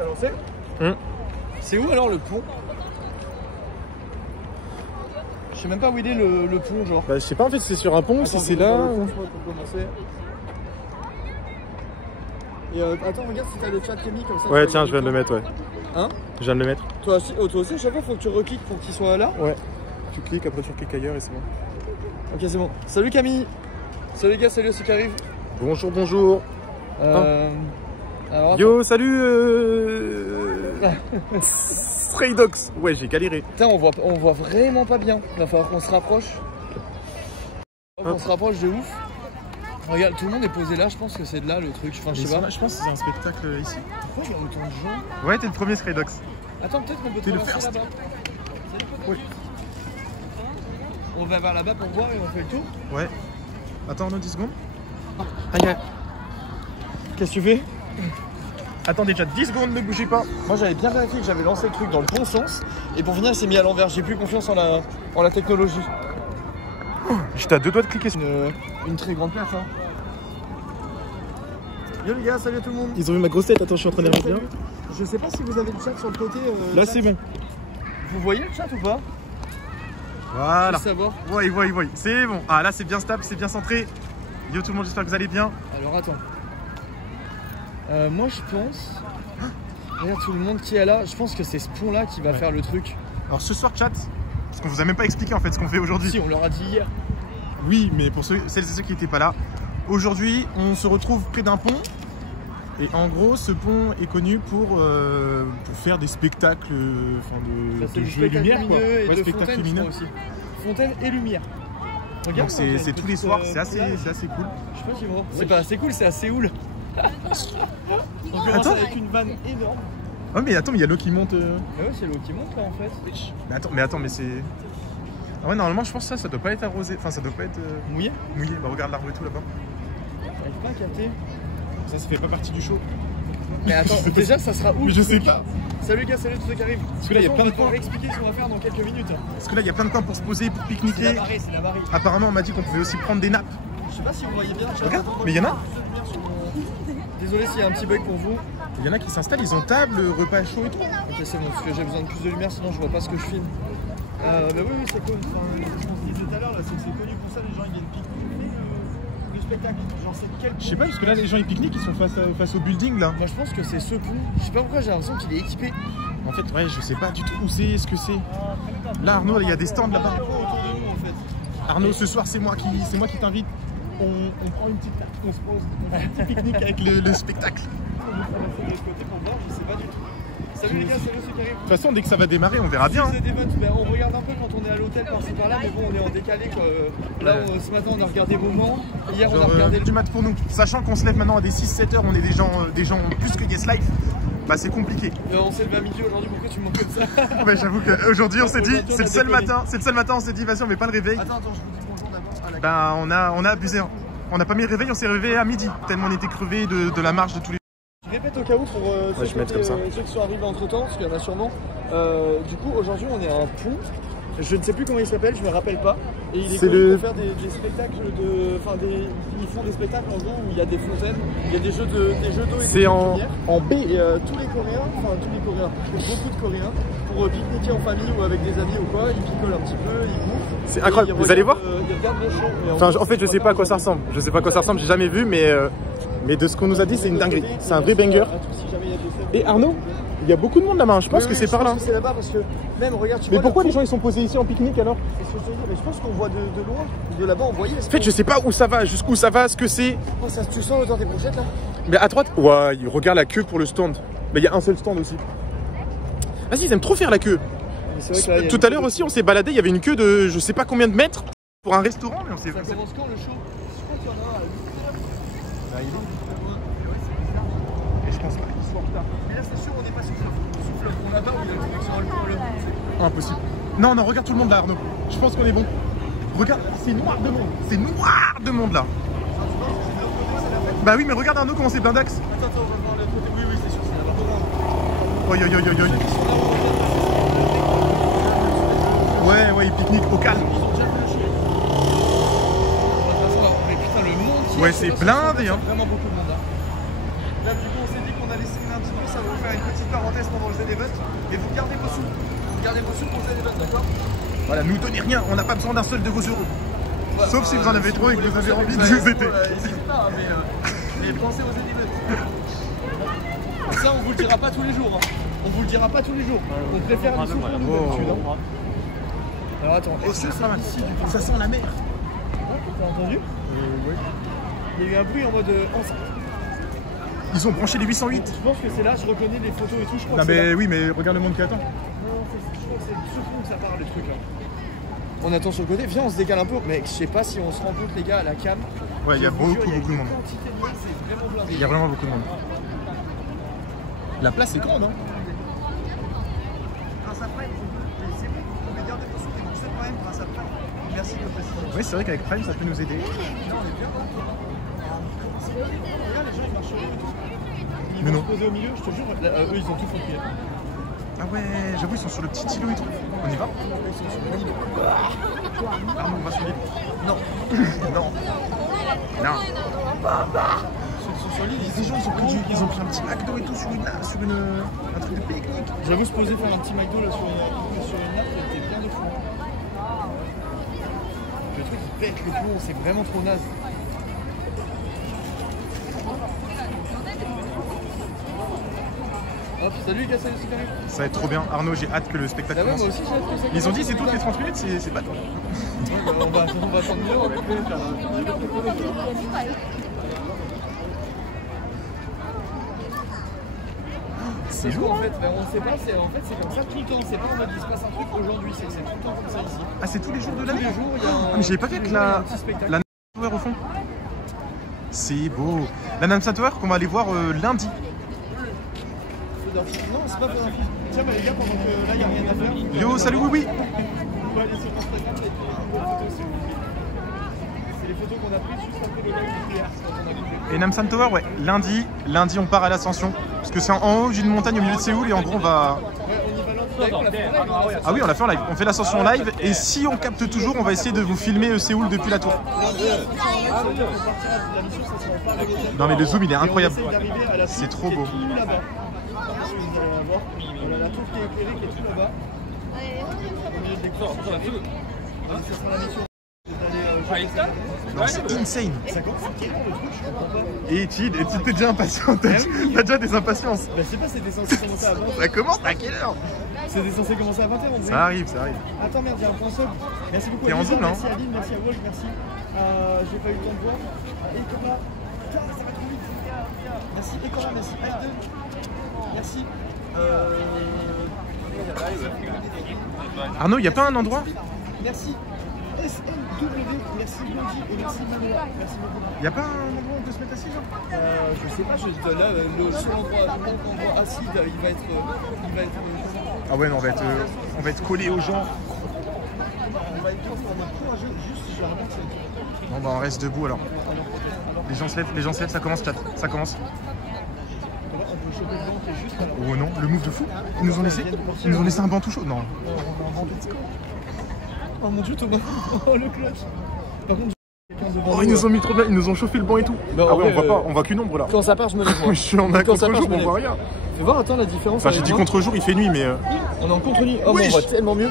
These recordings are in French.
à lancer. C'est où alors le pont? Je sais même pas où il est le pont, genre. Bah, je sais pas en fait si c'est sur un pont ou si c'est là. Pour commencer. Et attends, regarde si t'as le chat Camille comme ça. Ouais, tiens, je viens de le mettre, ouais. Hein? Je viens de le mettre. Toi aussi, à chaque fois, faut que tu recliques pour qu'il soit là. Ouais. Tu cliques, après tu cliques ailleurs et c'est bon. Ok, c'est bon. Salut Camille. Salut les gars, salut ceux qui arrivent. Bonjour, bonjour. Alors, yo, salut Stray Dogs. Ouais, j'ai galéré. putain, on voit vraiment pas bien. Il va falloir qu'on se rapproche. On se rapproche de ouf. Regarde, tout le monde est posé là, je pense que c'est de là le truc. Enfin, je sais pas. Je pense que c'est un spectacle ici. Pourquoi il y a autant de gens? Ouais, t'es le premier Stray Dogs. Attends, peut-être qu'on peut T'es le traverser first. là-bas. Oui. On va vers là-bas pour voir et on fait le tour. Ouais. Attends, 10 secondes. Aïe. Qu'est-ce que tu fais? Attends déjà 10 secondes, ne bougez pas. Moi j'avais bien vérifié que j'avais lancé le truc dans le bon sens. Et pour finir, il s'est mis à l'envers. J'ai plus confiance en la technologie. J'étais à 2 doigts de cliquer sur. Une très grande place, hein. Yo les gars, salut tout le monde. Ils ont vu ma grosse tête, attends, je suis en train de les bien. Je sais pas si vous avez le chat sur le côté. Là, chat. c'est bon. Vous voyez le chat ou pas? Voilà. Je veux savoir. Ouais, c'est bon. Ah, là, c'est bien stable, c'est bien centré. Yo tout le monde, j'espère que vous allez bien. Alors attends. Moi je pense. Regarde tout le monde qui est là. Je pense que c'est ce pont là qui va faire le truc. Alors ce soir, chat, parce qu'on vous a même pas expliqué en fait ce qu'on fait aujourd'hui. Si, on leur a dit hier. Oui, mais pour celles et ceux qui n'étaient pas là, aujourd'hui, on se retrouve près d'un pont. Et en gros, ce pont est connu pour faire des spectacles de jeux et lumière, quoi. Et Ouais, de spectacles fontaine, lumineux. aussi. Fontaine et lumière. Regarde, Donc c'est tous les soirs, c'est assez cool. Je sais pas si vous. C'est pas assez cool, c'est à Séoul. On commence avec une vanne énorme. Oh mais attends, mais il y a l'eau qui monte. Ah ouais, c'est l'eau qui monte là en fait. Mais attends, mais c'est. Ah ouais, normalement, je pense que ça doit pas être arrosé. Enfin, ça doit pas être Mouillé. Bah regarde l'arbre et tout là-bas. J'arrive pas à capter. Ça fait pas partie du show. Mais attends, déjà ça sera où? Mais je sais pas. Salut les gars, salut tous ceux qui arrivent. Parce que là, il y a plein de points. On va expliquer ce qu'on va faire dans quelques minutes. Parce que là, il y a plein de coins pour se poser, pour pique-niquer. C'est la marée. Apparemment, on m'a dit qu'on pouvait aussi prendre des nappes. Je sais pas si vous voyez bien. Regarde, mais il y en a. Désolé s'il y a un petit bug pour vous. Il y en a qui s'installent, ils ont table, repas chaud et tout. Ok, c'est bon, parce que j'ai besoin de plus de lumière, sinon je vois pas ce que je filme. Bah oui, c'est cool. Enfin, je disais tout à l'heure, là, c'est connu pour ça, les gens ils viennent pique-niquer le spectacle. Genre, c'est quel Je sais pas, parce que là, les gens ils pique-niquent, ils sont face au building là. Moi je pense que c'est ce pont. Je sais pas pourquoi j'ai l'impression qu'il est équipé. En fait, ouais, je sais pas du tout où c'est, ce que c'est. Là, Arnaud, il y a des stands là-bas. Arnaud, ce soir, c'est moi qui t'invite. On prend une petite tarte, on se pose, on fait un petit pique-nique avec le spectacle. Je sais pas du tout. Salut les gars, salut ceux qui arrivent. De toute façon, dès que ça va démarrer, on verra bien. Hein. On regarde un peu quand on est à l'hôtel par-ci par-là, mais bon, on est en décalé quoi. Là, ce matin, on a regardé Moment. Hier, on a regardé du mat pour nous. Sachant qu'on se lève maintenant à des 6-7 heures, on est des gens plus que Yes Life. Bah, c'est compliqué. On s'est levé à midi aujourd'hui, pourquoi tu me manques comme ça? Ouais, j'avoue qu'aujourd'hui, on s'est dit, c'est le seul matin, on s'est dit, vas-y, on met pas le réveil. Attends, je vous dis bonjour d'abord. Bah, on a abusé. Hein. On n'a pas mis le réveil, on s'est réveillé à midi. Tellement on était crevés de la marche de tous les. Je répète au cas où pour ceux qui sont arrivés entre temps, parce qu'il y en a sûrement. Du coup, aujourd'hui, on est à un pont. Je ne sais plus comment il s'appelle, je me rappelle pas. Et il est connu pour faire des spectacles ils font des spectacles en gros où il y a des fontaines, il y a des jeux d'eau et des jeux de lumière. En B. Et tous les Coréens, beaucoup de Coréens, pour pique-niquer en famille ou avec des amis ou quoi, ils picolent un petit peu, ils bouffent. C'est incroyable, vous allez voir. Ils regardent le show. Enfin, en fait, je sais pas à quoi ça ressemble. J'ai jamais vu, mais de ce qu'on nous a dit, c'est une dinguerie. C'est un vrai banger. Et Arnaud, il y a beaucoup de monde là-bas, je pense que c'est par là. C'est là-bas parce que même, regarde, mais pourquoi les gens ils sont posés ici en pique-nique alors? Mais je pense qu'on voit de loin, de là-bas on voyait. En fait, je sais pas où ça va, jusqu'où ça va, ce que c'est. Oh, tu sens dans tes brochettes là? Mais à droite, ouais, regarde la queue pour le stand. Mais il y a un seul stand aussi. Vas-y, ils aiment trop faire la queue. Vrai que tout à l'heure aussi, on s'est baladé, il y avait une queue de je sais pas combien de mètres pour un restaurant, mais on s'est. Ça commence quand le show? Je crois qu'il y en a un à 8h. Bah, il est. Et je pense pas qu'ils soient en retard. Mais là, c'est sûr, on n'est pas sur le pont là-bas où il y a une connexion dans le pont. Impossible. Non, regarde tout le monde là, Arnaud. Je pense qu'on est bon. Regarde, c'est noir de monde. C'est noir de monde là. Bah oui, mais regarde Arnaud comment c'est blindax. Attends, on va voir l'autre côté. Oui, c'est sûr, c'est là-bas. Ouais, ils pique-niquent au calme. Mais putain, le monde. Ouais, c'est blindé, hein. Vraiment beaucoup de monde là. Là, du coup, on s'est dit qu'on allait se filmer un petit peu, ça va vous faire une petite parenthèse pendant le Z-Event. Et vous gardez vos sous. Vous gardez vos sous pour le Z-Event, d'accord? Voilà, nous donnez rien, on n'a pas besoin d'un seul de vos euros. Ouais, sauf si vous en avez trop et que vous avez envie de nous aider. N'hésitez pas, mais pensez aux Z-Event. Ça, on vous le dira pas tous les jours. Hein. On vous le dira pas tous les jours. On préfère les sous pour nous d'habitude. Hein. Alors attends, est-ce que c'est ici du coup? Ça sent la mer. T'as entendu? Oui. Il y a eu un bruit en mode enceinte. Ils ont branché les 808. Je pense que c'est là, je reconnais les photos et tout. Je crois Non que mais oui, mais regarde le monde qui attend. Non, je crois que c'est du fond que ça part le truc là. On attend sur le côté, viens on se décale un peu. Mec, je sais pas si on se rend compte les gars à la cam. Ouais, il y a beaucoup de monde. Il y a vraiment beaucoup de monde. La place est grande, hein. Grâce à Prime, c'est bon, vous pouvez garder vos sous et vous faites Prime grâce à Prime. Merci de préciser. Oui, c'est vrai qu'avec Prime, ça peut nous aider. Là, on est bien. Regarde, les gens ils marchent sur eux et tout. Ils Mais vont non. se poser au milieu, je te jure, là, eux ils ont tout compris. Ah ouais, j'avoue, ils sont sur le petit îlot et tout. On y va? Arnaud, on va sur l'île. Non. Non. Non. Sur l'île, Les gens, ils ont pris un petit McDo et tout sur un truc de pique-nique. j'avoue se poser faire un petit McDo là sur une nappe, c'était bien de fou. Le truc il pète le plomb, c'est vraiment trop naze. Hop, salut les gars, salut super. Ça va être trop bien. Arnaud, j'ai hâte que le spectacle Ça va, commence. moi aussi j'ai hâte que ça Ils ont dit c'est toutes les 30 minutes, c'est pas toi. Ouais, bah, on va prendre mieux, on va faire C'est lourd lourd. en fait, on sait pas, c'est comme ça tout le temps, c'est pas en mode il se passe un truc aujourd'hui, c'est tout le temps comme ça ici. Ah, c'est tous les jours de Tous l'année? les jours, il y a un. Ah, mais j'avais pas vu que la Tower au fond. C'est beau. La Namsan Tower qu'on va aller voir lundi. Non, c'est pas pour un film. Tiens, mais les gars, pendant que là, il n'y a rien à faire. Yo, salut, oui, oui. On va aller sur Instagram et prendre une photo, si vous voulez. C'est les photos qu'on a prises juste après le live de hier, quand on a coupé. Et Namsan Tower, ouais. Lundi, on part à l'ascension. Parce que c'est en haut d'une montagne au milieu de Séoul et en gros, on va. Ouais, on y va lundi. D'ailleurs, on l'a fait en live. Ah oui, on l'a fait en live. On fait l'ascension en live et si on capte toujours, on va essayer de vous filmer Séoul depuis la tour. Non mais le zoom il est incroyable. C'est trop beau. On a la tour qui est éclairée qui est tout là-bas. Au milieu de l'écran. Ça sera la mission d'aller. Non, c'est insane. Ça commence à tirer le truc, je comprends pas. Et tu t'es déjà impatient. T'as déjà des impatiences. Bah, je sais pas, c'était censé commencer à 20h. Ça commence à quelle heure? C'était censé commencer à 20h, on dirait. Ça arrive, ça arrive. Attends, merde, il y a un point sub. Merci beaucoup. T'es en zoom, là, hein. Merci à Lynn, merci à Wolf, merci. J'ai pas eu le temps de voir. Ekora. Putain, ça va trop vite. Merci Ekora, merci Aiden. Merci. Arnaud, il n'y a pas un endroit? Merci. SMW, merci Blondie et merci Manoa. Merci beaucoup. Il n'y a pas un endroit où on peut se mettre assis, genre? Je sais pas, là, le seul endroit assis, il va être. Ah ouais, non, on va être collé aux gens. On va être courageux, juste, je vais remercier. Bon, bah, on reste debout alors. Les gens se lèvent, ça commence, chat. Ça commence. On peut choper le banc qui est juste là. Oh non, le move de fou. Ils nous ont laissé un banc tout chaud. Non. Oh mon dieu, Thomas. Oh le clutch. Par contre, Oh, ils nous ont mis trop bien, ils nous ont chauffé le banc et tout. Bah, ah ouais, ouais, on voit pas, on voit qu'une ombre là. quand ça part, je me lève. Je suis en contre-jour, on me voit rien. Fais voir, attends la différence. Enfin, j'ai dit contre-jour, il fait nuit, mais. On est en contre-nuit. Oh, mais on voit tellement mieux.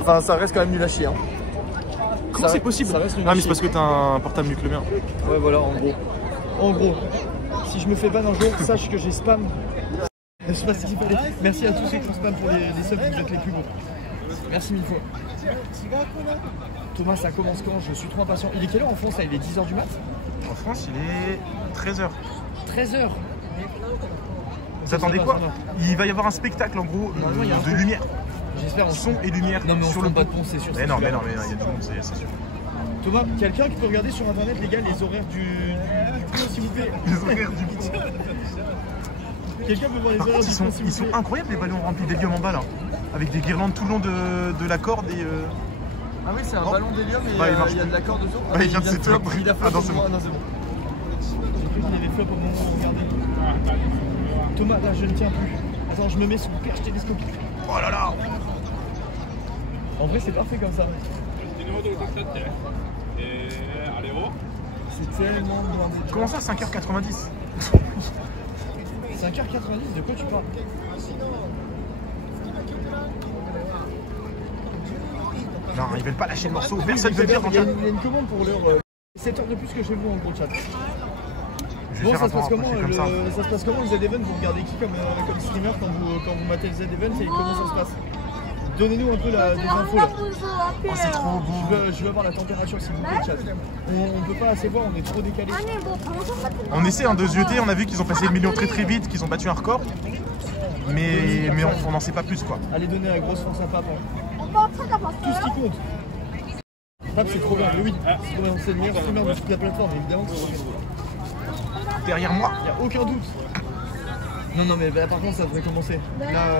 Enfin, ça reste quand même nul à chier. Hein. Comment c'est possible? Ah, mais c'est parce que t'as un portable mieux que le mien. Ouais, voilà, en gros. En gros, si je me fais ban un jour, sache que j'ai spam. Je sais pas ce qu'il fallait. Merci à tous ceux qui font spam pour les subs, vous êtes les plus beaux. Merci mille fois. Thomas, ça commence quand? Je suis trop impatient. Il est quelle heure en France là? Il est 10h du mat? En France, il est 13h. 13h. Vous attendez quoi? Il va y avoir un spectacle en gros de lumière. J'espère en Son et lumière sur le bas de pont, c'est sûr. Mais non, il y a du monde, c'est sûr. Thomas, quelqu'un qui peut regarder sur internet, les gars, les horaires du pont, s'il vous plaît. Les horaires du beat. Quelqu'un peut voir les Par horaires contre, du pont, s'il ils vous sont plaît. incroyables les ballons remplis d'hélium en bas là. Avec des guirlandes tout le long de la corde et. Ah oui, c'est un ballon d'hélium et Bah, il y a de la corde autour. Bah, il vient de s'éteindre. Il a flop Ah non, c'est bon. non, c'est bon. J'ai cru qu'il avait flop au moment où on regardait. Thomas, là, je ne tiens plus. Attends, je me mets sous le perche télescopique. Oh là là. En vrai, c'est parfait comme ça. C'est tellement blindé. Comment ça, 5h90? 5h90, de quoi tu parles? Non, ils veulent pas lâcher le morceau. Personne veut dire dans le chat. Il y a une commande pour l'heure 7 heures de plus que chez vous en gros chat. Bon, ça se passe comment ça se passe comment le Z-Event? Vous regardez qui comme streamer quand vous matez le Z-Event et comment ça se passe? Donnez-nous un peu des infos là. Oh, c'est trop beau. Je veux avoir la température s'il vous plaît, chat. On peut pas assez voir, on est trop décalé. On essaie de zioter, on a vu qu'ils ont passé le million très très vite, qu'ils ont battu un record. Mais on n'en sait pas plus quoi. Allez donner la grosse France à Pape. Tout ce qui compte. Pape c'est trop bien, mais oui, c'est le meilleur streamer de toute la plateforme, évidemment. Derrière moi. Il n'y a aucun doute. Non mais par contre ça devrait commencer. Là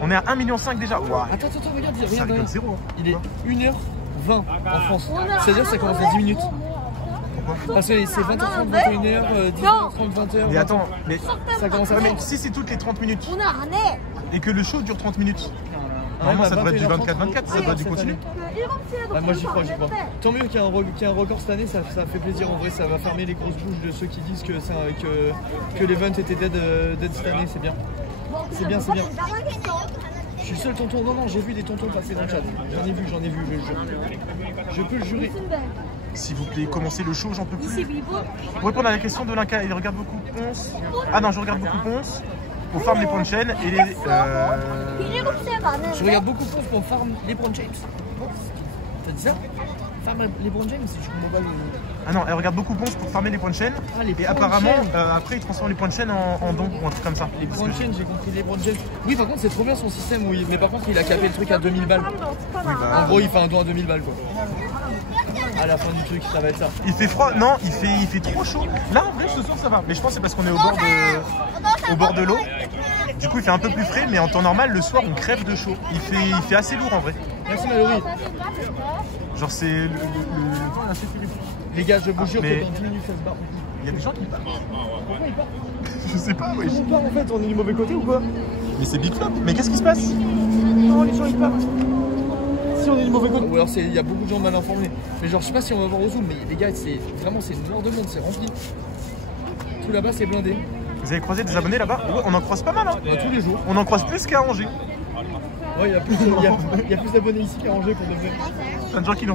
on est à 1,5 million déjà. Wow. Attends, regarde, ça rigole zéro. Il est 1h20 en France. C'est-à-dire que ça commence à 10 minutes. Parce que c'est 20h30, 21h, 10h30, 20h. Mais attends, mais ça commence à mais si c'est toutes les 30 minutes et que le show dure 30 minutes, normalement ça devrait être du 24-24, ça doit être du continu. Moi j'y crois. Tant mieux qu'il y ait un record cette année, ça fait plaisir en vrai, ça va fermer les grosses bouches de ceux qui disent que l'event était dead cette année, c'est bien. C'est bien. Je suis le seul tonton, non, j'ai vu des tontons passer dans le chat. J'en ai vu, je peux le jurer. S'il vous plaît, commencez le show, j'en peux plus. Pour répondre à la question de Linka, il regarde beaucoup Ponce. Ah non, je regarde beaucoup Ponce pour farm les points de chaîne et les... Je regarde beaucoup Ponce pour farm les points de chaîne. T'as dit ça? Farm les points de chaîne, si je comprends pas le... Ah non, elle regarde beaucoup Ponce pour farmer les points de chaîne. Et apparemment, après, il transforme les points de chaîne en dons ou un truc comme ça. Les points de chaîne, j'ai compris les points de chaîne. Oui, par contre, c'est trop bien son système, oui. Mais par contre, il a capé le truc à 2000 balles. Oui, bah... En gros, il fait un don à 2000 balles, quoi. À la fin du truc, ça va être ça. Il fait froid? Non, il fait trop chaud. Là, en vrai, ce soir, ça va. Mais je pense que c'est parce qu'on est au bord de l'eau. Du coup, il fait un peu plus frais, mais en temps normal, le soir, on crève de chaud. Il fait assez lourd, en vrai. Merci, Mallory. Genre, c'est le temps est assez terrible. Les gars, je vous jure que dans 10 minutes, ça se barre. Il y a des gens qui partent. Pourquoi ils partent? Je sais pas, ouais. Ils partent en fait, on est du mauvais côté ou quoi? Mais c'est Big Flop. Mais qu'est-ce qui se passe? Non, les gens ils partent. Si on est du mauvais côté. Ou alors il y a beaucoup de gens mal informés. Mais genre, je sais pas si on va voir au zoom, mais les gars, c'est vraiment noir de monde, c'est rempli. Tout là-bas, c'est blindé. Vous avez croisé des abonnés là-bas? Ouais, on en croise pas mal, hein. Tous les jours. On en croise plus qu'à Angers. Ouais, il y a plus d'abonnés ici qu'à Angers pour de vrai. Plein de gens qui nous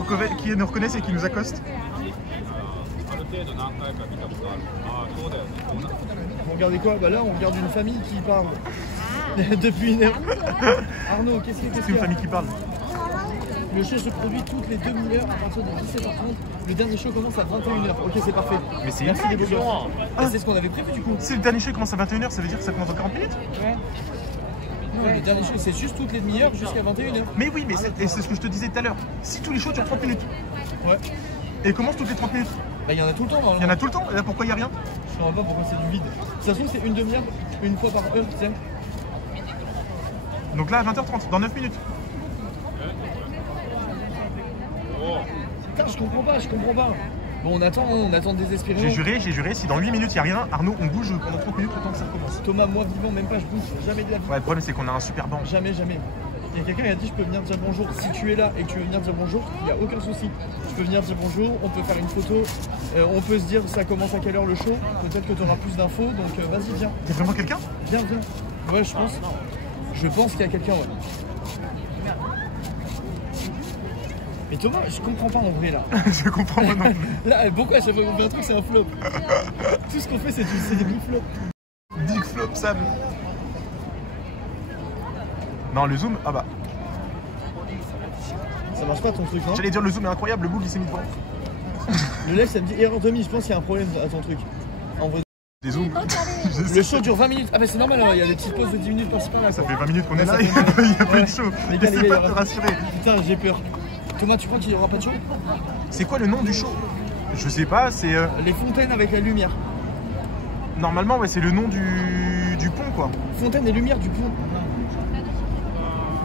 reconnaissent et qui nous accostent. Vous regardez quoi? Bah là, on regarde une famille qui parle depuis une heure. Arnaud, qu'est-ce que c'est une famille qui parle? Le show se produit toutes les demi-heures à partir de 17h30. Le dernier show commence à 21h. Ok, c'est parfait. Mais c'est merci les beaux gars. C'est ce qu'on avait prévu du coup. Si le dernier show commence à 21h, ça veut dire que ça commence dans 40 minutes? Ouais. Non, le dernier show, c'est juste toutes les demi-heures jusqu'à 21h. Mais oui, mais c'est ce que je te disais tout à l'heure. Si tous les shows durent 30 minutes. Ouais. Et commence toutes les 30 minutes. Bah, il y en a tout le temps, normalement. Il y en a tout le temps. Et là, pourquoi il n'y a rien? Je ne comprends pas pourquoi c'est du vide. Ça se trouve, c'est une demi-heure, une fois par heure, tu sais. Donc là, à 20h30, dans 9 minutes. Putain, je comprends pas. Bon, on attend désespérément. J'ai juré, si dans 8 minutes il n'y a rien, Arnaud, on bouge pendant 30 minutes le temps que ça recommence. Thomas, moi vivant, même pas, je bouge jamais de la vie. Ouais, le problème c'est qu'on a un super banc. Jamais. Il y a quelqu'un qui a dit je peux venir dire bonjour. Si tu es là et que tu veux venir dire bonjour, il n'y a aucun souci. Tu peux venir dire bonjour, on peut faire une photo, on peut se dire ça commence à quelle heure le show. Peut-être que tu auras plus d'infos, donc vas-y, viens. Il y a vraiment quelqu'un? Viens. Ouais, je pense. Je pense qu'il y a quelqu'un, ouais. Mais Thomas, je comprends pas en vrai là. Je comprends pas non plus. Là, pourquoi à chaque fois qu'on fait un truc, c'est un flop? Tout ce qu'on fait, c'est des big flops. Big flop, Sam. Non, le zoom, ah bah. Ça marche pas ton truc, non? J'allais dire le zoom est incroyable, le boule il s'est mis devant. Le live, ça me dit erreur demi, je pense qu'il y a un problème à ton truc. En vrai. Des zooms. Le show dure 20 minutes. Ah, mais c'est normal, il y a des petites pauses de 10 minutes par-ci par-là. Ça fait 20 minutes qu'on est là, il n'y a pas de show. N'essaie pas de te rassurer. Putain, j'ai peur. Thomas, tu crois qu'il n'y aura pas de show? C'est quoi le nom du show? Je sais pas, c'est... Les fontaines avec la lumière. Normalement, ouais, c'est le nom du pont, quoi. Fontaine et lumière du pont.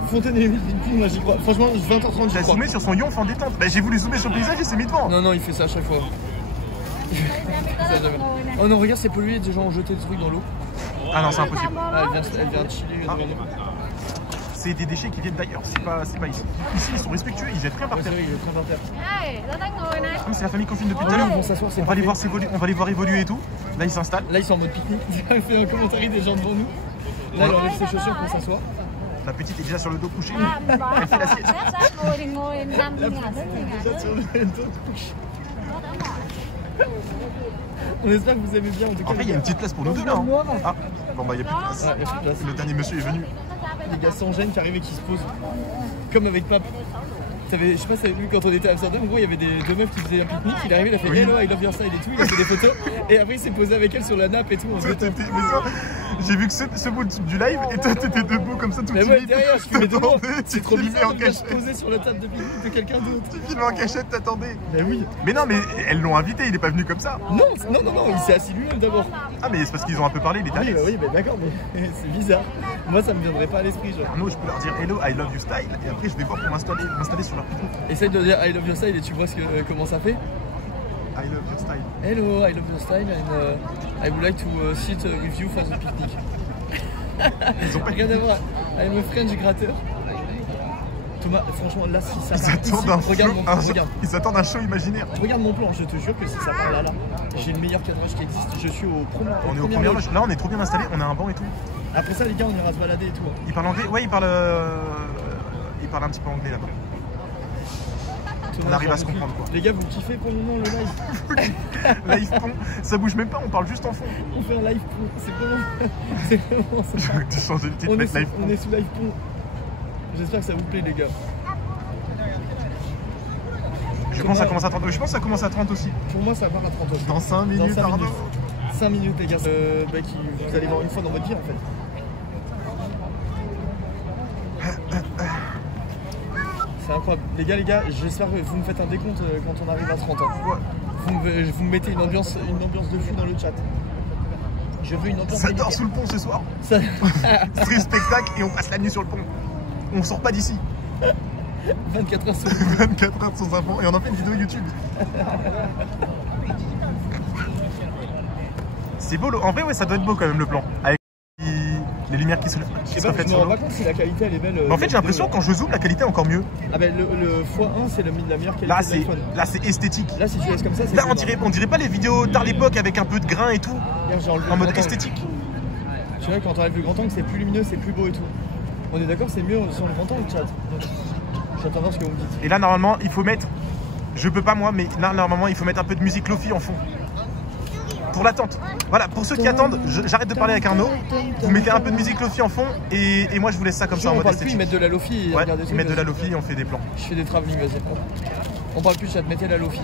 Fontaine et lumière du pont, moi j'y crois. Franchement, 20h30, j'y crois. zoomé sur son yonf en détente. Bah, j'ai voulu zoomer sur le paysage et c'est mis devant. Non, il fait ça à chaque fois. Oh non, regarde, c'est pollué, des gens ont jeté des trucs dans l'eau. Ah non, c'est impossible. Ah, elle vient chiller devant nous. c'est des déchets qui viennent d'ailleurs, c'est pas ici. Ici, ils sont respectueux, ils jettent rien par terre. Ils jettent rien par terre. C'est la famille confine depuis tout à l'heure. On va les voir évoluer et tout. Là, ils s'installent. Là, ils sont en mode pique-nique. Ils fait un commentaire des gens devant nous. Là, il enlève ses chaussures pour s'asseoir. La petite est déjà sur le dos couché. Elle fait la sieste. La petite est déjà sur le dos couché. On espère que vous aimez bien en tout cas. En fait, il y a une petite place pour nous deux là. Hein. Ah, bon bah il n'y a plus de place. Ah, y a plus de place. Le dernier monsieur est venu. Les gars sans gêne qui arrivaient et qui se posent. Comme avec Pape. Je sais pas si vous avez vu quand on était à Amsterdam, en gros il y avait deux meufs qui faisaient un pique-nique, il est arrivé, il a fait hello, I love your style et tout, il a fait des photos et après il s'est posé avec elle sur la nappe et tout. J'ai vu que ce bout du live et toi t'étais debout comme ça tout timide. Mais ouais derrière je filmais devant, c'est trop bizarre en cachette. Je posais sur la table de pique-nique de quelqu'un d'autre. Tu filmais en cachette, t'attendais. Mais oui. Mais non mais elles l'ont invité, il est pas venu comme ça. Non, il s'est assis lui-même d'abord. Ah mais c'est parce qu'ils ont un peu parlé, il était à l'aise. Oui, d'accord, mais c'est bizarre. Moi ça me viendrait pas à l'esprit genre. Arnaud, je peux leur dire hello, I love you style et après je vais voir pour m'installer sur leur pique-nique. Essaye de dire I love your style et tu vois comment ça fait. I love your style. Hello, I love your style and I would like to sit with you for the picnic. Ils ont pas rien à voir. I'm a French gratteur. Thomas, franchement là si ça ils attendent un show imaginaire. Regarde mon plan, je te jure que si ça part là, j'ai le meilleur cadrage qui existe. Je suis au premier. On est au premier loge. Là on est trop bien installé, on a un banc et tout. Après ça les gars on ira se balader et tout. Il parle anglais? Ouais il parle un petit peu anglais là-bas. On arrive à se comprendre quoi. Les gars vous kiffez pour le moment le live? Live pont, ça bouge même pas, on parle juste en fond. On fait un live pont, c'est comment ça? Je veux que tu changes le titre, mettre live pont. On est sous live pont. J'espère que ça vous plaît les gars. Je pense que ça commence à 30. Je pense que ça commence à 30 aussi. Pour moi ça part à 30 aussi. Dans 5 minutes, pardon. 5 minutes les gars, vous allez voir une fois dans votre vie en fait. C'est incroyable. Les gars, j'espère que vous me faites un décompte quand on arrive à 30 ans. Vous me mettez une ambiance de fou dans le chat. Je veux une ambiance. Ça dort sous le pont ce soir. Street spectacle et on passe la nuit sur le pont. On sort pas d'ici. 24 heures sur 24 heures sans info et on en fait une vidéo YouTube. C'est beau, en vrai ouais ça doit être beau quand même le plan. Avec les lumières qui se reflètent. Je sais pas, je me rends pas compte si la qualité elle est belle. Mais en fait j'ai l'impression que quand je zoome la qualité est encore mieux. Ah ben le x1 c'est la meilleure qualité. Là c'est esthétique. Là si tu laisses comme ça c'est. Là on dirait pas les vidéos d'art l'époque avec un peu de grain et tout. En mode esthétique. Tu vois quand on enlève le grand angle c'est plus lumineux, c'est plus beau et tout. On est d'accord c'est mieux sur le grand angle chat. J'entends voir ce que vous me dites. Et là normalement il faut mettre, je peux pas moi mais là normalement il faut mettre un peu de musique lofi en fond. Pour l'attente. Voilà, pour ceux qui attendent, j'arrête de parler avec Arnaud. Vous mettez un peu de musique lofi en fond et moi je vous laisse ça comme ça en mode esthétique. Ils mettent de la lofi. Ouais, ils mettent de la lofi et on fait des plans. Je fais des travelling, vas-y. On parle plus chat, mettez la lofi.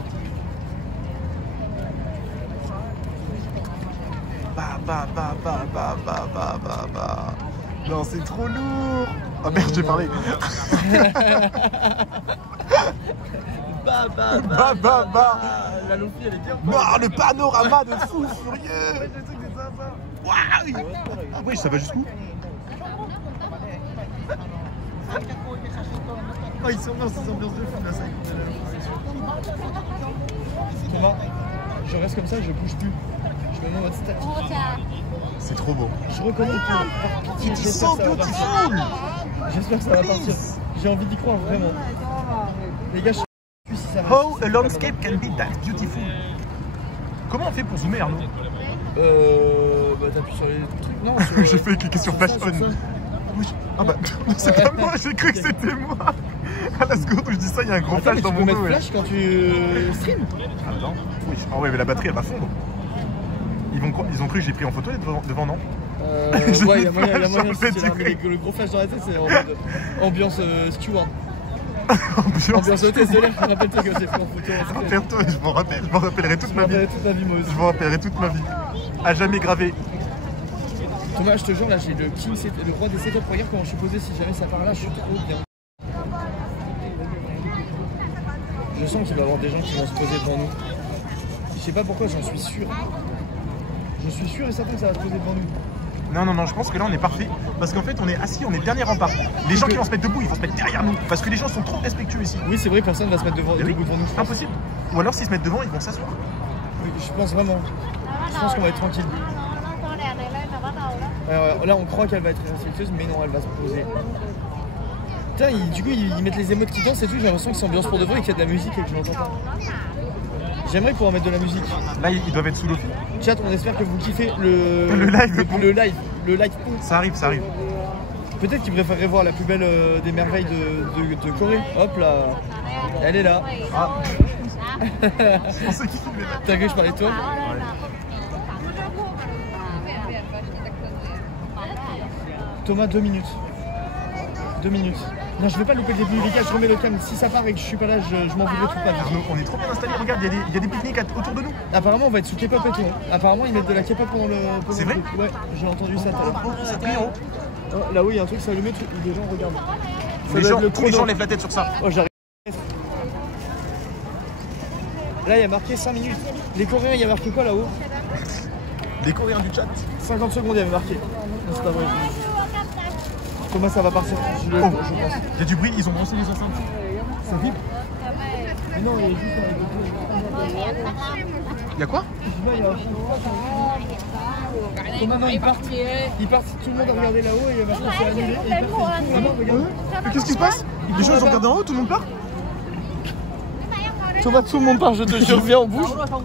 Non, c'est trop lourd. Ah merde, j'ai parlé. La lofi elle est bien. Non, le panorama de fou furieux. Waouh. Oui, ça va jusqu'où? Oh, ils sont bien ces ambiances de fou là, ça y est. Thomas, je reste comme ça, je bouge plus. Je me mets en mode statique. C'est trop beau. Je reconnais que j'espère que ça va partir. J'ai envie d'y croire vraiment. Les gars, je sais plus si ça va. How a landscape can be that beautiful. Comment on fait pour zoomer Arnaud? Bah t'appuies sur les trucs. Non, j'ai fait cliquer sur flash on. Oui. Ah bah c'est pas moi, j'ai cru que c'était moi. À la seconde où je dis ça, il y a un gros flash dans mon dos. Tu peux mettre flash quand tu stream? Ah non. Oui. Ah ouais mais la batterie elle va fondre. Ils ont cru que j'ai pris en photo devant non? Ouais, il y a moyen, le gros flash dans la tête, c'est en mode ambiance steward. Ambiance hôtesse de l'air, rappelle-toi que j'ai fait en photo. Rappelle-toi, je m'en rappellerai toute ma vie. Je m'en rappellerai toute ma vie. À jamais gravé. Thomas, je te jure, là j'ai le roi des setups. Regarde comment je suis posé, si jamais ça part là, je suis trop bien. Je sens qu'il va y avoir des gens qui vont se poser devant nous. Je sais pas pourquoi, j'en suis sûr. Je suis sûr et certain que ça va se poser devant nous. Non, je pense que là on est parfait. Parce qu'en fait on est assis, on est dernier rempart. Les gens qui vont se mettre debout, ils vont se mettre derrière nous. Parce que les gens sont trop respectueux ici. Oui, c'est vrai, personne ne va se mettre debout devant nous. Impossible. Ou alors s'ils se mettent devant, ils vont s'asseoir. Oui, je pense vraiment. Je pense qu'on va être tranquille. Alors, là on croit qu'elle va être respectueuse, mais non, elle va se poser. Putain, du coup, ils mettent les émotes qui dansent et tout. J'ai l'impression qu'ils s'ambiancent pour de vrai et qu'il y a de la musique et que je l'entends pas. J'aimerais pouvoir mettre de la musique. Là, ils doivent être sous l'eau. Chat, on espère que vous kiffez le live. Ça arrive, ça arrive. Peut-être qu'ils préféreraient voir la plus belle des merveilles de Corée. Hop là. Elle est là. Ah. Je pensais qu'il filmait là. T'as vu que je parlais de toi? Ouais. Thomas, 2 minutes. 2 minutes. Non, je vais pas louper le début, les gars, je remets le cam. Si ça part et que je suis pas là, je m'en voudrais toute ma vie. Arnaud, on est trop bien installés, regarde, il y a des pique-niques autour de nous. Apparemment, on va être sous K-pop et tout. Apparemment, ils mettent de la K-pop pendant le. C'est vrai? Ouais, j'ai entendu ça tout à l'heure. C'est pris en haut. Oh, là, oui, il y a un truc, ça allumé, les gens regardent. Tous les gens lèvent la tête sur ça. Oh, j'arrive. Là, il y a marqué 5 minutes. Les Coréens, il y a marqué quoi là-haut? Les Coréens du chat. 50 secondes, il y avait marqué. Non, c'est pas vrai. Thomas, ça va partir. Je pense. Il y a du bruit, ils ont branché les enceintes. Ça vibre? Mais non, il y a juste Il y a quoi? là, il y a Thomas, non, ils partent. Ils partent, tout le monde a regardé là-haut et maintenant c'est annulé. Et ils partent, regarde. Mais qu'est-ce qui se passe? Les gens ils ont regardé en haut, tout le monde part? Thomas, tout le monde part, je te jure, viens, on bouge. Attends.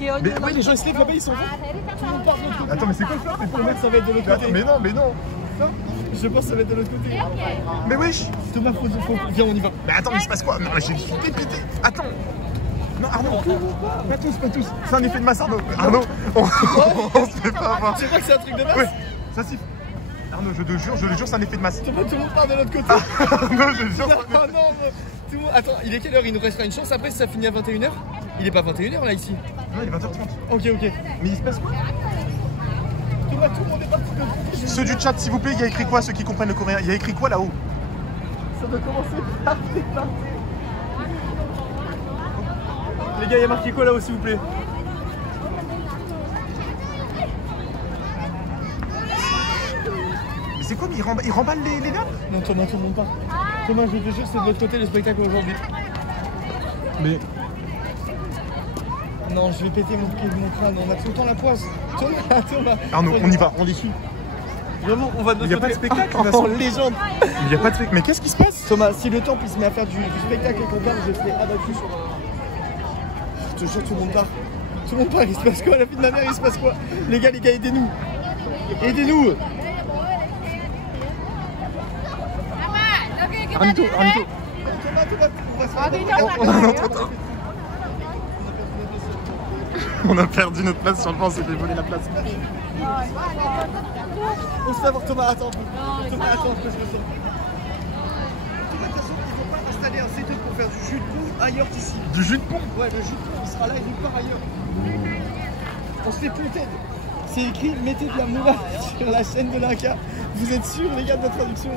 Mais ouais, les gens ils se lèvent là-bas, ils sont vont. Tout le monde part de l'autre côté. Attends, mais c'est quoi ça? Pour mettre, ça va être de l'autre côté. Mais non, mais non. Je pense que ça va être de l'autre côté. Mais wesh. Thomas, viens, on y va. Mais attends, mais il se passe quoi? Non, mais j'ai dépité. Attends. Non, Arnaud, pas tous. C'est un effet de masse, Arnaud. Arnaud, on se fait pas avoir. Tu crois que c'est un truc de masse? Ouais, ça siffle. Arnaud, je le jure, c'est un effet de masse. Thomas, tout le monde part de l'autre côté. Arnaud, je le jure. Non, tout le monde. Attends, il est quelle heure? Il nous restera une chance après si ça finit à 21h? Il est pas 21h là ici? Non, il est 20h30. Ok. Mais il se passe quoi? Thomas, tout le monde est parti de l'autre côté. Ceux du chat, s'il vous plaît, il y a écrit quoi, ceux qui comprennent le coréen? Il y a écrit quoi là-haut? Ça doit commencer. Partez. Les gars, il y a marqué quoi là-haut, s'il vous plaît? Mais c'est quoi? Mais ils remballent les nappes? Non, Thomas, tout le monde part. Thomas, je te jure, c'est de l'autre côté le spectacle aujourd'hui. Mais. Non, je vais péter mon crâne, on a tout le temps la poisse. Thomas. Arnaud, on y va, on les suit. Vraiment, on va de Il n'y a pas de spectacle, en légende. Il n'y a pas de spectacle. Mais qu'est-ce qui se passe? Thomas, si le temple il se met à faire du spectacle et qu'on parle, je serai abattu. Je te jure, tout le monde part. Tout le monde part, il se passe quoi? La fille de ma mère, il se passe quoi? Les gars, aidez-nous. Aidez-nous. Arnaud. Thomas, on va se faire. On a perdu notre place sur le banc, on s'est fait voler la place. On se fait avoir Thomas, attends. Thomas, attends, je me sens. Thomas, attention, ils vont pas installer un setup pour faire du jus de pont ailleurs qu'ici. Du jus de pont? Ouais, le jus de pont, il sera là et nulle part ailleurs. On se fait ponter. C'est écrit, mettez de la moula sur la chaîne de l'Inca. Vous êtes sûrs, les gars, de la traduction?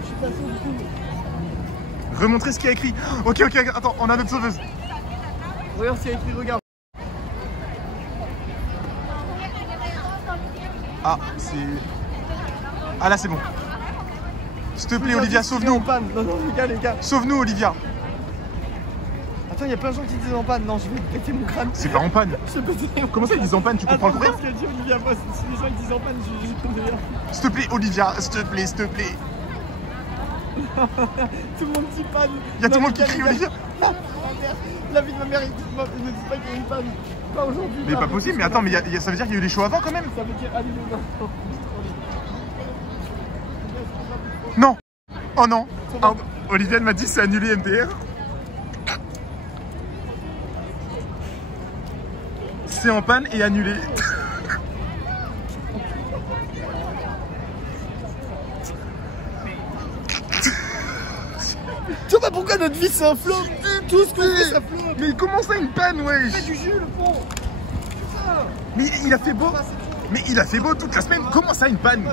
Je suis pas sûr du tout. Remontrez ce qu'il y a écrit. Ok, attends, on a notre sauveuse. Regarde ce qu'il y a écrit, regarde. Ah, c'est... Ah là, c'est bon. S'il te plaît, Olivia, sauve-nous. Non, les gars. Sauve-nous, Olivia. Attends, il y a plein de gens qui disent en panne. Non, je vais péter mon crâne. C'est pas en panne. Comment ça, ils disent en panne? Tu comprends le coréen? Ce que dit Olivia, moi, si les gens ils disent en panne, je prends derrière. S'il te plaît, Olivia, s'il te plaît. Tout le monde dit panne. Il y a tout le monde qui crie Olivia. La vie de ma mère, il ne dit pas qu'il y a une panne. Pas aujourd'hui. Mais pas possible, mais attends, mais ça veut dire qu'il y a eu des shows avant quand même? Ça veut dire annuler. Non. Oh non. Olivia m'a dit c'est annulé MDR. C'est en panne et annulé. Thomas, pourquoi notre vie c'est un flop? Tout ce qu'on fait ça flop. Mais comment ça une panne, wesh? Fais du jus, le pont. Mais il a fait beau. Mais il a fait beau toute la semaine. Comment ça une panne?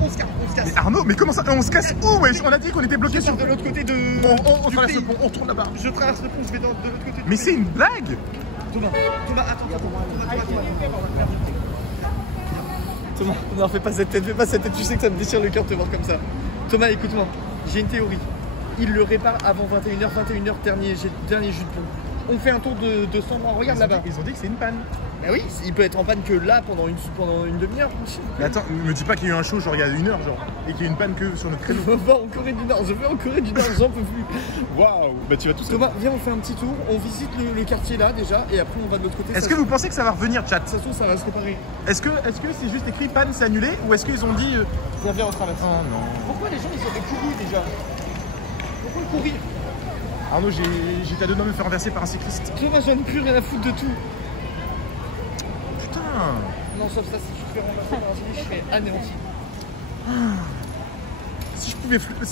On se casse. Mais Arnaud, mais comment ça? On se casse où, wesh? On a dit qu'on était bloqué sur... de l'autre côté de... On traverse le pont, on tourne là-bas. Je traverse le pont, je vais de l'autre côté. Mais c'est une blague. Thomas, attends. Thomas, non, fais pas cette tête, tu sais que ça me déchire le cœur de te voir comme ça. Thomas, écoute-moi, j'ai une théorie. Il le répare avant 21h, dernier jus de pont. On fait un tour de cet endroit, regarde là-bas. Ils ont dit que c'est une panne. Bah oui, il peut être en panne que là pendant une demi-heure. Mais attends, me dis pas qu'il y a eu un show genre il y a 1 heure genre et qu'il y a eu une panne que sur notre créneau. Je vais en Corée du Nord, j'en peux plus. Waouh, bah tu vas tout Thomas, viens, on fait un petit tour, on visite le quartier là déjà et après on va de l'autre côté. Est-ce que vous pensez que ça va revenir, chat? Ça se trouve, ça va se réparer. Est-ce que c'est juste écrit panne, c'est annulé ou est-ce qu'ils ont dit Ça vient en traverse. Oh non. Pourquoi les gens ils sont des courir déjà? Pourquoi courir? Arnaud, j'étais à 2 doigts de me faire renverser par un cycliste. Thomas, j'en ai plus rien à foutre de tout. Putain. Non, sauf ça, si je fais renverser par un cycliste, je serais anéanti. Si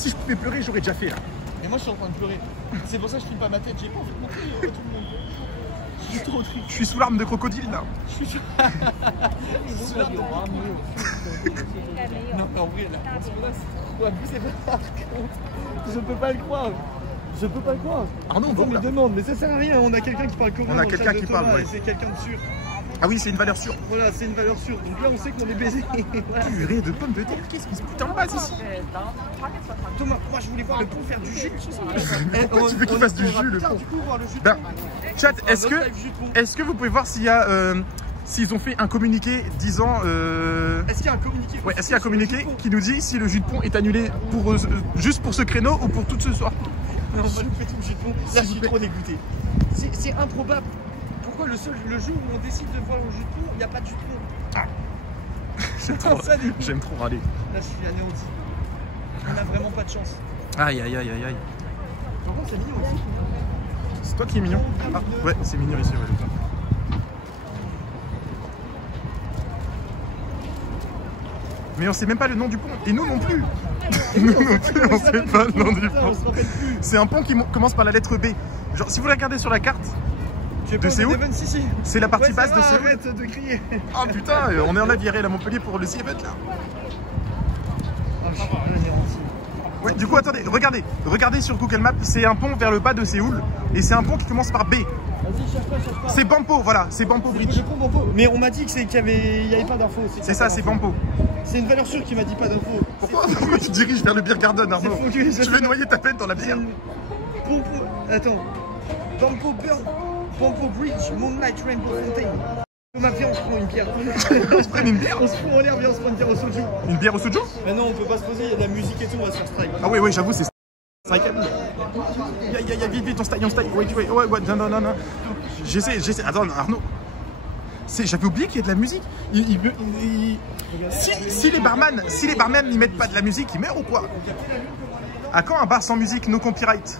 je pouvais pleurer, j'aurais déjà fait là. Et moi je suis en train de pleurer. C'est pour ça que je filme pas ma tête, j'ai pas envie de montrer tout le monde. Je suis trop triste. Je suis sous l'arme de crocodile là. Je suis sous l'arme de Non mais en vrai là, c'est trop abusé par contre. Je peux pas le croire. Je peux pas le croire. Arnaud, on me demande, mais ça sert à rien, on a quelqu'un qui parle coréen. On a quelqu'un qui parle, ouais. C'est quelqu'un de sûr. Ah oui, c'est une valeur sûre. Voilà, c'est une valeur sûre. Donc là, on sait qu'on est baisé. Voilà. Purée de pommes de terre, qu'est-ce qui se putain de passe ici? Thomas, moi je voulais voir le pont faire du jus. Pourquoi tu veux qu'il fasse du jus le pont? Ben, chat, est-ce que vous pouvez voir s'il y a s'ils ont fait un communiqué disant Est-ce qu'il y a un communiqué? Ouais, est-ce qu'il y a un communiqué qui nous dit si le jus de pont est annulé pour juste pour ce créneau ou pour tout ce soir? Non, on va louper tout le jus de pont. Là, je suis trop dégoûté. C'est improbable. Pourquoi le jour où on décide de voir le jus de pont, il n'y a pas de jus de pont? Ah. J'aime trop râler. Là, je suis anéanti. On a vraiment pas de chance. Aïe aïe aïe aïe aïe. Par contre, c'est mignon aussi. C'est toi qui es mignon? Ah, ouais, c'est mignon ici, ouais. Mais on sait même pas le nom du pont. Et nous non plus. Nous non plus, on sait pas le nom du pont. C'est un pont qui commence par la lettre B. Genre, si vous la regardez sur la carte de Séoul, c'est la partie basse de Séoul. Arrête de crier. Oh putain, on est en live IRL à Montpellier pour le C-Event là. Ouais, du coup, attendez, regardez sur Google Maps, c'est un pont vers le bas de Séoul et c'est un pont qui commence par B. C'est Bampo, voilà, c'est Bampo Bridge. Mais on m'a dit qu'il n'y avait pas d'infos. C'est ça, c'est Bampo. C'est une valeur sûre qui m'a dit pas d'infos. Pourquoi tu te diriges vers le Beer Garden, Arnaud? Tu veux noyer ta peine dans la bière? Attends. Bampo Bridge, Moonlight Rainbow Fountain. Thomas, viens, on se prend une bière. On se prend une bière? On se fout en l'air, viens, on se prend une bière au soju. Une bière au soju? Mais non, on peut pas se poser, il y a de la musique et tout, on va se faire strike. Ah oui, j'avoue, c'est strikeable. Vite, on strike. Ouais, non. J'essaie. Attends, Arnaud. J'avais oublié qu'il y a de la musique. Si les barman n'y mettent pas de la musique, ils meurent ou quoi? À quand un bar sans musique, no copyright?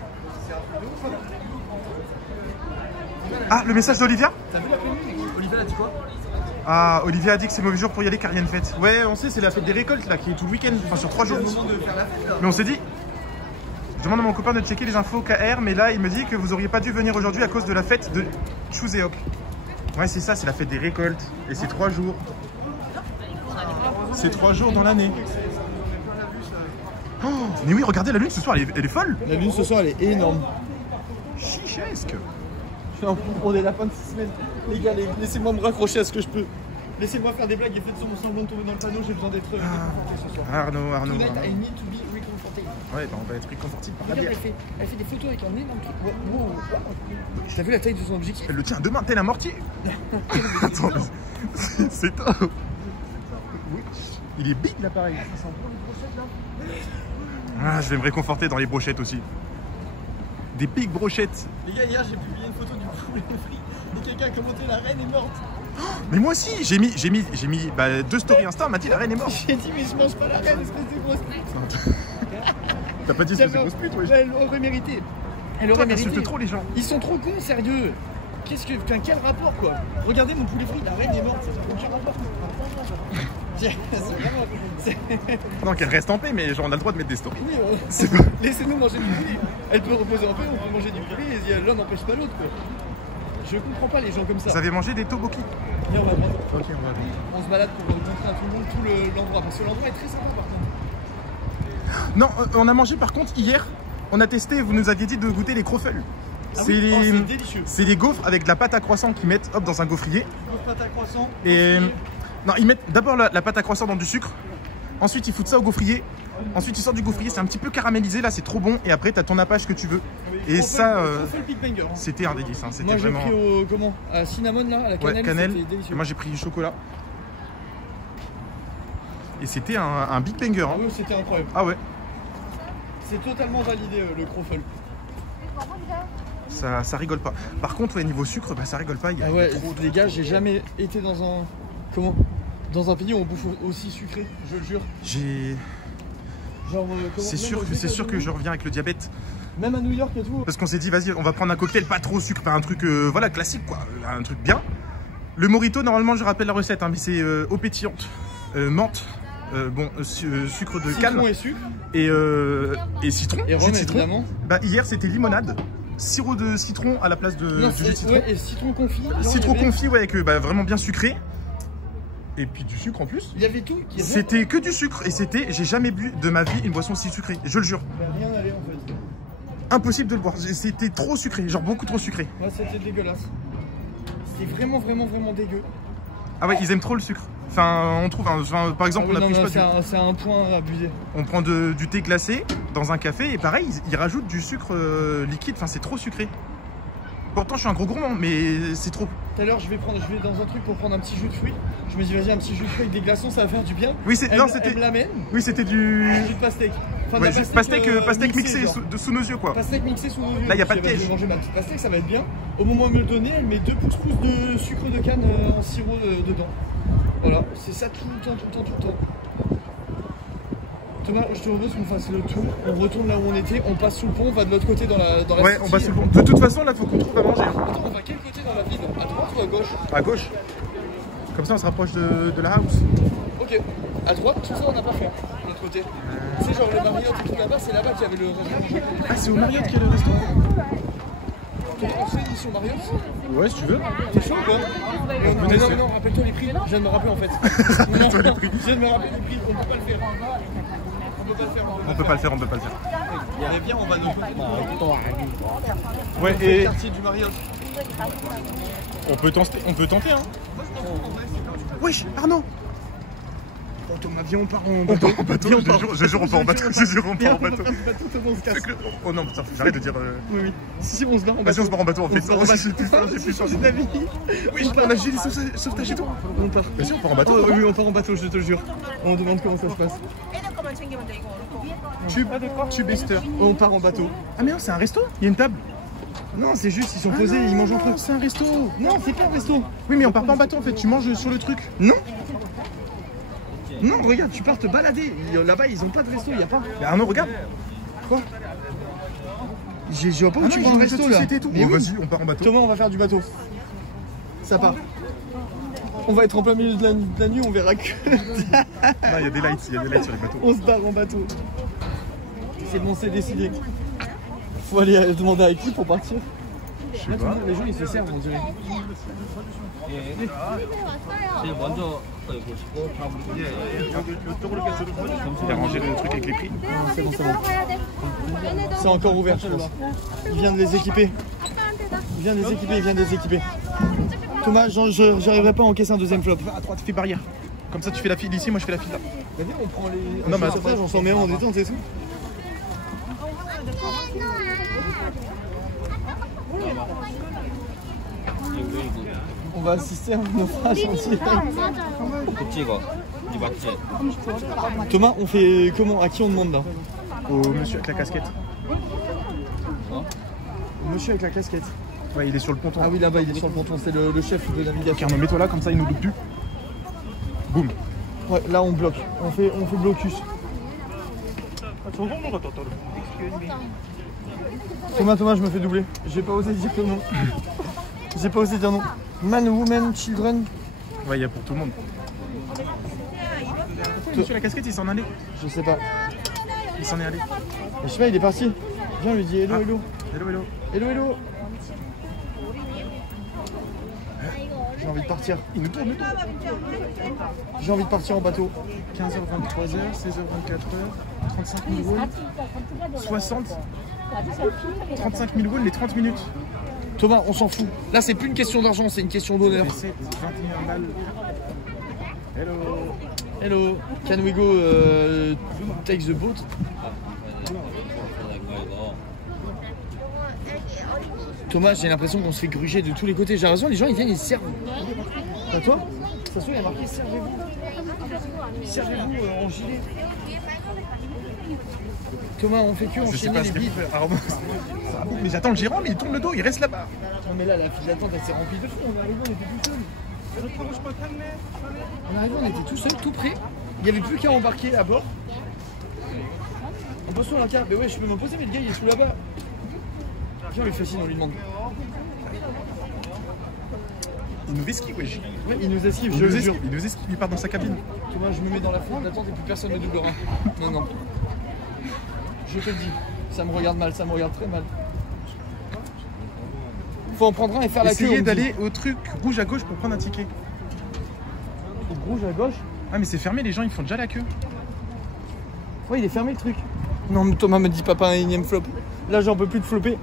Ah, le message d'Olivia? T'as vu la prévenue? Olivia a dit quoi? Ah, Olivia a dit que c'est mauvais jour pour y aller car il y a une fête. Ouais, on sait, c'est la fête des récoltes là, qui est tout le week-end, enfin sur 3 jours. C'est le moment de faire la fête là. Mais on s'est dit, je demande à mon copain de checker les infos KR, mais là il me dit que vous auriez pas dû venir aujourd'hui à cause de la fête de Chuseok. Ouais, c'est ça, c'est la fête des récoltes et c'est 3 jours. C'est 3 jours dans l'année. Oh, mais oui, regardez la lune ce soir, elle est folle. La lune ce soir, elle est énorme. Chichesque. On est la fin de 6 semaines. Les gars, laissez-moi me raccrocher à ce que je peux. Laissez-moi faire des blagues et faites sur mon semblant de tomber dans le panneau, j'ai besoin d'être réconforté ce soir. Arnaud. Tonight, I need to be reconforted. Ouais, bah on va être réconforté par la Regarde, bière. elle fait des photos avec un énorme truc. Wow. T'as vu la taille de son objectif? Elle le tient à 2 mains, tel un mortier. Attends, c'est top. Il est big l'appareil. Ah, je vais me réconforter dans les brochettes aussi. Des big brochettes. Les gars, hier j'ai publié une photo du poulet frit et quelqu'un a commenté la reine est morte. Mais moi aussi, j'ai mis 2 stories Insta, on m'a dit la reine est morte. J'ai dit mais je mange pas la reine, espèce de grosse pute. T'as pas dit espèce de grosse pute, ouais. Elle aurait mérité. Elle aurait mérité. T'insultes trop les gens. Ils sont trop cons, sérieux. Quel rapport quoi? Regardez mon poulet frit, la reine est morte, ça fait aucun rapport. Non, qu'elle reste en paix, mais genre on a le droit de mettre des stories. Oui, laissez-nous manger du poulet. Elle peut reposer en paix, on peut manger du poulet et l'un n'empêche pas l'autre quoi. Je comprends pas les gens comme ça. Vous avez mangé des tteokbokki? Viens, on va prendre. Ok, on va. On se balade pour montrer à tout le monde tout l'endroit. Parce que l'endroit est très sympa par contre. Non, on a mangé par contre hier. On a testé, vous nous aviez dit de goûter les croffels. Ah c'est oui, délicieux. C'est des gaufres avec de la pâte à croissant qu'ils mettent hop, dans un gaufrier. Pâte à croissant. Et non, ils mettent d'abord la pâte à croissant dans du sucre. Ensuite, ils foutent ça au gaufrier. Ensuite, tu sors du gaufrier, c'est un petit peu caramélisé, là, c'est trop bon. Et après, tu as ton nappage que tu veux. Et ça, c'était un délice. Hein. C'était vraiment. Moi, j'ai pris au à cinnamon, là, à la cannelle. Ouais, cannelle. Et moi, j'ai pris du chocolat. Et c'était un big banger. Hein. Ah oui, c'était incroyable. Ah ouais. C'est totalement validé, le Crofel. Ça rigole pas. Par contre, ouais, niveau sucre, bah, ça rigole pas. Ah ouais, les gars, j'ai jamais été dans un. Comment? Dans un pays où on bouffe aussi sucré, je le jure. C'est sûr que je reviens avec le diabète. Même à New York et tout. Parce qu'on s'est dit, vas-y, on va prendre un cocktail pas trop sucre, pas un truc voilà, classique, quoi. Un truc bien. Le Morito, normalement, je rappelle la recette, hein, mais c'est eau pétillante, menthe, sucre de canne. Citron et sucre. Et citron. Et rhum, évidemment. Bah, hier, c'était limonade. Sirop de citron à la place du jus de citron. Ouais, et citron confit. Citron confit, ouais, avec vraiment bien sucré. Et puis du sucre en plus. Il y avait tout. C'était que du sucre. Et j'ai jamais bu de ma vie une boisson si sucrée. Je le jure. Rien allait en fait. Impossible de le boire. C'était trop sucré. Genre beaucoup trop sucré. Ouais, c'était dégueulasse. C'était vraiment dégueu. Ah ouais, ils aiment trop le sucre. Enfin, on trouve. Enfin, par exemple, c'est un point abusé. On prend du thé glacé dans un café et pareil, ils rajoutent du sucre liquide. Enfin, c'est trop sucré. Pourtant, je suis un gros gourmand, mais c'est trop. Tout à l'heure, je vais dans un truc pour prendre un petit jus de fruits. Je me dis, vas-y, un petit jus de fruits avec des glaçons, ça va faire du bien. Oui, c'était du jus de pastèque. Enfin, ouais, pastèque mixé sous nos yeux, quoi. Pastèque mixé sous nos yeux. Là, il n'y a pas de piège. Je vais manger ma petite pastèque, ça va être bien. Au moment où elle me le donnait, elle met 2 pouces de sucre de canne en sirop dedans. Voilà, c'est ça tout le temps. Thomas, je te propose qu'on fasse le tour, on retourne là où on était, on passe sous le pont, on va de l'autre côté dans la ouais, city. On va sous le pont. De toute façon, là, faut qu'on trouve à manger. Attends, on va quel côté dans la ville? À droite ou à gauche? À gauche. Comme ça, on se rapproche de la house. Ok. À droite, tout ça, on n'a pas fait. De l'autre côté. Tu sais, genre le Marriott et tout là-bas, c'est là-bas qu'il y avait le restaurant. Ah, c'est au Marriott qu'il y a le restaurant? On fait une édition Marriott? Ouais, si tu veux. T'es chaud ou quoi? Non, rappelle-toi les prix. Je viens de me rappeler en fait. Rappelle-toi les prix. Je viens de me rappeler les prix, on peut pas le faire. On peut pas le faire. Allez, viens, on va de l'autre côté. Ouais, et le quartier du Marriott. On peut tenter, hein. Wesh, Arnaud. Oh Thomas, viens, on part en bateau. Je jure, on part en bateau. Oh non, putain, j'arrête de dire. Oui. Si, on se barre en bateau. Vas-y, on se barre en bateau en fait. J'ai plus faim. Oui, on a gilets sauvetage et tout. On part. Vas-y, on part en bateau. Oui, on part en bateau, je te le jure. On demande comment ça se passe. Tube Easter. On part en bateau. Ah, mais non, c'est un resto. Il y a une table. Non, c'est juste, ils sont posés, ils mangent entre eux. C'est un resto. Non, c'est pas un resto. Oui, mais on part pas en bateau en fait. Tu manges sur le truc. Non. Non, regarde, tu pars te balader. Là-bas, ils ont pas de resto, il y a pas. Mais Arnaud, regarde. Quoi? Je vois pas où tu prends un resto là. Mais vas-y, on part en bateau. Thomas, on va faire du bateau. Ça part. On va être en plein milieu de la nuit, on verra que. Là, il y a des lights sur les bateaux. On se barre en bateau. C'est bon, c'est décidé. Faut aller demander à qui pour partir. Je sais pas. Les gens ils se servent, on dirait. Il a rangé le truc avec les prix. C'est bon. C'est encore ouvert, je pense. Il vient de les équiper. Il vient de les équiper. Thomas, j'arriverai pas à encaisser un deuxième flop. À droite, fais barrière. Comme ça, tu fais la file ici, moi je fais la file là. Vas-y, on prend les. Non, mais on s'en met en détente et tout. On va assister à un naufrage entier. Thomas, on fait comment? À qui on demande là? Au monsieur avec la casquette. Au monsieur avec la casquette. Ouais, il est sur le ponton. Ah oui, là-bas, il est sur le ponton, c'est le chef de navigation. Ok, mets-toi là, comme ça il nous loupe plus. Boum. Ouais, là on bloque. On fait blocus. Thomas, je me fais doubler. J'ai pas osé dire non. Man, woman, children. Ouais, il y a pour tout le monde. Monsieur la casquette, il s'en allait. Je sais pas. Il s'en est allé. Je sais pas, il est parti. Viens, lui dis hello, hello. Hello. J'ai envie de partir. Il nous tourne. J'ai envie de partir en bateau. 15h, 23h, 16h, 24h, 35 000 won, 60, 35 000 won les 30 minutes. Thomas, on s'en fout. Là, c'est plus une question d'argent, c'est une question d'honneur. 7, 21 balles. Hello. Hello, can we go take the boat? Thomas, j'ai l'impression qu'on se fait gruger de tous les côtés. J'ai raison, les gens ils viennent, ils se servent. Pas toi? Ça se trouve, il y a marqué servez-vous. Servez-vous en gilet. Thomas, on fait que enchaîner les billes. Mais j'attends le gérant, mais il tourne le dos, il reste là-bas. Non mais là, la file d'attente, elle s'est remplie de fou. On est arrivé, on était tout seul. On est arrivé, on était tout seul, tout près. Il n'y avait plus qu'à embarquer à bord. On pose sur la carte. Mais ouais, je peux me poser, mais le gars, il est sous là-bas. Viens, on lui fascine, on lui demande. Il nous esquive, wesh. Ouais, il nous esquive, je le jure. Il nous esquive, il part dans sa cabine. Thomas, je me mets dans la file d'attente et plus personne ne doublera. Non, non. Je te le dis, ça me regarde mal, ça me regarde très mal. Faut en prendre un et faire la queue. Essayez d'aller au truc rouge à gauche pour prendre un ticket. Rouge à gauche? Ah mais c'est fermé, les gens ils font déjà la queue. Ouais, il est fermé le truc. Non, mais Thomas me dit pas un énième flop. Là, j'en peux plus de flopper.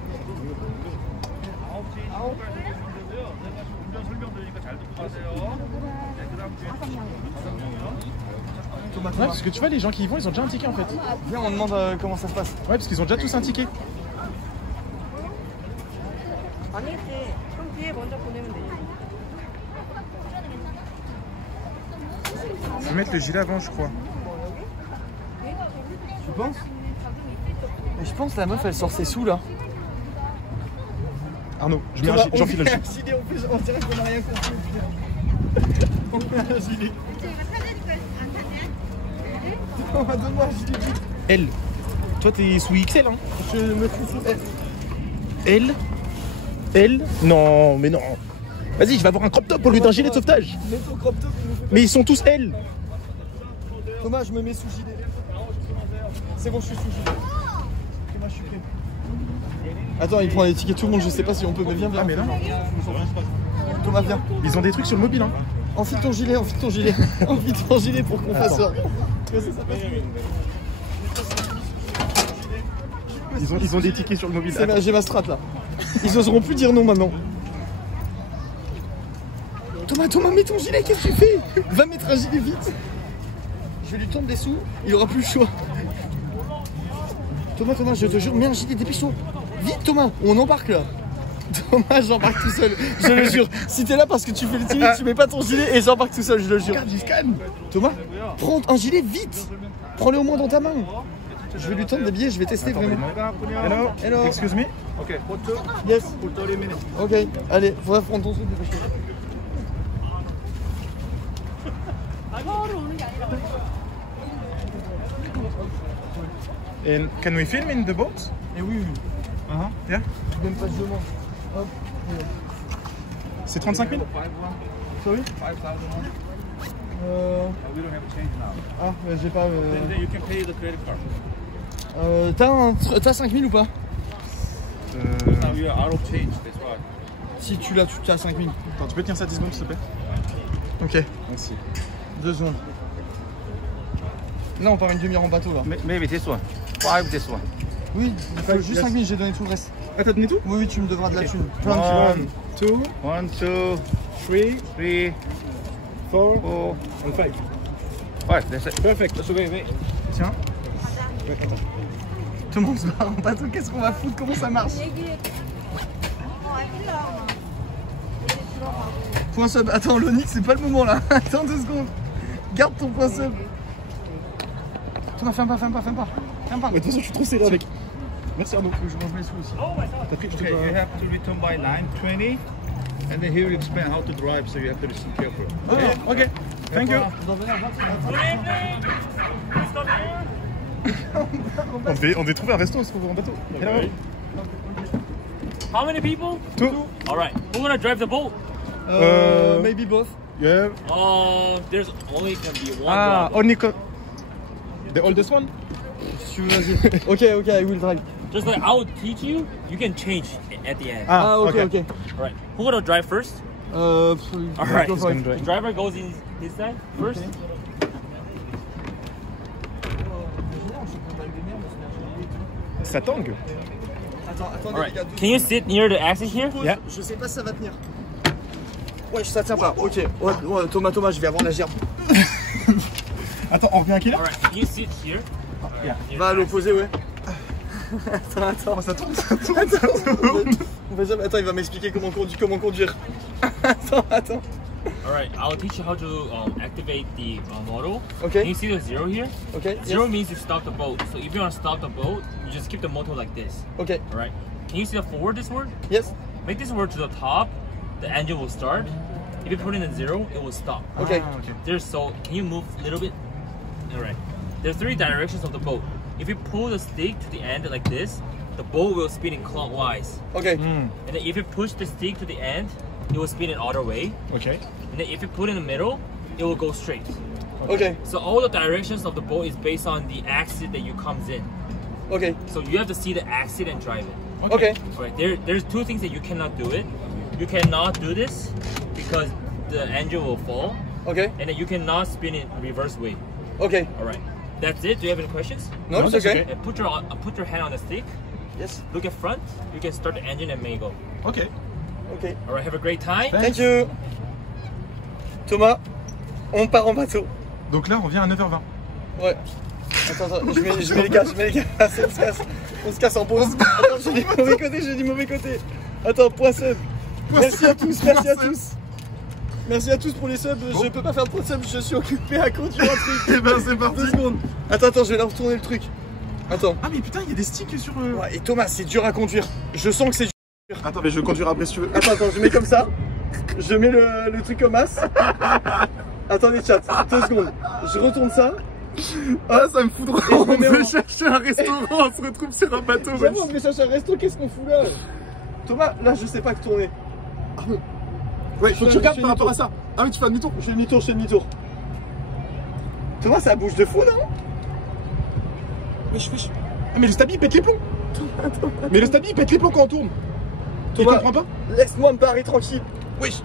Ouais, parce que tu vois, les gens qui y vont, ils ont déjà un ticket en fait. Viens, on demande comment ça se passe. Ouais, parce qu'ils ont déjà tous un ticket. Faut mettre le gilet avant, je crois. Tu penses? Mais je pense que la meuf, elle sort ses sous là. Arnaud, j'enfile le gilet. On dirait qu'on n'a rien compris. On met un gilet. Donne-moi un gilet. L. Toi, t'es sous XL, hein? Je me trouve sous L. L. L. Non, mais non. Vas-y, je vais avoir un crop top pour lui d'un gilet de sauvetage. Mets ton crop top. Mais ils sont tous L. Thomas, je me mets sous gilet. C'est bon, je suis sous gilet. Thomas, je suis prêt. Attends, il prend les tickets tout le monde, je sais pas si on peut, mais viens. Ah, mais non. Thomas, viens. Ils ont des trucs sur le mobile, hein. Enfile ton gilet, enfile ton gilet. Enfile ton gilet pour qu'on fasse ça. Ils ont des tickets sur le mobile. J'ai ma strat là. Ils oseront plus dire non maintenant. Thomas, mets ton gilet, qu'est-ce que tu fais? Va mettre un gilet vite. Je vais lui tendre des sous, il aura plus le choix. Thomas, je te jure, mets un gilet, dépêche-toi. Vite Thomas, on embarque là. Thomas, j'embarque tout seul, je le jure. Si t'es là parce que tu fais le tir, tu mets pas ton gilet et j'embarque tout seul, je le jure. Regarde, il scanne. Thomas, prends un gilet vite. Prends-le au moins dans ta main. Je vais lui tendre des billets, je vais tester vraiment. Hello. Excuse me. Ok. Yes. Ok, allez, faudra prendre ton truc. And can we film in the boat? Eh oui. Yeah. Même pas de demande. Hop. C'est 35 000? Sorry? Ah, j'ai pas. Then you can pay the credit card. T'as 5000 ou pas? Now you are out of change, that's why. Si tu l'as, tu as 5000. Attends, tu peux tenir ça 10 secondes s'il te plaît? Ok. Merci. 2 secondes. Là, on part une demi-heure en bateau là. Maybe this one. 5 this one. Oui, il faut juste 5000, j'ai donné tout le reste. Ah, t'as donné tout? Oui, tu me devras de la thune. Plein de 1, 2, 2, 3, 4, 4, and 5. Ouais, that's it. Perfect. That's okay, Tiens. Tout le monde se barre en bateau, qu'est-ce qu'on va foutre? Comment ça marche? Point sub. Attends, l'Onyx, c'est pas le moment là. Attends 2 secondes. Garde ton point sub. Thomas, ferme pas. De toute façon, je suis trop serré avec. Merci Arnaud. Je mange mes sous aussi. T'as pris, je te Okay, dois. you have to return by 9:20, and then he will explain how to drive, so you have to listen carefully. Ok. Thank you. On devait trouver un resto, on se trouve en bateau. Hello. How many people? 2. All right. Who's gonna drive the boat? Maybe both. Yeah. There's only gonna be one. Ah, driver. only the oldest one? Si tu veux, vas-y. Ok, I will drive. Just like I would teach you, you can change at the end. Ah, ok. All right. Who's gonna drive first? All right. Go for it. The driver goes in his side first. Okay. Ça tangue. Attends, All right. Can you sit near the axis here? Yeah. Je sais pas si ça va tenir. Ouais, ça tient pas. Ok. Ouais, Thomas, je vais avoir la gerbe. Attends, on revient à quelle heure? Alright, can you sit here? Yeah. Va à l'opposé, ouais. Attends. Ça tourne, ça tourne. On va jamais... Attends, il va m'expliquer comment conduire. Attends. Alright, I'll teach you how to activate the model. Okay. Can you see the 0 here? Okay. Zero means you stop the boat. So if you want to stop the boat, you just keep the motor like this. Okay. Alright. Can you see the forward this word? Yes. Make this word to the top, the engine will start. If you put in a 0, it will stop. Okay. Can you move a little bit? Alright. There's 3 directions of the boat. If you pull the stick to the end like this, the boat will spin in clockwise. Okay. And then if you push the stick to the end, it will spin in other way. Ok. And then if you put in the middle, it will go straight. Okay. So all the directions of the boat is based on the axis that you comes in. Okay. So you have to see the axis and drive it. Okay. Alright, there's 2 things that you cannot do it. You cannot do this because the engine will fall. Okay. And then you cannot spin it reverse way. Okay. Alright. That's it. Do you have any questions? No, it's okay. And put your hand on the stick. Yes. Look at front. You can start the engine and may go. Ok. Okay. Alright, have a great time. Thank you. Thomas, on part en bateau. Donc là, on revient à 9h20. Ouais. Attends, je mets les gars, on se casse en pause. Attends, j'ai dit mauvais côté. Attends, point sub. Merci à tous. Merci à tous pour les subs. Bon. Je peux pas faire de sub, je suis occupé à conduire un truc. Et ben c'est parti. 2 secondes. Attends, je vais leur retourner le truc. Attends. Ah mais putain, il y a des sticks sur... Ouais, et Thomas, c'est dur à conduire. Je sens que c'est dur. Attends, mais je vais conduire après si tu veux. Attends, je mets comme ça. Je mets le truc au mas. Attendez chat, 2 secondes. Je retourne ça. Ah, ça me fout drôle. On devait chercher un restaurant, on se retrouve sur un bateau. J'avoue, on devait chercher un resto, qu'est-ce qu'on fout là? Thomas, là je sais pas que tourner. Ouais, faut que tu regardes par rapport à ça. Ah oui, tu fais un demi-tour. Je fais demi-tour. Thomas, ça bouge de fou, non? Wesh. Ah, mais le stabi il pète les plombs. Mais le stabi il pète les plombs quand on tourne. Tu comprends pas? Laisse-moi me barrer tranquille. Wesh.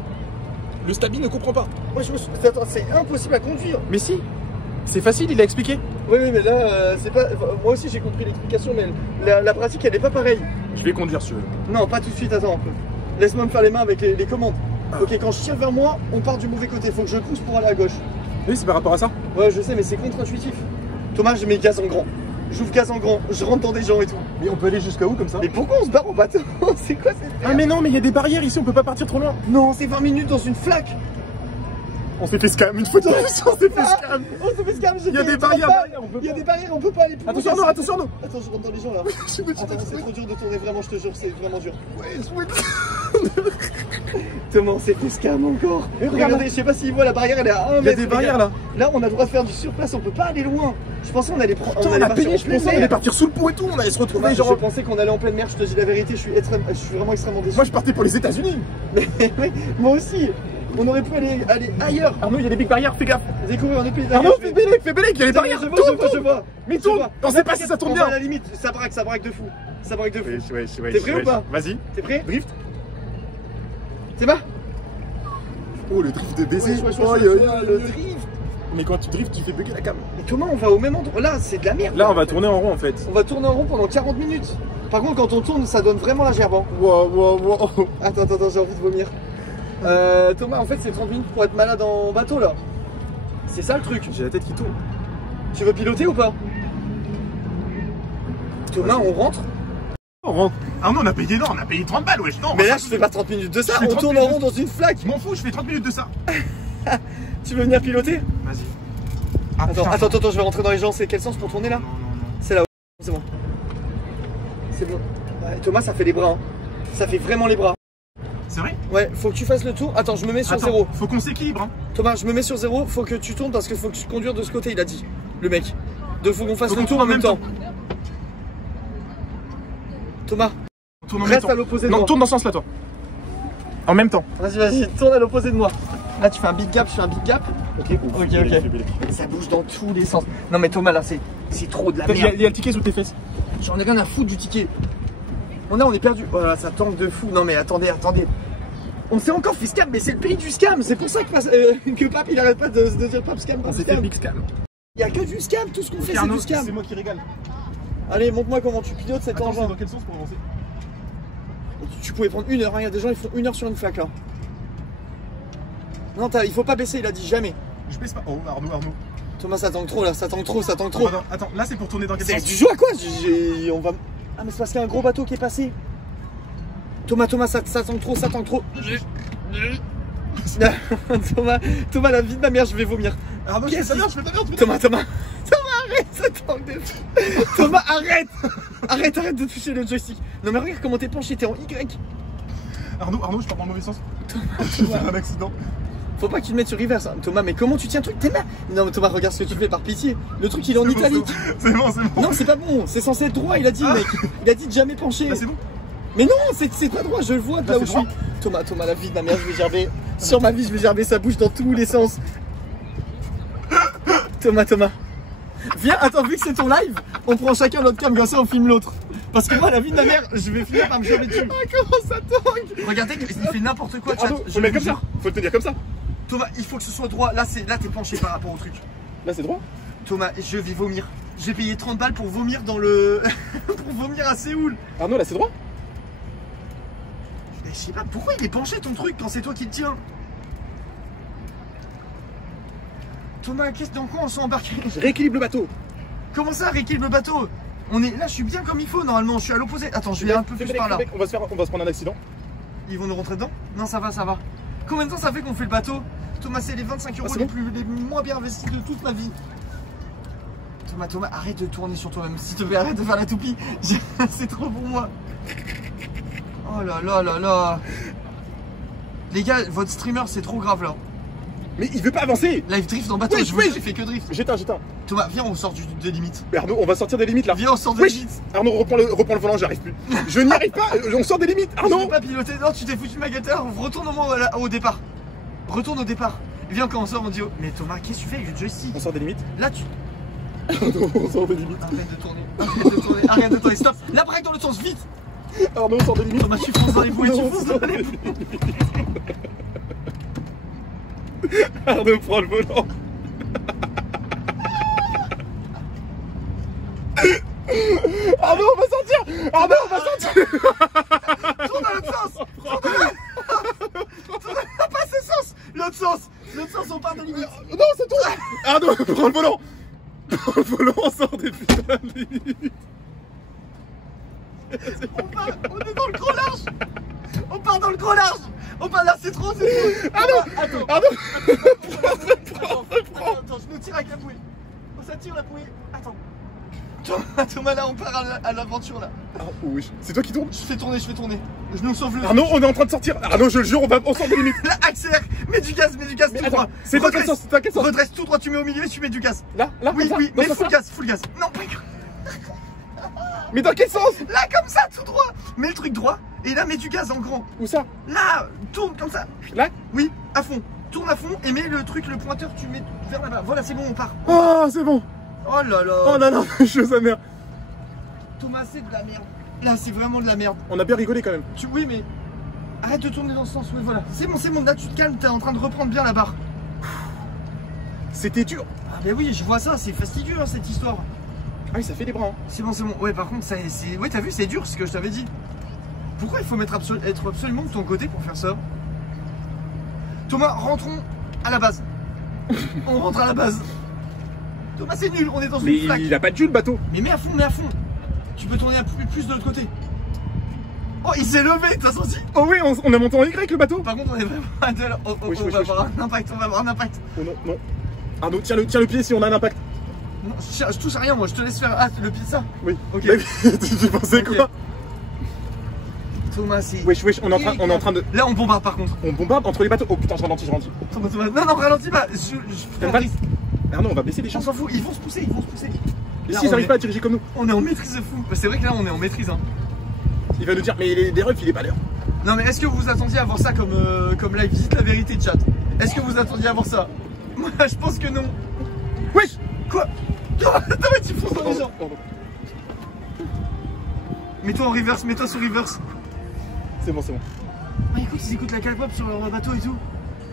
Le stabi ne comprend pas. Wesh. Attends, c'est impossible à conduire. Mais si. C'est facile, il a expliqué. Oui, mais là, c'est pas. Moi aussi j'ai compris l'explication, mais la pratique elle est pas pareille. Je vais conduire si tu veux. Non, pas tout de suite, attends. Laisse-moi me faire les mains avec les commandes. Ok, quand je tire vers moi, on part du mauvais côté. Faut que je pousse pour aller à gauche. Oui, c'est par rapport à ça. Ouais, je sais, mais c'est contre-intuitif. Thomas, je mets gaz en grand. J'ouvre gaz en grand, je rentre dans des gens et tout. Mais on peut aller jusqu'à où comme ça? Mais pourquoi on se barre en bateau? C'est quoi cette merde? Ah mais non, mais il y a des barrières ici, on peut pas partir trop loin. Non, c'est 20 minutes dans une flaque. On s'est fait scam une fois de plus, on s'est fait scam. On s'est fait scam, il y a des barrières, il y a des barrières, on peut pas aller plus loin. Attention, attention. Attends, je rentre dans les gens là. Attends, c'est trop dur de tourner, vraiment, je te jure, c'est vraiment dur. Ouais. Thomas, on s'est fait scam encore. Regardez, je sais pas s'ils voient, la barrière elle est à 1 mètre. Il y a des barrières là. Là, on a le droit de faire du surplace, on peut pas aller loin. Je pensais qu'on allait prendre. On a payé, je pensais qu'on allait partir sous le pont et tout, on allait se retrouver genre. Je pensais qu'on allait en pleine mer, je te dis la vérité, je suis vraiment extrêmement déçu. Moi je partais pour les États-Unis. Oui, moi aussi. On aurait pu aller ailleurs. Arnaud, il y a des big barrières, fais gaffe. Découvrir un autre pays. Arnaud, fais bélec, il y a des barrières. Je vois. Mais tourne. On sait pas si ça tourne bien. À la limite, ça braque de fou. Ouais. T'es prêt ou pas? Vas-y. T'es prêt? Drift. C'est bas. Oh, le drift de baiser. Le drift. Mais quand tu drifts, tu fais bugger la cam. Mais Thomas, on va au même endroit. Là, c'est de la merde. Là, on va tourner en rond en fait. On va tourner en rond pendant 40 minutes. Par contre, quand on tourne, ça donne vraiment la gerbe. Wow. Attends, j'ai envie de vomir. Thomas, en fait, c'est 30 minutes pour être malade en bateau là. C'est ça le truc. J'ai la tête qui tourne. Tu veux piloter ou pas? Thomas, on rentre? On rentre. Arnaud, on a payé 30 balles, wesh. Non. Mais là, je fais pas 30 minutes de ça. On tourne en rond dans une flaque. Je m'en fous, je fais 30 minutes de ça. Tu veux venir piloter? Vas-y. Attends, je vais rentrer dans les gens. C'est quel sens pour tourner là? Non. C'est là. C'est bon. Ouais, Thomas, ça fait les bras. Hein. Ça fait vraiment les bras. C'est vrai? Ouais, faut que tu fasses le tour. Attends, je me mets sur 0. Faut qu'on s'équilibre. Hein. Thomas, je me mets sur 0. Faut que tu tournes parce qu'il faut que tu conduires de ce côté, il a dit. Le mec. Donc faut qu'on fasse le tour en même temps. Thomas, reste à l'opposé de moi. Non, tourne dans ce sens là, toi. En même temps. Vas-y, tourne à l'opposé de moi. Là, tu fais un big gap, je fais un big gap. Ok. Ça bouge dans tous les sens. Non, mais Thomas, là, c'est trop de la merde. Il y a le ticket sous tes fesses. J'en ai rien à foutre du ticket. On est perdu. Voilà, ça tangue de fou. Non, mais attendez. On s'est encore fait scam, mais c'est le pays du scam. C'est pour ça que Pape, il arrête pas de dire Pape scam. On s'est fait big scam. Il y a que du scam. Tout ce qu'on fait, c'est du scam. C'est moi qui régale. Allez, montre-moi comment tu pilotes cet engin. Dans quel sens pour avancer? Tu pouvais prendre 1 heure, hein. Il y a des gens, ils font 1 heure sur une flaque. Hein. Non, il faut pas baisser, il a dit jamais. Je baisse pas. Oh, Arnaud. Thomas, ça tangue trop là, ça tangue trop, ça tangue trop. Attends, là c'est pour tourner dans quel sens? Tu joues à quoi? On va... Ah mais c'est parce qu'il y a un gros bateau qui est passé. Thomas, ça tangue trop, ça tangue trop. Thomas, la vie de ma mère, je vais vomir. Ah non, je fais ta merde, Thomas, arrête, ça tangue de... Thomas, arrête de toucher le joystick. Non mais regarde comment t'es penché, t'es en Y. Arnaud, je pars dans le mauvais sens. J'ai un accident. Faut pas que tu te mettes sur reverse, hein. Thomas, mais comment tu tiens le truc? T'es là. Non mais Thomas, regarde ce que tu fais, par pitié. Le truc il est en italique. C'est bon. Non, c'est pas bon, c'est censé être droit, il a dit, mec. Il a dit de jamais pencher. Là c'est bon. Mais non, c'est pas droit, je le vois de là où je suis. Thomas, la vie de ma mère, je vais gerber. Sur ma vie, je vais gerber, ça bouge dans tous les sens. Thomas. Viens, attends, vu que c'est ton live, on prend chacun notre cam, comme ça on filme l'autre. Parce que moi, la vie de ma mère, je vais finir par me gerber dessus. Ah, comment ça tangue? Regardez, il fait n'importe quoi, chat. Faut le mettre comme ça. Faut le tenir comme ça. Thomas, il faut que ce soit droit. Là, t'es penché par rapport au truc. Là, c'est droit. Thomas, je vais vomir. J'ai payé 30 balles pour vomir dans le... pour vomir à Séoul. Arnaud, là, c'est droit. Mais je sais pas, pourquoi il est penché ton truc quand c'est toi qui le tiens? Thomas, dans quoi on s'est embarqué? Rééquilibre le bateau. Comment ça, rééquilibre le bateau? Là, je suis bien comme il faut normalement, je suis à l'opposé. Attends, je vais un peu plus par là. On va se prendre un accident. Ils vont nous rentrer dedans? Non, ça va. Combien de temps ça fait qu'on fait le bateau? Thomas, c'est les 25 euros les moins bien investis de toute ma vie. Thomas, arrête de tourner sur toi-même. S'il te plaît, arrête de faire la toupie. C'est trop pour moi. Oh là. Les gars, votre streamer, c'est trop grave là. Mais il veut pas avancer. Live drift en bateau, j'ai fait que drift. J'éteins. Thomas, viens, on sort des limites. Mais Arnaud, on va sortir des limites là. Viens, on sort des limites. Arnaud, reprends le volant, j'y arrive plus. Je n'y arrive pas, on sort des limites. Arnaud. Je peux pas piloter, non, tu t'es foutu de ma guetteur. Retourne au départ. Retourne au départ. Viens, quand on sort, on dit mais Thomas, qu'est-ce que tu fais avec le joystick? On sort des limites. Là, tu... Arnaud, on sort des limites. Arrête de tourner, stop. La break dans l'autre sens, vite. Arnaud, on sort des limites. Thomas, tu fonces dans les bouées, Arnaud, prends le volant. Arnaud, on va sortir. Tourne dans l'autre sens. Tourne pas ce sens. L'autre sens, on part des limites. Non, c'est toi. Arnaud, prends le volant. On sort des putains de limites. On est dans le gros large. On part dans le gros large. On part là, c'est trop. Arnaud, Attends, je me tire avec la bouée. Oh, ça tire la bouée. Attends. Thomas, là, on part à l'aventure là. Ah, oui. C'est toi qui tourne? Je fais tourner. Je nous sauve le. Arnaud, on est en train de sortir. Arnaud, je le jure, on sort des limites. Là, accélère. Mets du gaz tout droit. C'est dans quel sens? Redresse tout droit, tu mets au milieu et tu mets du gaz. Là, oui, mais full gaz. Non, pas. Mais dans quel sens? Là, comme ça, tout droit. Mets le truc droit et là, mets du gaz en grand. Où ça? Là, tourne comme ça. Là? Oui, à fond. Tourne à fond et mets le pointeur, tu mets vers là-bas. Voilà, c'est bon, on part. Oh, c'est bon. Oh là là, je suis sa mère. Thomas, c'est de la merde. Là, c'est vraiment de la merde. On a bien rigolé quand même. Oui, mais arrête de tourner dans ce sens. Oui, voilà. C'est bon. Là, tu te calmes. T'es en train de reprendre bien la barre. C'était dur. Ah, mais oui, je vois ça. C'est fastidieux, hein, cette histoire. Ah oui, ça fait des bras. Hein. C'est bon. Ouais, par contre, ouais, t'as vu, c'est dur, ce que je t'avais dit. Pourquoi il faut être absolument de ton côté pour faire ça? Thomas, rentrons à la base. On rentre à la base. Thomas, c'est nul. On est dans une flaque. Mais il a pas de jus, le bateau. Mais mets à fond. Tu peux tourner plus de l'autre côté. Oh, il s'est levé, t'as senti? Oh oui, on a monté en Y le bateau. Par contre, on est vraiment à deux là. On va avoir un impact. Oh non. Arnaud, tiens le pied si on a un impact. Non, je touche à rien, moi, je te laisse faire. Ah, le pied de ça? Oui. Ok. Tu pensais quoi? Thomas, c'est. Wesh, on est en train de. Là, on bombarde par contre. On bombarde entre les bateaux. Oh putain, je ralentis. Thomas. Non, ralentis pas. T'aimes pas? Arnaud, on va baisser les chances. On s'en fout, ils vont se pousser. Et s'ils n'arrivent pas à diriger comme nous? On est en maîtrise de fou. C'est vrai que là, on est en maîtrise. Hein. Il va nous dire, mais des refs, il est pas l'heure. Non, mais est-ce que vous attendiez à voir ça comme live? Visite la vérité, chat. Est-ce que vous attendiez à voir ça? Moi, je pense que non. Wesh! Quoi? Attends, mais tu fonces dans les gens. Mets-toi en reverse, mets-toi sur reverse. C'est bon. Ah, écoute, ils écoutent la calpop sur leur bateau et tout.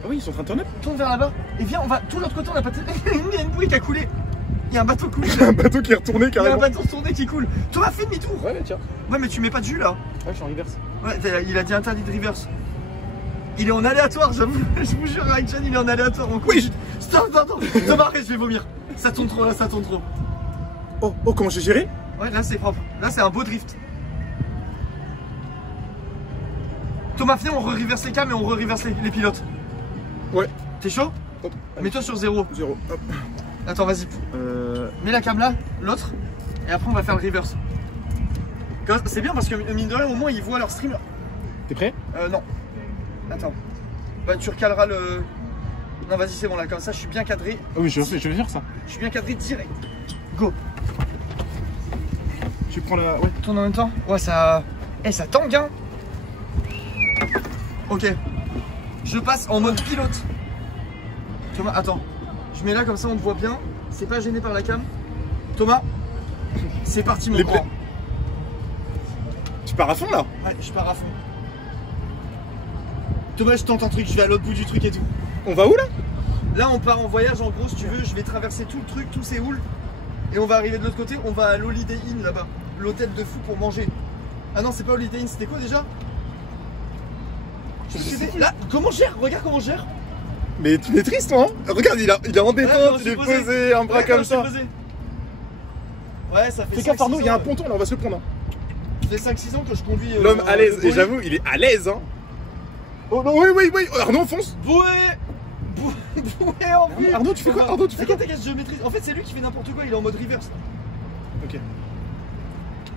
Ah oui, ils sont en train de turn up. Tourne vers là-bas. Et viens, on va. Tout l'autre côté, on a pas. Il y a une bouée qui a coulé. Il y a un bateau coulé. Il y a un bateau qui est retourné carrément. Il y a un bateau retourné qui coule. Thomas, fais demi-tour. Ouais, tiens. Ouais, mais tu mets pas de jus là. Ouais, je suis en reverse. Ouais, il a dit interdit de reverse. Il est en aléatoire, j'avoue. Je vous jure, Ryan, il est en aléatoire. Oui. Stop. Thomas, arrête, je vais vomir. Ça tourne trop, là, ça tourne trop. Oh, comment j'ai géré? Ouais, là c'est propre. Là c'est un beau drift. Thomas, viens, on re-reverse les cams et on re-reverse les pilotes. Ouais. T'es chaud? Hop. Mets-toi sur 0. 0. Hop. Attends, vas-y. Mets la cam là, l'autre. Et après on va faire le reverse. C'est bien parce que mine de rien, au moins ils voient leur stream. T'es prêt? Non. Attends. Bah tu recaleras le... Non vas-y c'est bon là, comme ça je suis bien cadré. Oh oui, je vais faire ça. Je suis bien cadré direct. Go. Tu prends la... Ouais. Tourne en même temps. Ouais ça... Eh ça tangue hein. Ok. Je passe en mode pilote. Thomas, attends. Je mets là comme ça on te voit bien. C'est pas gêné par la cam. Thomas. C'est parti mon grand. Tu pars à fond là? Ouais, je pars à fond. Thomas, je tente un truc, je vais à l'autre bout du truc et tout. On va où là? Là, on part en voyage, en gros, si tu veux, je vais traverser tout le truc, tous ces halls. Et on va arriver de l'autre côté, on va à l'Holiday Inn là-bas. L'hôtel de fou pour manger. Ah non, c'est pas Holiday Inn, c'était quoi déjà? Là, comment gère? Regarde comment gère. Mais tu es triste toi hein? Regarde, il est en détente, il est posé, un bras comme ça. Ouais, ça fait. Fais gaffe Arnaud, il y a un ponton là, on va se le prendre. Ça fait 5-6 ans que je conduis. L'homme à l'aise, et j'avoue, il est à l'aise hein. Oh non, oui, Arnaud fonce. Boué en vie. Arnaud, tu fais quoi? Arnaud, tu fais quoi? T'inquiète, je maîtrise. En fait, c'est lui qui fait n'importe quoi, il est en mode reverse. Ok.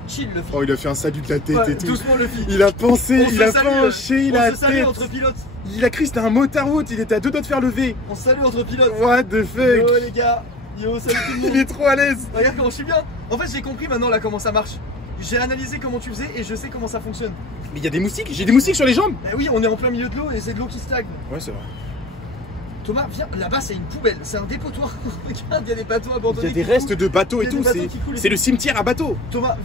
Chill le fils. Oh, il a fait un salut de la tête et tout. Doucement le fils. Il a pensé, il a penché la tête. On se salue entre pilotes. Il a cru que c'était un motard route, il était à 2 doigts de faire le V. On se salue entre pilotes. What the fuck? Yo les gars. Yo, salut tout le monde. Il est trop à l'aise. Regarde comment je suis bien. En fait, j'ai compris maintenant là comment ça marche. J'ai analysé comment tu faisais et je sais comment ça fonctionne. Mais il y a des moustiques, j'ai des moustiques sur les jambes. Bah oui, on est en plein milieu de l'eau et c'est de l'eau qui stagne. Ouais, c'est vrai. Thomas, viens, là-bas c'est une poubelle, c'est un dépotoir. Regarde, il y a des bateaux abandonnés. Il y a des restes de bateaux et Il y a tout, des bateaux qui coulent et c'est tout. le cimetière à bateaux. Thomas,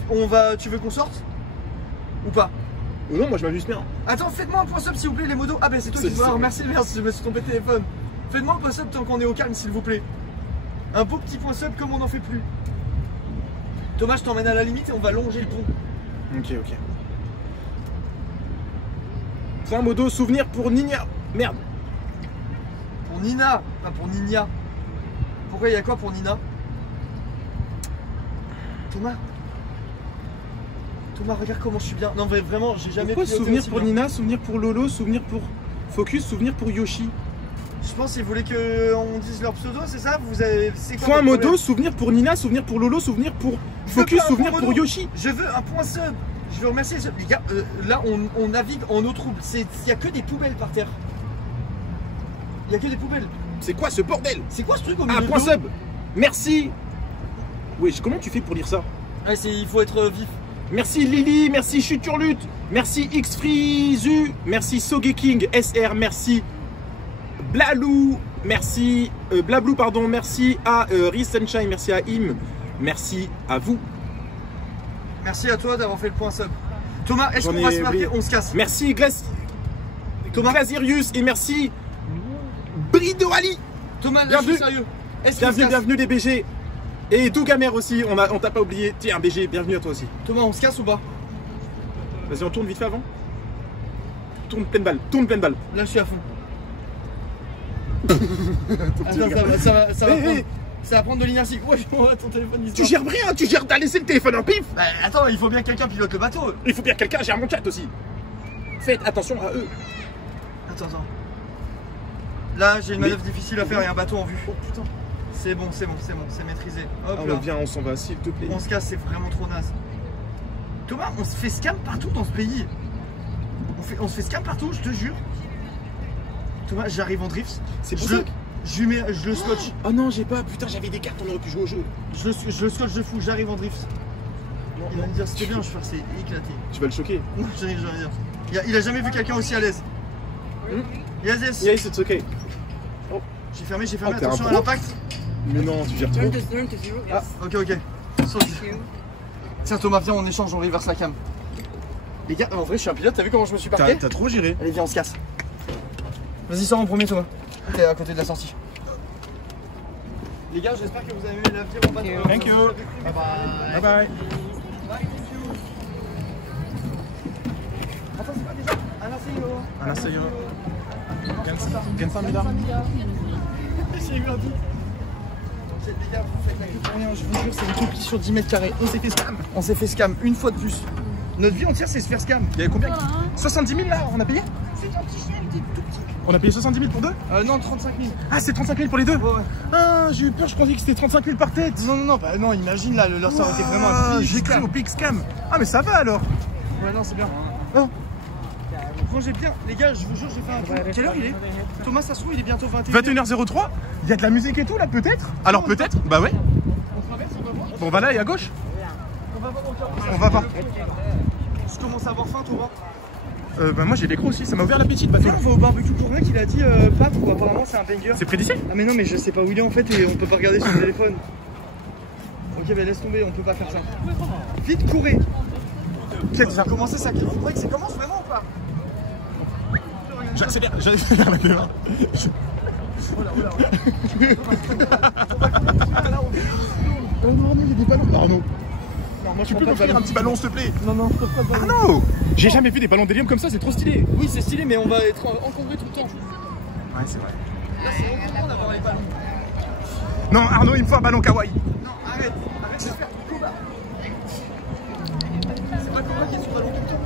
tu veux qu'on sorte? Ou pas? Non, moi je m'amuse bien. Attends, faites-moi un point sub s'il vous plaît les modos. Ah bah c'est toi qui dois. Merci, je me suis trompé de téléphone. Faites-moi un point sub tant qu'on est au calme s'il vous plaît. Un beau petit point sub comme on n'en fait plus. Thomas, je t'emmène à la limite et on va longer le pont. Ok. Point modo, souvenir pour Nina. Merde. Pour Nina, pas pour Nina. Pourquoi il y a quoi pour Nina? Thomas, regarde comment je suis bien. Non, mais vraiment, j'ai jamais Pourquoi piloté souvenir aussi pour bien. Nina, souvenir pour Lolo, souvenir pour Focus, souvenir pour Yoshi. Je pense qu'ils voulaient qu'on dise leur pseudo, c'est ça? Vous avez. C'est quoi Point votre modo, problème? souvenir pour Nina, souvenir pour Lolo, souvenir pour Je veux Focus, pas un souvenir point pour modo. Yoshi. Je veux un point sub. Je veux remercier les gars. Là, on navigue en eau trouble. Il n'y a que des poubelles par terre. Il n'y a que des poubelles. C'est quoi ce bordel? C'est quoi ce truc au milieu Ah, de point l'eau? sub. Merci. Wesh, comment tu fais pour lire ça? Ouais, il faut être vif. Merci Lily, merci Chuturlut, merci Xfrizu, merci Sogeking SR, merci Blalou, merci Blablou, pardon, merci à Riz Sunshine, merci à Im, merci à vous. Merci à toi d'avoir fait le point sub. Thomas, est-ce J'en qu'on va ai se marquer? oublié. On se casse. Merci Thomas. Glazirius et merci Brido Ali. Thomas, là, je Bienvenue. suis sérieux. Est-ce qu'on se casse? Bienvenue les BG. Et Dougamer aussi, on t'a pas oublié. Tiens, BG, bienvenue à toi aussi. Thomas, on se casse ou pas? Vas-y, on tourne vite fait avant. Tourne pleine balle, Là, je suis à fond. Attends, ça va Hey, prendre. hey. Ça va prendre de l'inertie. Ouais, ton téléphone il se Tu barre. gères rien, t'as laissé le téléphone en pif. Bah, attends, il faut bien que quelqu'un pilote le bateau. Il faut bien que quelqu'un gère mon chat aussi. Faites attention à eux. Attends. Là, j'ai une manœuvre difficile à faire et un bateau en vue. Oh putain. C'est bon, c'est maîtrisé. Hop Ah, là. mais viens, on s'en va, s'il te plaît. On se casse, c'est vraiment trop naze. Thomas, on se fait scam partout dans ce pays. On se fait scam partout, je te jure. Thomas, j'arrive en drift. C'est pour ça. Je le scotch. Oh non, j'ai pas. Putain, j'avais des cartes, on aurait pu jouer au jeu. Je le scotch de fou, j'arrive en drift. Il va me dire c'était bien, je c'est éclaté. Tu vas le choquer. Non, j'ai rien à dire. Il a jamais vu quelqu'un aussi à l'aise. Yes. Yes, it's okay. J'ai fermé, Oh, t'es attention un à pro. l'impact. Mais non, tu gères trop. Turn to zero, yes. Ah, ok. Saute. Tiens Thomas, viens, on échange, on reverse la cam. Les gars, en vrai, je suis un pilote, t'as vu comment je me suis parqué? T'as trop géré. Allez, viens, on se casse. Vas-y, sors en premier, Thomas. T'es à côté de la sortie. Les gars, j'espère que vous avez aimé l'avenir en bateau. Thank you. Bye bye. Bye bye. Attends, c'est pas déjà. Anastasia. Gensamida. J'ai eu un doute. Les gars, vous faites la queue pour rien, je vous jure, c'est une compétition sur 10 mètres carrés. On s'est fait scam. On s'est fait scam une fois de plus. Notre vie entière, c'est se faire scam. Il y avait combien? 70 000 là, on a payé? C'est un petit chien, il était tout petit. On a payé 70 000 pour deux? Non, 35 000. Ah, c'est 35 000 pour les deux? Ouais. Ah, j'ai eu peur, je pensais que c'était 35 000 par tête. Non, bah non, imagine là, leur ça aurait été vraiment un j'ai cru au big scam. Ah, mais ça va alors. Ouais, non, c'est bien. Oh. Bon, j'ai bien. Les gars, je vous jure, j'ai fait un tour. Quelle heure il est? Thomas, ça se trouve, il est bientôt 21h03. Il y a de la musique et tout là, peut-être? Alors peut-être? Bah ouais. On traverse, on va voir. Bon, bah là, et à gauche. On va voir au carreau. On va voir. Je commence à avoir faim, Thomas. Bah moi j'ai les crocs aussi, ça m'a ouvert l'appétit le bateau. Viens, on va au barbecue Cournac, il a dit Pape, ou apparemment c'est un banger. C'est près d'ici? Ah mais non, mais je sais pas où il est en fait et on peut pas regarder sur le téléphone. Ok, bah laisse tomber, on peut pas faire ça. Vite, courez. Qu'est-ce que ça? Commencez ça, vous croyez que ça commence vraiment ou pas? J'accélère la caméra. Oh là. Oh non, il y a des ballons. Arnaud, Non, moi, tu peux m'offrir un petit ballon s'il te plaît? Non, je peux pas de ballon. Arnaud, j'ai jamais vu des ballons d'hélium comme ça, c'est trop stylé. Oui, c'est stylé, mais on va être encombré tout le temps. Ouais, c'est vrai. Là, c'est encombrant d'avoir les ballons. Non, Arnaud, il me faut un ballon kawaii. Non, arrête de faire du combat. C'est pas Koba qui est sur ballon tout le temps.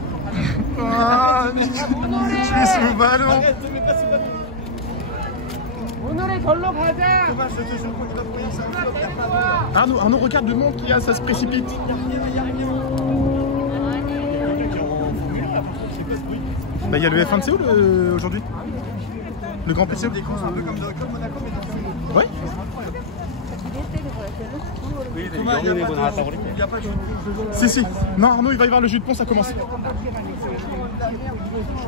Ah, je suis sous le ballon. Arrête de me passer le ballon. Thomas, je te jure qu'on y va pour rien, c'est un flop. Arnaud, regarde le monde qu'il y a, ça se précipite. Bah, il y a le F1 de Séoul aujourd'hui. Le Grand Prix de Séoul. C'est un peu comme Monaco, mais dans Formule 1. Ouais. Thomas, il n'y a pas de jeu. Si. Non, Arnaud, il va y avoir le jus de pont, ça commence.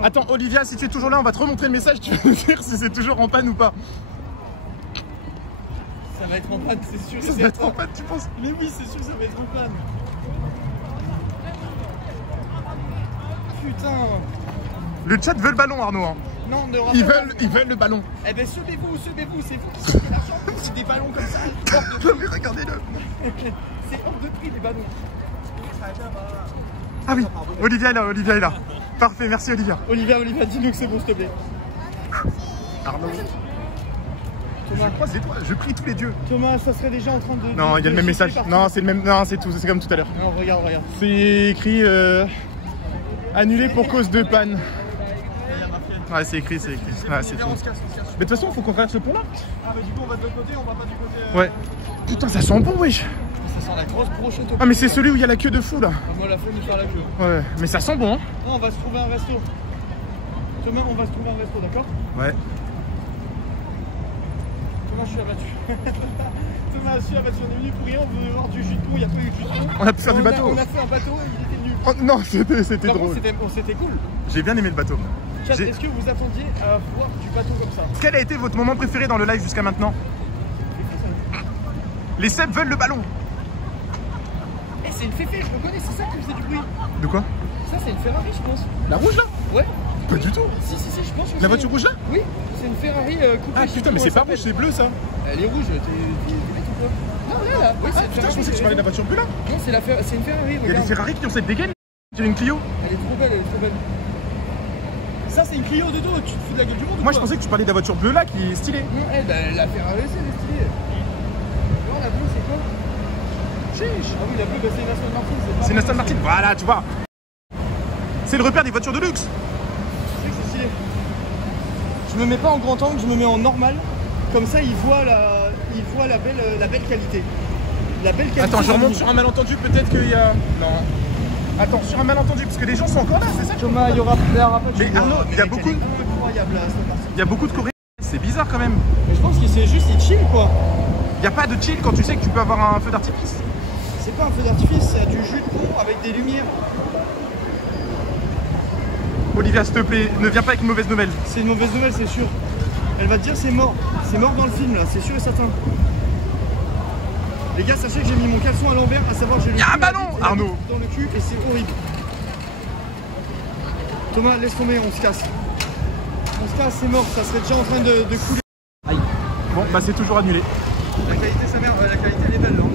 Attends, Olivia, si tu es toujours là, on va te remontrer le message. Tu vas nous dire si c'est toujours en panne ou pas. Ça va être en panne, c'est sûr. Ça va être en panne, tu penses? Mais oui, c'est sûr, ça va être en panne. Putain. Le chat veut le ballon, Arnaud. Hein. Non, ne Ils veulent le ballon. Eh ben, sauvez-vous, c'est vous qui avez l'argent pour acheter des ballons comme ça. Hors de prix. Regardez-le. C'est hors de prix, les ballons. Ah oui, Olivia est là. Parfait, merci Olivia. Olivia, dis-nous que c'est bon, s'il te plaît. Arnaud. Thomas, Je croise les doigts, je prie tous les dieux. Thomas, ça serait déjà en train de... Non, il y a le même message. Non, c'est le même. Non, c'est tout, c'est comme tout à l'heure. Non, regarde. C'est écrit annulé pour cause de panne. Ouais, c'est écrit. Ouais, c'est On se casse. Mais de toute façon, il faut qu'on traverse ce pont là. Ah bah du coup, on va de l'autre côté, on va pas du côté... Ouais. Putain, ça sent bon, wesh. Ça sent la grosse brochette au... Ah, mais c'est celui où il y a la queue de fou là. Ah, moi, la flemme de faire la queue. Ouais, mais ça sent bon, hein. Non, on va se trouver un resto. Thomas, on va se trouver un resto, d'accord? Ouais. Thomas, je suis abattu. Thomas, je suis abattu. On est venu pour rien, on veut voir du jus de pont, il n'y a pas eu de jus de pont. On a pu faire du bateau. On a fait un bateau et il était nul. Oh, non, c'était Par drôle. contre, c'était cool. J'ai bien aimé le bateau. Chat, est-ce que vous attendiez à voir du bateau comme ça? Quel a été votre moment préféré dans le live jusqu'à maintenant? Les Sebs veulent le ballon. Eh, c'est une féfé, je le connais, c'est ça qui faisait du bruit. De quoi? Ça, c'est une Ferrari, je pense. La rouge là? Ouais. Pas du tout. Si, je pense que La voiture rouge là? Oui, c'est une Ferrari coupée. Ah putain, mais c'est pas rouge, c'est bleu ça. Elle est rouge, t'es bête ou quoi? Non, là. Oui, c'est une Putain, je pensais que tu parlais de la voiture bleue là. Non, c'est une Ferrari, Il y a regarde. des Ferrari qui ont cette dégaine. Il y a une Clio. Elle est trop belle. Ça, c'est une Clio de dos, tu te fous de la gueule du monde ou Moi je quoi? pensais que tu parlais de la voiture bleue là qui est stylée. Non, elle, la Ferrari aussi, elle est stylée. Non, la bleue, c'est quoi? Chiche. Ah oui, la bleue, c'est une Aston Martin. C'est une Aston Martin, voilà, tu vois. C'est le repère des voitures de luxe. Tu sais que c'est stylé. Je me mets pas en grand angle, je me mets en normal. Comme ça, il voit la belle qualité. La belle qualité. Attends, je remonte sur un malentendu, peut-être qu'il y a... Non. Attends, sur un malentendu, parce que les gens sont encore là, c'est ça? Thomas, il y aura pas de... Mais Arnaud, il y a beaucoup... Incroyable, là, Aston Martin. Il y a beaucoup de Coréens, c'est bizarre quand même. Mais je pense qu'il c'est juste, il chill, quoi. Il n'y a pas de chill quand tu sais que tu peux avoir un feu d'artifice. C'est pas un feu d'artifice, c'est du jus de pont avec des lumières. Olivia, s'il te plaît, ne viens pas avec une mauvaise nouvelle. C'est une mauvaise nouvelle, c'est sûr. Elle va te dire c'est mort. C'est mort dans le film, là, c'est sûr et certain. Les gars, sachez que j'ai mis mon caleçon à l'envers, à savoir que j'ai le Y a un cul ballon, et la Arnaud. bite dans le cul et c'est horrible. Thomas, laisse tomber, on se casse. On se casse, c'est mort, ça serait déjà en train de couler. Aïe. Bon, bah c'est toujours annulé. La qualité, sa mère, la qualité elle est belle, hein.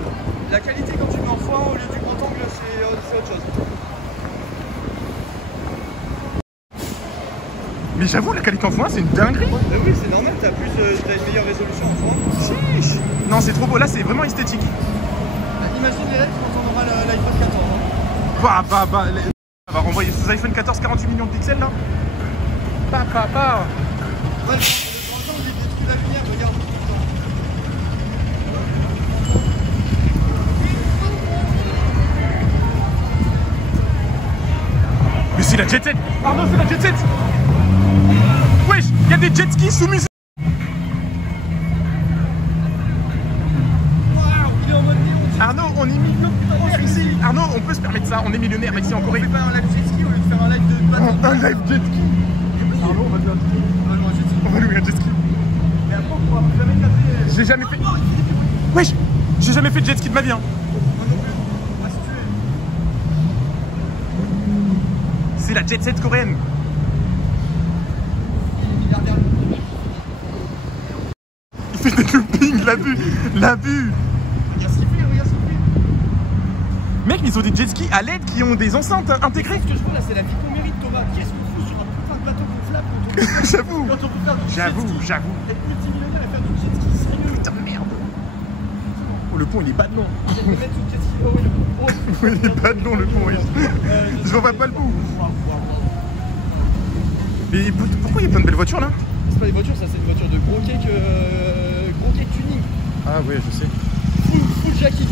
La qualité quand tu mets en x1 au lieu du grand angle, c'est autre chose. Mais j'avoue, la qualité en x1, c'est une dinguerie. Oui, c'est normal, t'as une meilleure résolution en x1. Chiche. Non, c'est trop beau. Là, c'est vraiment esthétique. Imagine les rêves quand on aura l'iPhone 14. Bah. On va renvoyer ces iPhone 14 48 millions de pixels là. Ouais, le grand temps, il détruit la lumière, regarde. Mais c'est la jet set. Arnaud, c'est la jet set. Wesh, il y a des jet skis sous musique. Arnaud, on est millionnaire ici. Arnaud, on peut se permettre ça. On est millionnaire ici en Corée. On fait pas un live jet ski au lieu de faire un live de bateau. Un live jet ski. Arnaud, on va louer un jet ski. On va louer un jet ski. Mais après, on pourra jamais capter. J'ai jamais fait. Wesh, j'ai jamais fait de jet ski de ma vie. Hein. Moi non plus. Ah, si tu es. C'est la jet set coréenne. Il fait des loopings, la vue. Regarde ce qu'il fait, regarde ce qu'il fait. Mec, ils ont des jet skis à LED qui ont des enceintes intégrées. Ce que je vois là, c'est la vie qu'on mérite, Thomas. Qu'est-ce qu'on fout sur un putain de bateau gonflable J'avoue. quand on peut faire du jet ski? J'avoue. Être multimillionnaire et faire du jet ski, sérieux. Putain de merde. Oh, le pont, il est pas de long. Je vais mettre sous le jet ski. Oh oui, le pont. Il est pas de long, le pont. Je vois pas le bout. Mais pourquoi il y a plein de belles voitures là? C'est pas des voitures, ça c'est une voiture de gros cake tuning. Ah ouais, je sais. Full Jackie.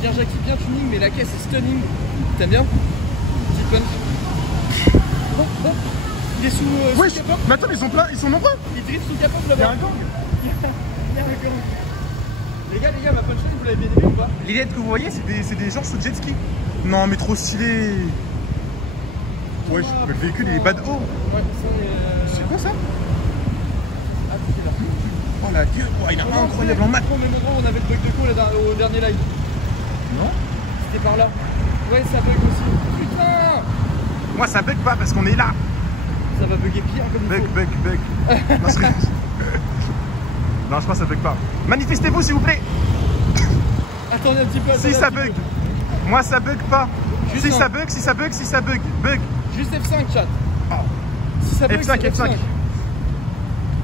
Bien Jackie, bien tuning, mais la caisse est stunning. T'aimes bien? Petite punch. Bon. Il est sous Wesh, capot. mais attends, ils sont nombreux. Il drift sous capot là-bas. Il y a un gang. Il y a un gang. Les gars, ma punchline, vous l'avez bien aimé ou pas? Les LED que vous voyez, c'est des gens sous jet ski. Non, mais trop stylé. Wesh, le véhicule il est bas de haut. Ouais, ça C'est quoi ça? Ah, c'est là. Oh la gueule, oh, il est incroyable en mat. Mais mon gros, on avait le bug de co là, au dernier live. Non? C'était par là. Ouais, ça bug aussi. Putain! Moi ça bug pas parce qu'on est là. Ça va bugger pire comme il faut. Bug. Non, je crois que ça bug pas. Manifestez-vous s'il vous plaît. Attendez un petit peu. Si ça bug. Moi ça bug pas. Juste Si un. ça bug. Bug. Juste F5, chat. Oh. Si ça bug, F5,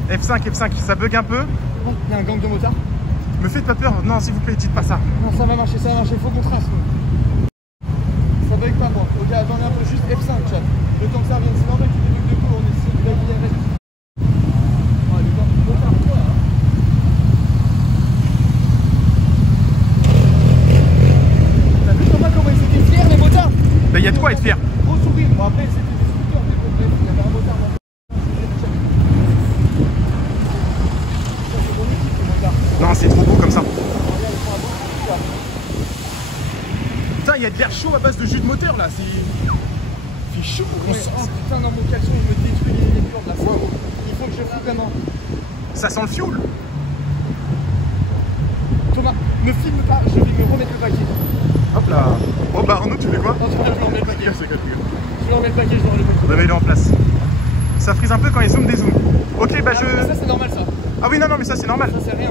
c'est F5, ça bug un peu. Oh, il y a un gang de motards. Me faites pas peur, non s'il vous plaît, dites pas ça. Non, ça va marcher, faut qu'on trace. Ça bug pas, moi. Ok, attendez un peu, juste F5, chat. Le temps que ça revienne, c'est normal qu'il y ait des bugs de cours, on est sur de la IRS. Oh, le gang de motards, quoi, hein. T'as vu Thomas comment ils étaient fiers, les motards? Bah y a de quoi être fier. Gros sourire. Bon, après, c'était des scooters, mais bon, bref, il y avait un motard dans le. Ça, c'est mon équipe, les motards. Non, c'est trop beau comme ça. Regarde, ils font un beau coup, là. Putain, il y a de l'air chaud à base de jus de moteur là, c'est chaud. Ouais, oh putain, dans mon caleçon, il me détruit les cordes là. Wow. Il faut que je foute la main. Ça sent le fioul. Thomas, ne filme pas, je vais me remettre le paquet. Hop là. Oh bah Arnaud, tu fais quoi? Non, je vais remettre le paquet. Je vais remettre le paquet, On va mettre en place. Ça frise un peu quand il zoome des zooms. Ok, bah Ah, mais ça, c'est normal ça. Ah oui, non, mais ça c'est normal. Ça, c'est rien.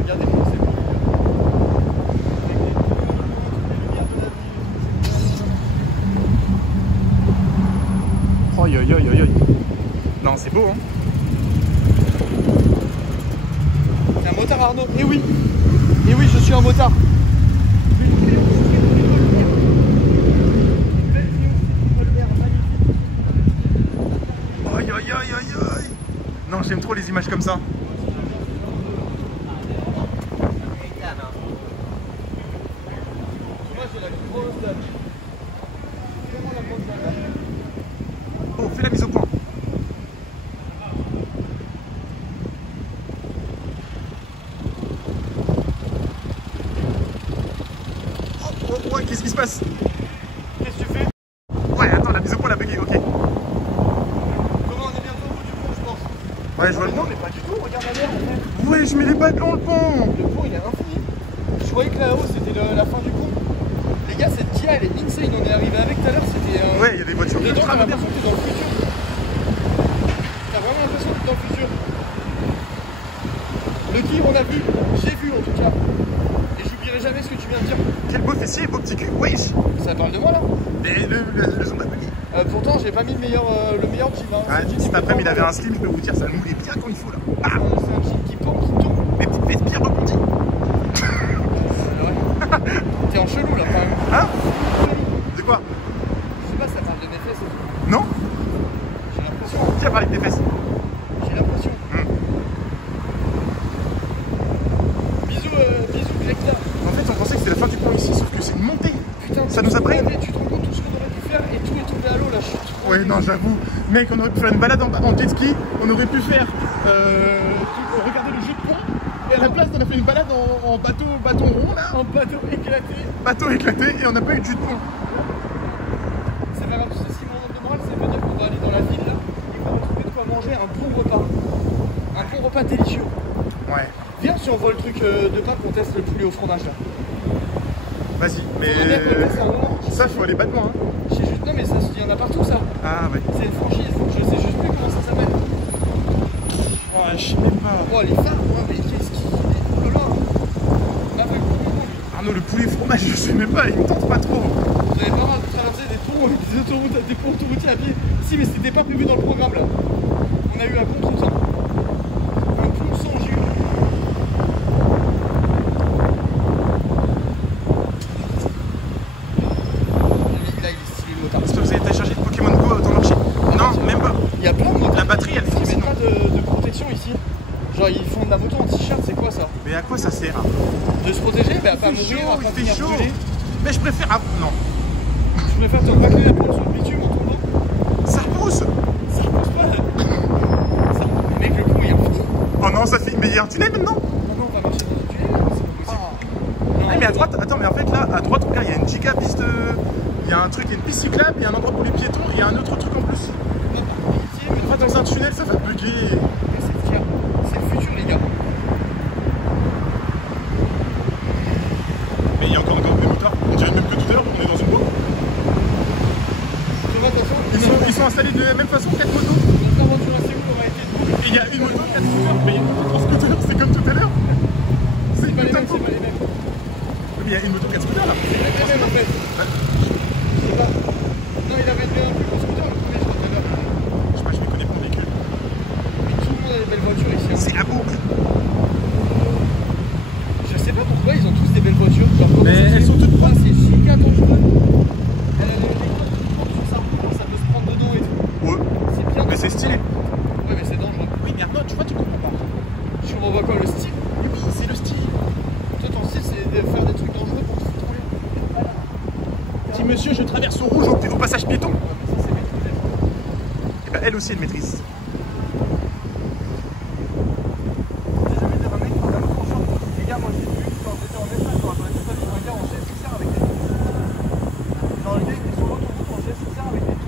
Regardez, c'est bon. Oi. Non, c'est beau, hein. C'est un motard, Arnaud. Eh oui, je suis un motard. Aïe. Non, j'aime trop les images comme ça. Moi, j'ai la grosse dame. Vraiment la grosse dame. Oh, fais la mise au point. Oh, ouais, qu'est-ce qui se passe? Qu'est-ce que tu fais? Ouais, attends, la mise au point, la bugué, ok. Comment on est bientôt au bout du pont, je pense. Ouais, je vois le Non, pont. mais pas du tout, regarde la mer en fait. Ouais, je mets les bagues dans le pont. Le pont il est infini. Je croyais que là-haut c'était la fin du pont. Les gars, cette Kia elle est insane. On est arrivé avec tout à l'heure, c'était. Ouais, il y a des voitures Dedans, ultra t'as modernes. l'impression que t'es dans le futur. T'as vraiment l'impression que t'es dans le futur. Le tir, on a vu, j'ai vu en tout cas. Et j'oublierai comprendrai jamais ce que tu viens de dire. Quel beau fessier, beau petit cul, wesh. Ça parle de moi là. Mais le son pas mis. Pourtant, j'ai pas mis le meilleur jean. Hein. Ouais, cet après-midi, il avait un slim, je peux vous dire, ça le moulait bien quand il faut là. Ah, C'est un jean qui pend, qui tombe. mes petites fesses bien rebondies. T'es en chelou là quand même. Hein? C'est quoi? Je sais pas, ça parle de mes fesses aussi. Non? J'ai l'impression. Qui a parlé de tes fesses? J'ai l'impression. Bisous, Greta. En fait, on pensait que c'était la fin du plan ici, sauf que c'est une montée. Putain, ça nous a pris. Tu te rends compte tout ce qu'on aurait pu faire et tout est tombé à l'eau là. Je suis trop. Ouais, non, j'avoue. Mec, on aurait pu faire une balade en jet ski, on aurait pu faire. Regarder le jeu de pont, et à la place, on a fait une balade en bâton rond là. Un bateau éclaté. Bateau éclaté, et on n'a pas eu de jus de pont. C'est pas grave, si mon nombre de morale, ça veut dire qu'on va aller dans la ville là et qu'on va trouver de quoi manger un bon repas. Un bon repas délicieux. Ouais. Viens si on voit le truc de Pâques, on teste le poulet au fromage là. Vas-y, mais. Ça, faut aller pas de loin. Hein. Je sais juste, non mais ça, il y en a partout ça. Ah ouais. C'est une franchise, je sais juste plus comment ça s'appelle. Ouais, je sais même pas. Oh les phares, non mais qu'est-ce qu'il. Oh là là. On a fait le coup. Arnaud, le poulet fromage, je sais même pas, il me tente pas trop. Vous avez pas le droit de traverser des ponts, des autoroutes, des ponts autoroutiers à pied. Si, mais c'était pas prévu dans le programme là. On a eu un contre-temps. Un pont sans jus. Là, il est stylé le motard. Est-ce que vous avez téléchargé de Pokémon Go dans le marché? Non, même pas. Il y a plein de motards. La batterie, elle Ils fonce. mettent pas de protection ici. Genre, ils font de la moto en t-shirt, c'est quoi ça? Mais à quoi ça sert? De se protéger? Bah, pas Il fait mourir, chaud, pas il fait finir chaud. brûlé. Mais je préfère. Ah, non. Je préfère te racler l'épaule sur le bitume en tombant. Ça repousse. Ça repousse pas là. Mais mec, le pont il est fini. Oh non, ça fait une meilleure tunnel maintenant. Non, non, on va marcher dans une tunnel, c'est pas possible. Ah, mais à droite, attends, mais en fait là, à droite, regarde, il y a une giga piste. Il y a un truc, il y a une piste cyclable, il y a un endroit pour les piétons et il y a un autre truc en plus. Non, ici, mais En fait, dans un tunnel, ça va bugger. c'est le tir. C'est le futur, les gars. Mais il y a encore des motards. On dirait même que tout à l'heure, on est dans une boîte. Fais attention, Ils sont installés de la même façon, 4 motos. notre aventure à Séoul aura été de Et il y a une moto, 4 scooters. Mais il y a une moto, 3 scooters, c'est comme tout à l'heure. C'est C'est pas les putain mêmes, de c'est pas les mêmes. Mais il y a une moto, 4 scooters là. C'est pas les mêmes en fait. Je sais pas. Non, il avait bien un plus gros scooter, le premier, je crois que t'avais. Je sais pas, je me connais pas en véhicule. Mais tout le monde a des belles voitures ici. Hein. C'est la boucle. Je sais pas pourquoi ils ont tous des belles voitures. Genre, Mais elles sont toutes droites. C'est giga dangereux. Les côtes qui tombent sur ça, ça peut se prendre dedans et tout. Ouais. C'est bien. Mais c'est stylé. Ouais, mais c'est dangereux. Oui, mais Arnaud, tu vois, tu comprends pas. Tu revois quoi, le style? Oui, c'est le style. Toi, ton style, c'est de faire des trucs dangereux pour te foutre en l'air. Si monsieur, je traverse au rouge au passage piéton. Ouais, mais ça, c'est maîtrisé. Et ben elle aussi, elle maîtrise. J'ai jamais vu un mec qui a franchement. Les gars, moi j'ai vu quand j'étais en Espagne, quand j'étais en Espagne, un gars en GSXR avec des. Genre, le gars il était sur l'autoroute en GSXR avec des.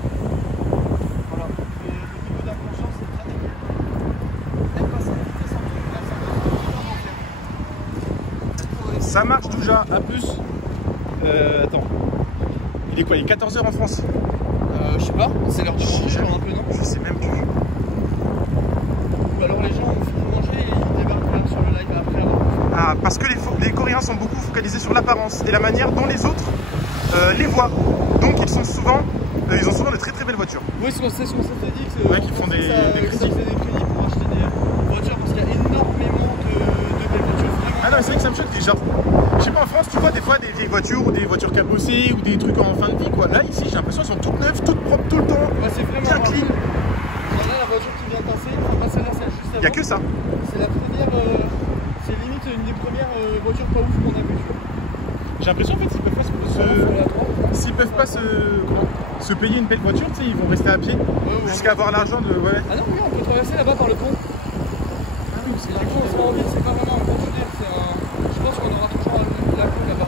Voilà. Et le niveau d'inconscience, c'est très élevé. Même pas ça, vitesse en truc, là, ça va vraiment faire. Ça marche déjà. À plus. Attends. Il est quoi? Il est 14 h en France. Je sais pas, c'est l'heure de manger, genre un peu, non? Je sais même plus. Ou alors les gens ont fini de manger et ils débarquent là sur le live après avoir. Ah, parce que les Coréens sont beaucoup focalisés sur l'apparence et la manière dont les autres les voient. Donc ils ont souvent de très très belles voitures. Oui, c'est ce qu'on s'était dit. Que Ouais, qu'ils font des crédits. Ça fait des crédits pour acheter des voitures parce qu'il y a énormément de belles voitures. Vraiment. Ah non, c'est vrai que ça me choque. Genre, je sais pas, en France, tu vois des fois des vieilles voitures ou des voitures cabossées ou des trucs en fin de vie, quoi. Là, ici, j'ai l'impression qu'elles sont toutes neuves, toutes propres tout le temps. Ouais, c'est vraiment bien rare. clean. Genre là, la voiture qui vient de passer, enfin pas celle-là, celle juste avant. Il y a que ça. C'est la première, c'est limite une des premières voitures pas ouf qu'on a vues. J'ai l'impression en fait s'ils peuvent pas se payer une belle voiture, tu sais, ils vont rester à pied jusqu'à avoir l'argent de. Ouais. Ah non, oui, on peut traverser là-bas par le pont. Ah oui, parce que du coup, on se rend en ville, c'est pas vraiment un pont tunnel, c'est un. Je pense qu'on aura toujours la queue là-bas.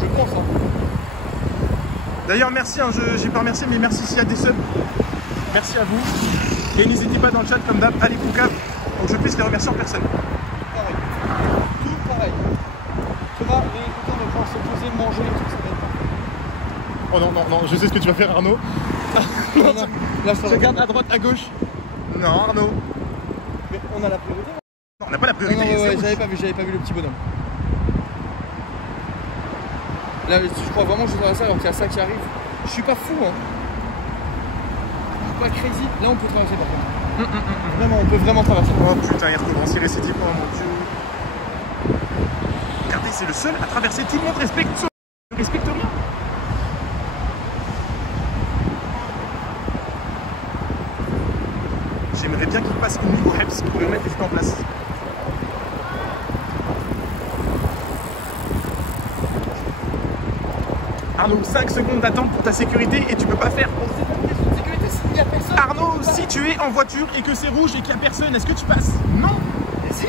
Je pense, hein. D'ailleurs, merci, hein, j'ai pas remercié, mais merci s'il y a des subs. Merci à vous. Et n'hésitez pas dans le chat, comme d'hab, à les poucaves pour que je puisse les remercier en personne. Pareil. Tout pareil. Thomas, les écouteurs, on va pouvoir se poser, manger et tout, ça va être parfait. Oh non, non, non, je sais ce que tu vas faire, Arnaud. Non, non, là, ça va. Regarde à droite, à gauche. Non, Arnaud. Mais on a la priorité. Non, on n'a pas la Non, priorité. non, c'est ouais, rouge. j'avais pas vu le petit bonhomme. Là, je crois vraiment que je vais traverser alors qu'il y a ça qui arrive. Je suis pas fou, hein. Je suis pas crazy. Là, on peut traverser par contre. Vraiment, on peut vraiment traverser. Oh putain, il recommence, il récidive, oh mon dieu. Regardez, c'est le seul à traverser. Tout le monde respecte ça. Ne respecte rien. J'aimerais bien qu'il passe au niveau Heps pour le mettre en place. Arnaud, 5 secondes d'attente pour ta sécurité et tu peux pas faire. Sécurité, s'il y a personne. Arnaud, si tu es en voiture et que c'est rouge et qu'il n'y a personne, est-ce que tu passes? Non. Et si.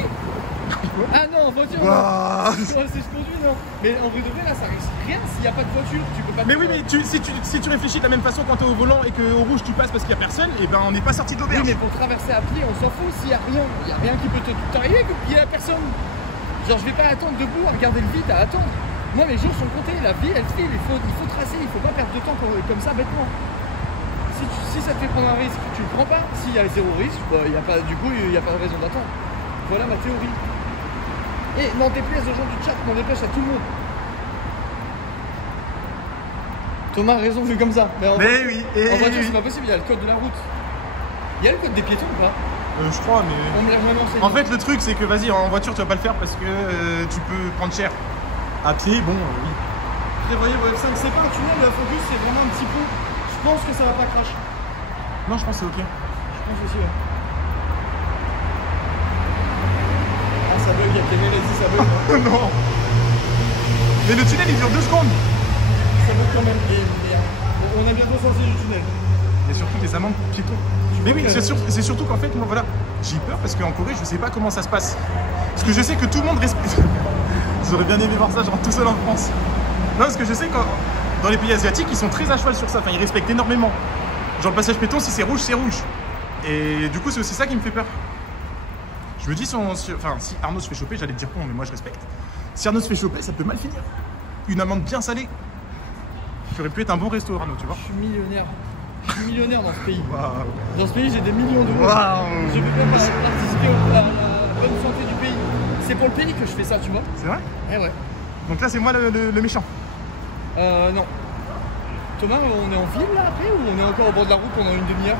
Ah non, en voiture. Wow. C'est je conduis, non. Mais en vrai de vrai, là, ça risque rien s'il n'y a pas de voiture. Tu peux pas. Mais oui, mais si tu réfléchis de la même façon quand tu es au volant et qu'au rouge tu passes parce qu'il n'y a personne, et ben on n'est pas sorti de l'auberge. Oui, mais pour traverser à pied, on s'en fout s'il n'y a rien. Il n'y a rien qui peut t'arriver qu'il n'y a personne. Genre, je vais pas attendre debout à regarder le vide, à attendre. Moi, mes jours sont comptés. La vie, elle file. Il faut tracer. Il faut pas perdre de temps comme ça bêtement. Si ça te fait prendre un risque, tu le prends pas. S'il y a zéro risque, bah, du coup, il n'y a pas de raison d'attendre. Voilà ma théorie. Et n'en déplaise aux gens du chat, n'en déplaise à tout le monde. Thomas a raison vu comme ça. Mais en voiture, c'est pas possible, il y a le code de la route. Il y a le code des piétons ou pas? Je crois, mais. On me l'a vraiment enseigné. En fait, le truc, c'est que vas-y, en voiture, tu vas pas le faire parce que tu peux prendre cher. À pied, bon, oui. Prévoyez vos F5, c'est pas un tunnel, la Focus, c'est vraiment un petit pont. Je pense que ça va pas crash. Non, je pense que c'est ok. Je pense aussi, ouais. Ah, ça bug, il y a Kevin, vas-y, ça bug. Non. Mais le tunnel, il dure 2 secondes. Ça bug quand même. Bon, on a bientôt sorti du tunnel. Et surtout des amendes piétons. Mais oui, c'est surtout qu'en fait, moi, voilà, j'ai peur parce qu'en Corée, je sais pas comment ça se passe. Parce que je sais que tout le monde respecte. J'aurais bien aimé voir ça, genre tout seul en France. Non, parce que je sais que dans les pays asiatiques, ils sont très à cheval sur ça. Enfin, ils respectent énormément. Genre le passage piéton, si c'est rouge, c'est rouge. Et du coup, c'est aussi ça qui me fait peur. Je me dis, si Arnaud se fait choper, j'allais te dire non, mais moi je respecte. Si Arnaud se fait choper, ça peut mal finir. Une amende bien salée. Qui aurait pu être un bon resto, Arnaud, tu vois. Je suis millionnaire. Je suis millionnaire dans ce pays. Wow. Dans ce pays, j'ai des millions d'euros. Wow. Je peux même participer à la bonne santé du pays. C'est pour le pays que je fais ça, tu vois. C'est vrai? Eh ouais. Donc là, c'est moi le méchant. Non. Thomas, on est en ville là après ou on est encore au bord de la route pendant une demi-heure?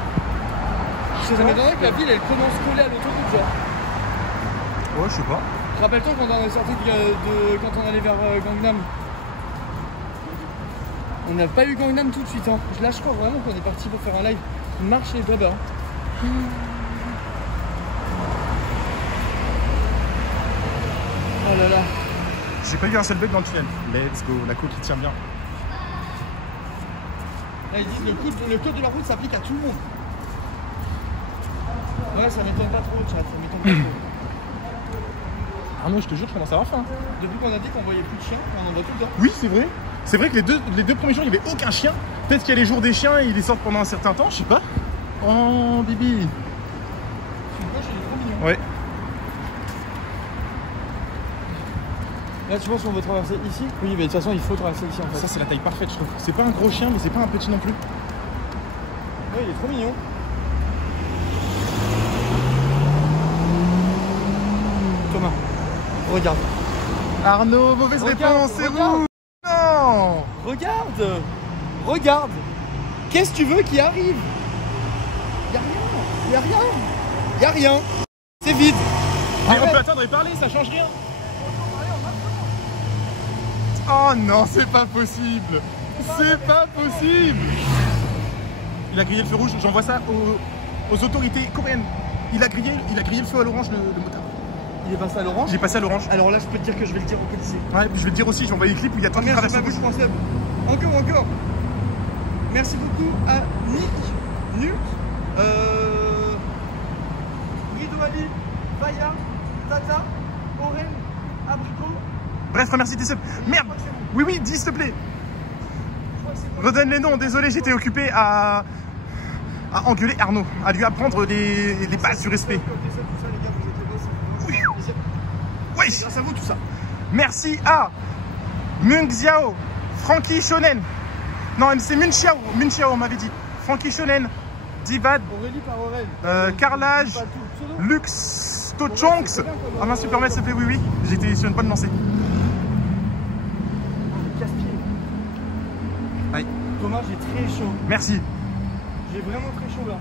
Ça m'étonnerait que la ville elle commence collée à l'autoroute, genre. Ouais, je sais pas. Rappelle-toi quand on est sorti quand on allait vers Gangnam. On n'a pas eu Gangnam tout de suite, hein. Là, je crois vraiment qu'on est parti pour faire un live. Marche les blabla. Oh là là. J'ai pas eu un seul bug dans le tunnel. Let's go, la côte qui tient bien. Là, ils disent le code de la route s'applique à tout le monde. Ouais, ça m'étonne pas trop, chat, ça m'étonne pas trop. Arnaud, je te jure, je commence à avoir faim. Depuis qu'on a dit qu'on voyait plus de chiens, on en voit tout le temps. Oui, c'est vrai. C'est vrai que les deux premiers jours, il n'y avait aucun chien. Peut-être qu'il y a les jours des chiens et ils les sortent pendant un certain temps, je sais pas. Oh, Bibi. C'est une poche, il est trop mignon. Ouais. Là, tu penses qu'on veut traverser ici? Oui, mais de toute façon, il faut traverser ici en fait. Ça, c'est la taille parfaite, je trouve. C'est pas un gros chien, mais c'est pas un petit non plus. Ouais, il est trop mignon. Thomas, regarde. Arnaud, mauvaise réponse, c'est rouge. Non. Regarde. Regarde. Qu'est-ce que tu veux qui arrive? Y'a rien. Y'a rien. Y'a rien. C'est vide. Mais on peut attendre et parler, ça change rien. Oh non, c'est pas possible. C'est pas possible. Il a grillé le feu rouge, j'envoie ça aux autorités coréennes. Il a grillé le feu à l'orange, le motard. Il est passé à l'orange? J'ai passé à l'orange. Alors là, je peux te dire que je vais le dire au policier. Ouais, puis je vais te dire aussi, j'ai envoyé le clip où il y a tant de Merci traverses rouges. Encore. Merci beaucoup à Nick, Nuke, Ridouali, Vaya, Tata, Oren, Abricot. Bref, remercie tes subs. Merde. Oui, dis s'il te plaît. Redonne les noms, désolé, j'étais occupé à engueuler Arnaud, à lui apprendre les bases du respect. Oui. C'est grâce à vous tout ça. Merci à Mung Xiao, Frankie Shonen. Non, c'est Munchiao, on m'avait dit. Frankie Shonen, Divad, Aurélie par Aurel. Carrelage, Lux, Tochonks. Ah mince, super s'il te plaît, oui. J'étais sur une bonne lancée. Casse-pied. j'ai très chaud. Merci. J'ai vraiment très chaud là.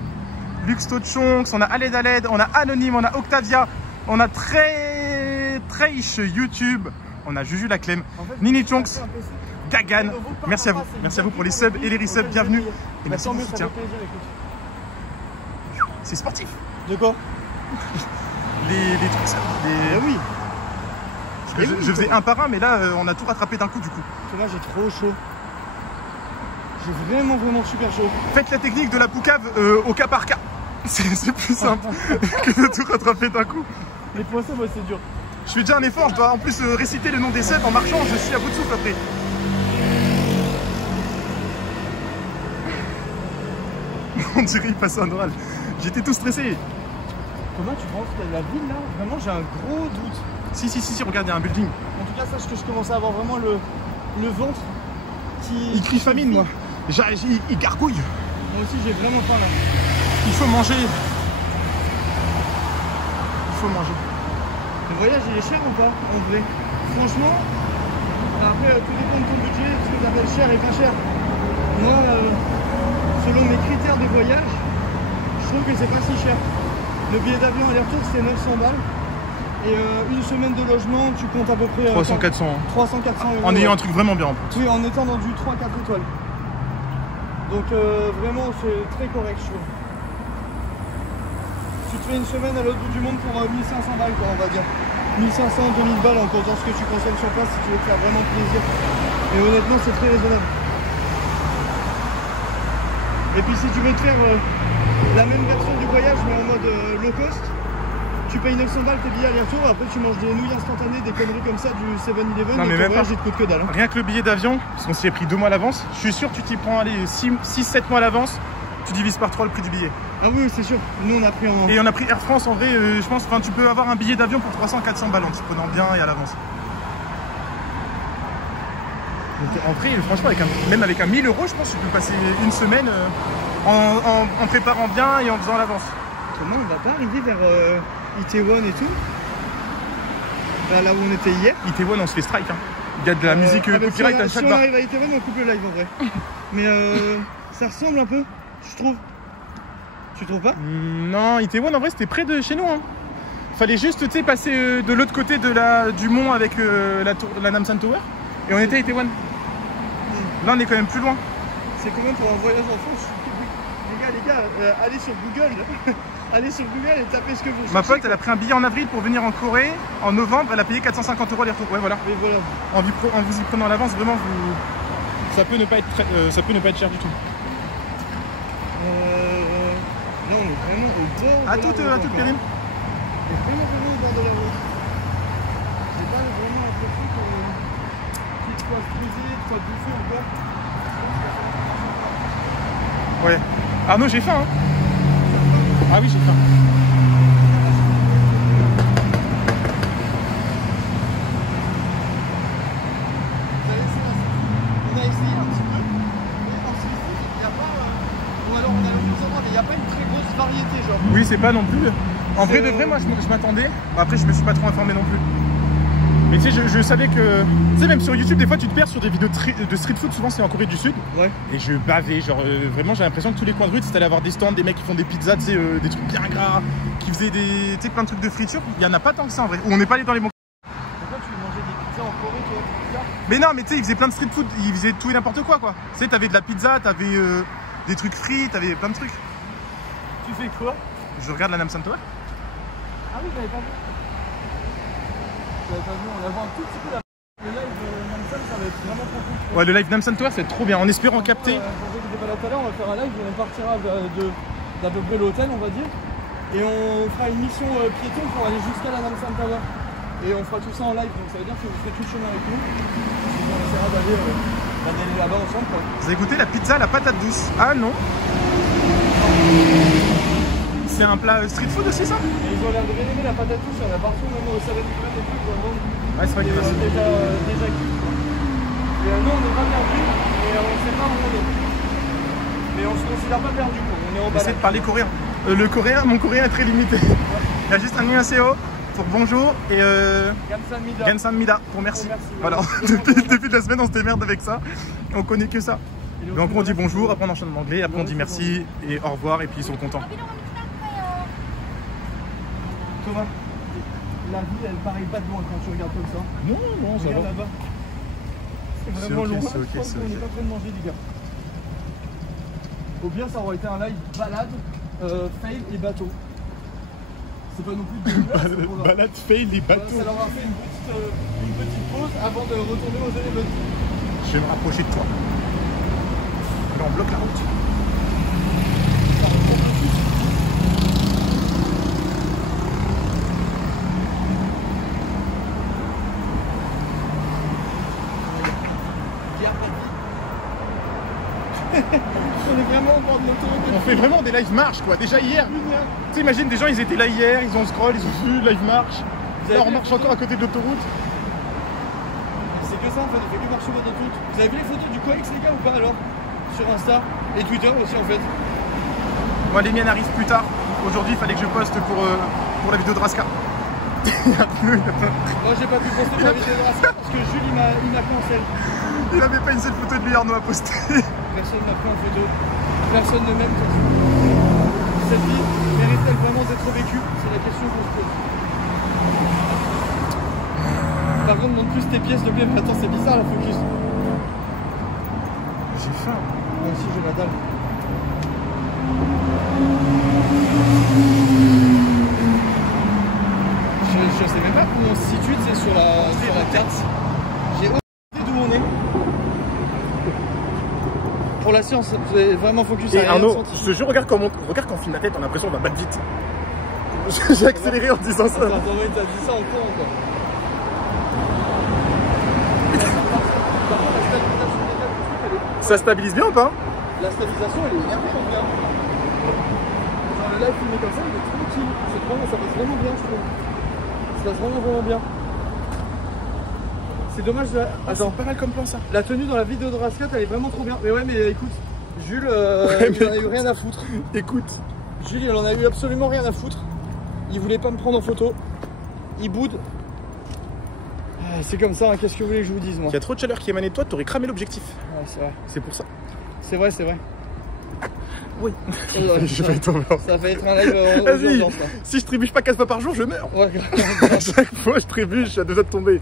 Lux Tochonks, on a Aled Aled, on a Anonyme, on a Octavia, on a Treysh YouTube, on a Juju la Clem, En fait, Nini Chonks, Gagan. Merci à vous. Merci à vous pour les subs et les resubs. Bienvenue. Et merci pour le soutien. C'est sportif. De quoi? Les trucs ça. Ah oui. Je faisais un par un, mais là on a tout rattrapé d'un coup du coup. Là j'ai trop chaud. J'ai vraiment super chaud. Faites la technique de la poucave au cas par cas. C'est plus simple que de tout rattraper d'un coup. Les poissons, moi c'est dur. Je fais déjà un effort, je dois en plus réciter le nom des subs en marchant, je suis à bout de souffle après. On dirait il passe un oral. J'étais tout stressé. Comment tu penses qu'il y a de la ville là? Vraiment j'ai un gros doute. Si, regarde, il y a un building. En tout cas, sache que je commence à avoir vraiment le ventre qui... Il crie famine, moi. Il gargouille. Moi aussi, j'ai vraiment faim là. Il faut manger. Le voyage, il est cher ou pas, en vrai? Franchement, après, tout dépend de ton budget, ce que tu appelles cher et pas cher. Moi, selon mes critères de voyage, je trouve que c'est pas si cher. Le billet d'avion aller-retour, c'est 900 balles. Et une semaine de logement, tu comptes à peu près 300-400. 300-400 euros. En ayant un truc vraiment bien en plus. Oui, en étant dans du 3-4 étoiles. Donc vraiment, c'est très correct, je trouve. Tu te fais une semaine à l'autre bout du monde pour 1500 balles, quoi, on va dire. 1500, 2000 balles en comptant ce que tu consommes sur place si tu veux te faire vraiment plaisir. Et honnêtement, c'est très raisonnable. Et puis si tu veux te faire la même version du voyage, mais en mode low cost, tu payes 900 balles tes billets aller-retour, après tu manges des nouilles instantanées, des conneries comme ça, du 7-Eleven, Non, mais et même ton voyage, il te coûte que dalle. Hein. Rien que le billet d'avion, parce qu'on s'y est pris 2 mois à l'avance, je suis sûr que tu t'y prends 6-7 mois à l'avance, tu divises par 3 le prix du billet. Ah oui, c'est sûr. Nous, on a pris en... Et on a pris Air France, en vrai, je pense, tu peux avoir un billet d'avion pour 300-400 balles en t'y prenant bien et à l'avance. Donc en vrai, franchement, même avec un 1000 euros, je pense que tu peux passer une semaine en préparant bien et en faisant l'avance. Comment on va pas arriver vers Itaewon et tout? Là où on était hier. Itaewon, on se fait strike. Hein. Il y a de la musique copyright à chaque Si on bar. arrive à Itaewon, on coupe le live en vrai. Mais ça ressemble un peu, je trouve. Tu trouves pas? Non, Itaewon en vrai c'était près de chez nous. Hein. Fallait juste passer de l'autre côté du mont avec la Namsan Tower. Et on était à Itaewon. Là on est quand même plus loin. C'est quand même pour un voyage en France. Les gars, allez sur Google. Allez sur Google et tapez ce que vous cherchez. Ma pote elle a pris un billet en avril pour venir en Corée. En novembre elle a payé 450 euros les retours. Ouais voilà. Et voilà. En vous y prenant à l'avance, vraiment ça peut ne pas être cher du tout. Là on est vraiment au bord. À toute Périm. On est vraiment au bord de la route. J'ai pas vraiment l'impression qu'il te soit frisé, de quoi bouffer encore. Ouais. Arnaud j'ai faim hein. Ah oui j'ai faim. On a essayé un petit peu, mais en street food, il n'y a pas... Ou alors on a l'autre endroit, mais il n'y a pas une très grosse variété genre. Oui c'est pas non plus. En vrai de vrai moi je m'attendais. Après je me suis pas trop informé non plus. Mais tu sais je savais que... Tu sais même sur YouTube des fois tu te perds sur des vidéos de street food, souvent c'est en Corée du Sud. Ouais. Et je bavais, genre vraiment j'ai l'impression que tous les coins de rue tu allais avoir des stands, des mecs qui font des pizzas, tu sais, des trucs bien gras, qui faisaient plein de trucs de friture. Il y en a pas tant que ça en vrai. Ou on n'est pas allé dans les bons. Pourquoi tu veux manger des pizzas en Corée toi? Mais non mais tu sais ils faisaient plein de street food, ils faisaient tout et n'importe quoi. Tu sais t'avais de la pizza, t'avais des trucs frits, t'avais plein de trucs. Tu fais quoi? Je regarde la Namsan Tower. Ah oui j'avais pas vu. On la voit un tout petit peu là. Le live Namsan ça va être vraiment profond. Ouais le live Namsan Tower c'est trop bien, en espérant capter. Pour ceux qui n'étaient pas là tout à l'heure, on va faire un live, on partira d'à peu près l'hôtel on va dire. Et on fera une mission piéton pour aller jusqu'à la Namsan Tower. Et on fera tout ça en live, donc ça veut dire que vous ferez tout le chemin avec nous. Et on essaiera d'aller là-bas ensemble quoi. Vous avez goûté la pizza à la patate douce? Ah non. C'est un plat street food aussi ça? Et ils ont l'air de bien aimer la patate douce, il y en a partout, même au 7-Eleven et tout quoi. Donc, Ouais c'est vrai qu'il y a ça. déjà kiff quoi. Et nous on n'est pas perdu, et on sait pas où on est. Mais on se considère pas perdu quoi, on est en balade. J'essaie de parler coréen. Mon coréen est très limité. Il y a juste un annyeonghaseyo pour bonjour et Gamsamnida. Gamsamnida pour merci. Merci. Voilà, depuis la semaine on se démerde avec ça. On connaît que ça. Donc on dit bonjour, après on enchaîne en anglais, après on dit merci et au revoir et puis ils sont contents. Thomas, la ville elle paraît pas de loin quand tu regardes comme ça. Non, ça Regarde va. là-bas. C'est vraiment loin. C'est ok, Je pense qu'on n'est pas en train de manger les gars. Au pire ça aurait été un live balade, fail et bateau. C'est pas non plus de Balade, fail, les bateaux. Ça leur a fait une petite pause avant de retourner aux éléments. Je vais me rapprocher de toi. Là on bloque la route. On est vraiment au bord de l'autoroute. On fait vraiment des live marches quoi. Déjà hier, tu imagines des gens ils étaient là hier, ils ont scroll, ils ont vu live marche. Là on marche encore à côté de l'autoroute. C'est que ça en fait, on fait que marcher au bord de l'autoroute. Vous avez vu les photos du coex les gars ou pas alors? Sur Insta et Twitter aussi en fait. Moi les miennes arrivent plus tard. Aujourd'hui il fallait que je poste pour la vidéo de Raska. Moi j'ai pas pu poster ma vidéo de Raska parce que Jules il m'a cancel. Il avait pas une seule photo de lui Arnaud à poster. Personne n'a pris en photo. Personne ne m'aime. Cette vie mérite-t-elle vraiment d'être vécue? C'est la question qu'on se pose. Par contre, montre plus tes pièces de blé. Mais attends, c'est bizarre la focus. J'ai faim. Moi aussi, j'ai la dalle. Je sais même pas où on se situe, c'est sur la carte. J'ai aucune idée d'où on est. Pour la séance, c'est vraiment focus. Et Arnaud, je regarde quand on filme la tête, on a l'impression qu'on va battre vite. J'ai accéléré en disant ça. Attends, mais t'as dit ça en courant quoi. Ça stabilise bien ou pas? La stabilisation elle est énervée en gars. Genre le live filmé comme ça, il est tranquille. C'est vraiment, ça passe vraiment bien je trouve. Ça passe vraiment bien. C'est dommage de... Attends, pas mal comme plan ça. La tenue dans la vidéo de Rascat elle est vraiment trop bien. Mais ouais mais écoute, Jules il en a eu rien à foutre. Écoute, Jules il en a eu absolument rien à foutre. Il voulait pas me prendre en photo. Il boude. C'est comme ça, hein. Qu'est-ce que vous voulez que je vous dise moi? il y a trop de chaleur qui émanait de toi, t'aurais cramé l'objectif. Ouais c'est vrai. C'est pour ça. C'est vrai, c'est vrai. Oui. Je vais tomber. Ça va être un live en Vas-y, urgence là. si je trébuche pas 4 fois par jour, je meurs. Ouais, À chaque fois je trébuche, je suis à 2 doigts de tomber.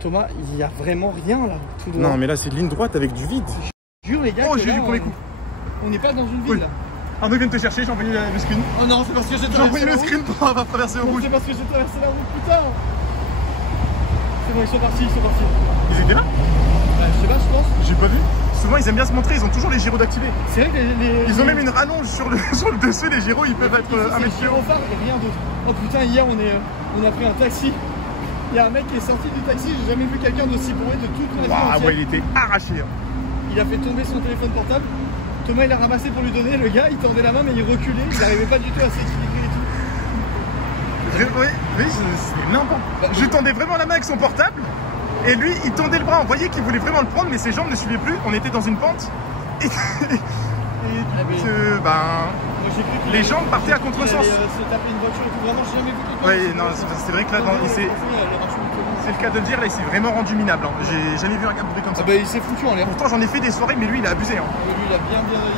Thomas, il y a vraiment rien là. Tout droit. Non mais là c'est ligne droite avec du vide. Je jure les gars. Oh que j'ai là, vu le premier coup. On n'est pas dans une ville Oui. là. Arnaud vient de te chercher, j'ai envoyé le screen. Oh non, c'est parce que j'ai J'ai envoyé traversé le la route. screen pour avoir traversé au Non, rouge. c'est parce que j'ai traversé la route, putain. C'est bon, ils sont partis, ils sont partis. Ils étaient là? Je sais pas, je pense. J'ai pas vu. Souvent ils aiment bien se montrer, ils ont toujours les gyros d'activer. C'est vrai que Ils ont même une rallonge sur le dessus, les gyros ils peuvent être un mètre plus haut. gyrophare et rien d'autre. Oh putain, hier on a pris un taxi. Il y a un mec qui est sorti du taxi, j'ai jamais vu quelqu'un d'aussi bourré de toute ma vie Waouh, entière. ouais, il était arraché. Il a fait tomber son téléphone portable. Thomas il a ramassé pour lui donner, le gars il tendait la main mais il reculait, il n'arrivait pas du tout à s'équilibrer et tout. Oui, c'est n'importe. Je tendais vraiment la main avec son portable et lui il tendait le bras, on voyait qu'il voulait vraiment le prendre mais ses jambes ne suivaient plus, on était dans une pente et Moi, j'ai cru qu'il les allait- jambes partaient à contresens. Il allait se taper une voiture et tout, vraiment j'ai jamais vu quelqu'un. Ouais, non, c'est vrai que là c'est le cas de le dire, là il s'est vraiment rendu minable. Hein. J'ai jamais vu un gars bourré comme ça. Ah bah il s'est foutu en l'air. Pourtant j'en ai fait des soirées mais lui il a abusé. Hein. Lui il a il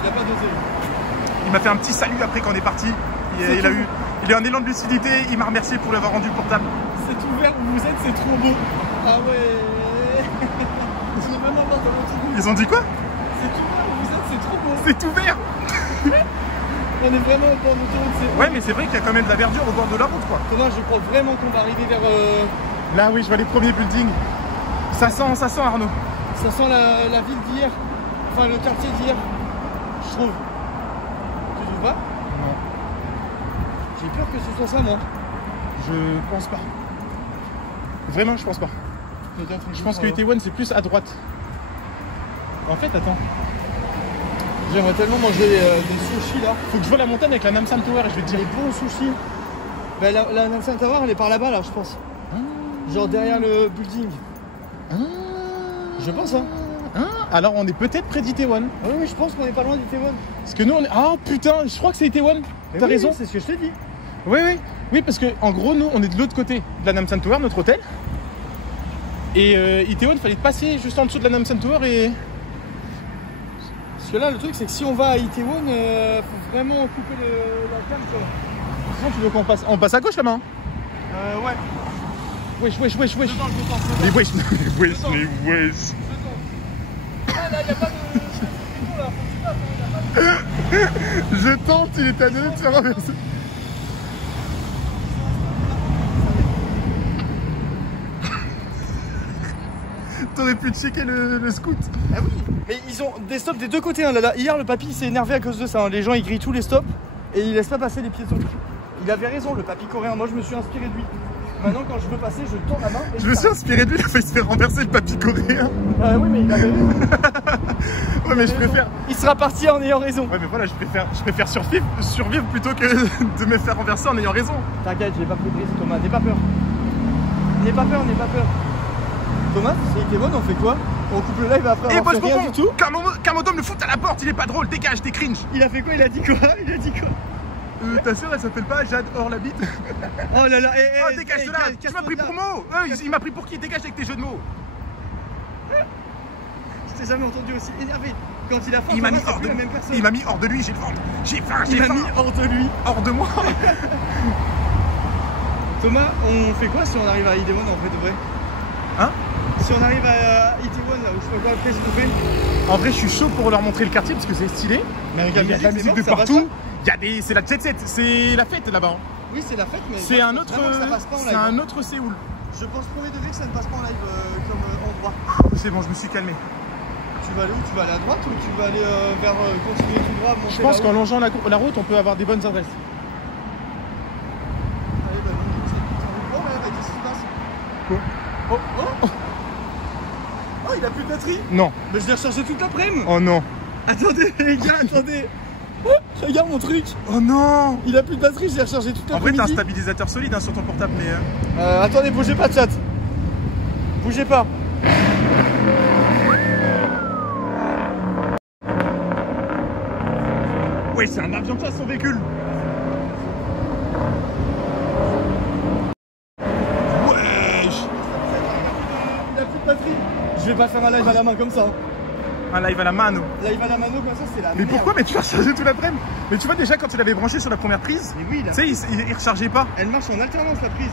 a pas dosé. Il m'a fait un petit salut après quand on est parti. Il a eu un élan de lucidité, il m'a remercié pour l'avoir rendu le portable. C'est ouvert où vous êtes, c'est trop beau. Ah ouais. On est vraiment dans l'autoroute. Ils ont dit quoi? C'est ouvert où vous êtes, c'est trop beau. C'est ouvert. On est vraiment dans l'autoroute. Ouais mais c'est vrai qu'il y a quand même de la verdure au bord de la route quoi. Thomas, je crois vraiment qu'on va arriver vers... Là oui je vois les premiers buildings. Ça sent Arnaud. Ça sent la ville d'hier. Enfin le quartier d'hier. Je trouve. Tu trouves pas? Non. J'ai peur que ce soit ça moi. Je pense pas. Vraiment je pense pas. Peut-être. Je pense que Itaewon c'est plus à droite. En fait attends. J'aimerais tellement manger des sushis là. Faut que je vois la montagne avec la Namsan Tower et je vais te dire. Les bons sushis. Bah, la Namsan Tower elle est par là-bas là je pense. Genre derrière le building. Je pense hein. Alors on est peut-être près d'Itaewon. Ah oui je pense qu'on est pas loin d'Itaewon. Parce que nous on est... Ah putain je crois que c'est Itaewon. T'as raison. C'est ce que je t'ai dit. Oui parce que en gros nous on est de l'autre côté de la Namsan Tower, notre hôtel. Et Itaewon, il fallait passer juste en dessous de la Nam Center et... Parce que là, le truc, c'est que si on va à Itaewon, faut vraiment couper la carte. Sinon, tu veux qu'on passe... On passe à gauche là-bas. Ouais. Wesh. Je tente. Les wesh. Ah là, y'a pas de... là, faut que tu passes, hein, Je tente, il était à 2 minutes de se faire renverser. T'aurais pu checker le scoot. Ah oui, mais ils ont des stops des deux côtés. Hein, là. Hier, le papy s'est énervé à cause de ça. Hein. Les gens, ils grillent tous les stops et ils laissent pas passer les piétons. Il avait raison, le papy coréen. Moi, je me suis inspiré de lui. Maintenant, quand je veux passer, je tends la main. Et je me suis inspiré de lui, il a failli se faire renverser le papy coréen. Oui, mais il avait raison. Ouais, mais je préfère. Il sera parti en ayant raison. Ouais, mais voilà, je préfère survivre plutôt que de me faire renverser en ayant raison. T'inquiète, j'ai pas pris de risque, Thomas. N'aie pas peur. N'aie pas peur. Thomas, c'est Itaewon, on fait quoi? On coupe le live après avoir fait rien du tout. Carmodo me le fout à la porte, il est pas drôle, dégage, t'es cringe. Il a fait quoi? Il a dit quoi? Ta soeur, elle s'appelle pas Jade Orlabite? Oh là là, oh, dégage de là, tu m'as pris pour mot. Il m'a pris pour qui? Dégage avec tes jeux de mots. Je t'ai jamais entendu aussi énervé. Quand il a faim, il m'a mis hors de lui, j'ai le ventre. J'ai faim. Il m'a mis hors de lui. Hors de moi. Thomas, on fait quoi si on arrive à Itaewon en fait de vrai? Hein? Si on arrive à Itaewon, là, où je sais pas quoi, après c'est fait. En vrai, je suis chaud pour leur montrer le quartier parce que c'est stylé. Mais il y a de la musique de partout. C'est la jet set, c'est la fête là-bas. Oui, c'est la fête, mais c'est un autre, c'est un autre Séoul. Je pense premier degré que ça ne passe pas en live comme endroit. C'est bon, je me suis calmé. Tu vas aller où? Tu vas aller à droite ou tu vas aller vers continuer tout droit? Je pense qu'en longeant la route, on peut avoir des bonnes adresses. Allez, bah, oh là, qu'est-ce qui se passe? Quoi? Oh, il a plus de batterie? Non. Mais je l'ai rechargé toute l'après-midi. Oh non. Attendez les gars, attendez. Regarde mon truc. Oh non. Il a plus de batterie, je l'ai rechargé toute l'après-midi. En vrai, t'as un stabilisateur solide hein, sur ton portable, mais... Attendez, bougez pas, chat. Bougez pas. Ouais, c'est un avion classe son véhicule. Il a plus de batterie. Je vais pas faire un live à la main comme ça. Un live à la mano. Live à la mano comme ça, c'est la Mais merde. pourquoi? Mais tu l'as rechargé tout l'après-midi. Mais tu vois déjà quand il avait branché sur la première prise, mais oui, tu sais, il rechargeait pas. Elle marche en alternance la prise.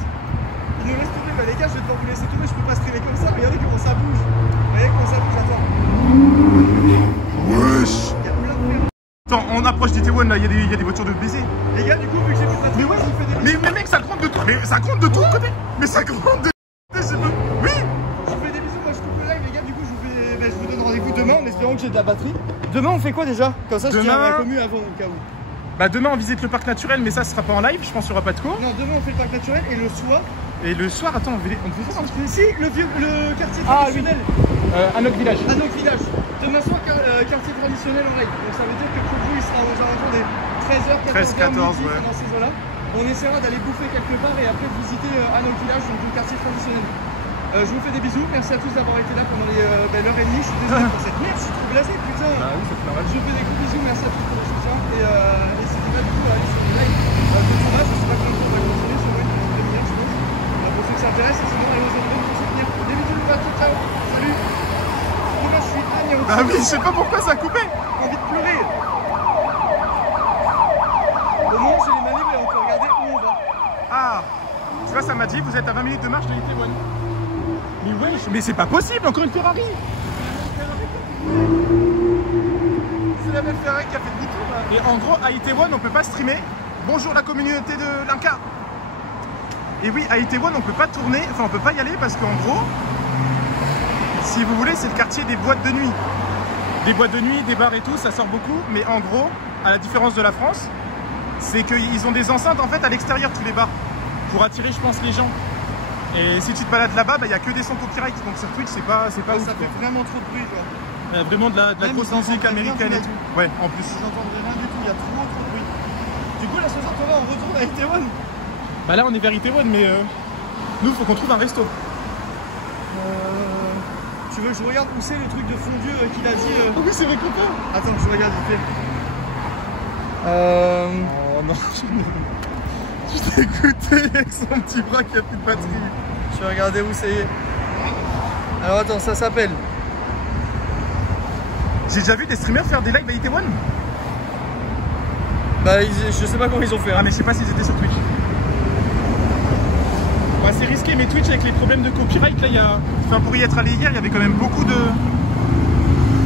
Il nous laisse tomber. Bah les gars, je vais devoir vous laisser tomber. Je peux pas streamer comme ça. Regardez comment ça bouge. Regardez comment ça bouge. Attends. Wesh. Il y a plein de merde. Attends, on approche d'Itaewon là, il y a des voitures de baiser. Les gars, du coup, vu que j'ai plus de batterie, Mais ouais, je vous fais des bisous. mais mec, ça gronde de tout. Mais ça gronde de tous côtés. Mais ça gronde de oui. Je vous fais des bisous. Moi, je coupe le live, les gars. Du coup, je vous donne rendez-vous demain en espérant que j'ai de la batterie. Demain, on fait quoi déjà? Comme ça, je tiens à la commu avant au cas où. Bah demain on visite le parc naturel, mais ça sera pas en live, je pense qu'il y aura pas de cours. Non, demain on fait le parc naturel et le soir. Et le soir, attends, on fait ça Si, le quartier traditionnel. Anok Village. Anok Village. Demain soir, quartier traditionnel en live. Donc ça veut dire que pour vous, il sera aux alentours des 13h, 14h, ouais. dans ces eaux-là. On essaiera d'aller bouffer quelque part et après de visiter Anok Village, donc le quartier traditionnel. Je vous fais des bisous, merci à tous d'avoir été là pendant l'heure et demie. Je suis désolé pour cette merde, je suis trop blasé, putain. Bah oui, ça fait mal. Je vous fais des gros bisous, merci à tous pour le soutien. Et c'est du coup aller sur le live de Thomas. Je sais pas combien de temps on va continuer, c'est vrai, une demi-heure, je pense. Pour ceux qui s'intéressent, et sinon allez aux autres pour soutenir. Des bisous, les gars, ciao, salut. Moi je suis anéanti. Bah oui, je sais pas pourquoi ça a coupé. J'ai envie de pleurer. Au moment où j'ai les manips, on peut regarder où on va. Ah, tu vois, ça m'a dit, vous êtes à 20 minutes de marche de Itaewon. Mais wesh, mais c'est pas possible, encore une Ferrari. C'est la même Ferrari qui a fait demi-tour là. Et en gros, à Itaewon, on peut pas streamer. Bonjour la communauté de l'Inca. Et oui, à Itaewon, on peut pas tourner, enfin on peut pas y aller parce qu'en gros, si vous voulez, c'est le quartier des boîtes de nuit. Des boîtes de nuit, des bars et tout, ça sort beaucoup. Mais en gros, à la différence de la France, c'est qu'ils ont des enceintes en fait à l'extérieur tous les bars pour attirer, je pense, les gens. Et si tu te balades là-bas, il n'y a que des sons copyright, donc sur Twitch c'est pas ouf, Ça fait vraiment trop de bruit quoi. Il y a vraiment de la grosse musique américaine et tout. Ouais, en plus. J'entendrai rien du tout, il y a trop de bruit. Du coup là ce soir Thomas on retourne à Itaewon. Bah là on est vers Itaewon mais nous faut qu'on trouve un resto. Tu veux que je regarde où c'est le truc de fondu qu'il a dit Oh oui c'est vrai qu'on peut. Attends je regarde vite fait. Oh non, je t'ai écouté avec son petit bras qui a plus de batterie. Je vais regarder où c'est. Alors attends, ça s'appelle. J'ai déjà vu des streamers faire des lives à Itaewon. Bah, je sais pas comment ils ont fait. Ah, mais je sais pas s'ils étaient sur Twitch. Ouais, c'est risqué, mais Twitch avec les problèmes de copyright, là, il y a. Enfin, pour y être allé hier, il y avait quand même beaucoup de.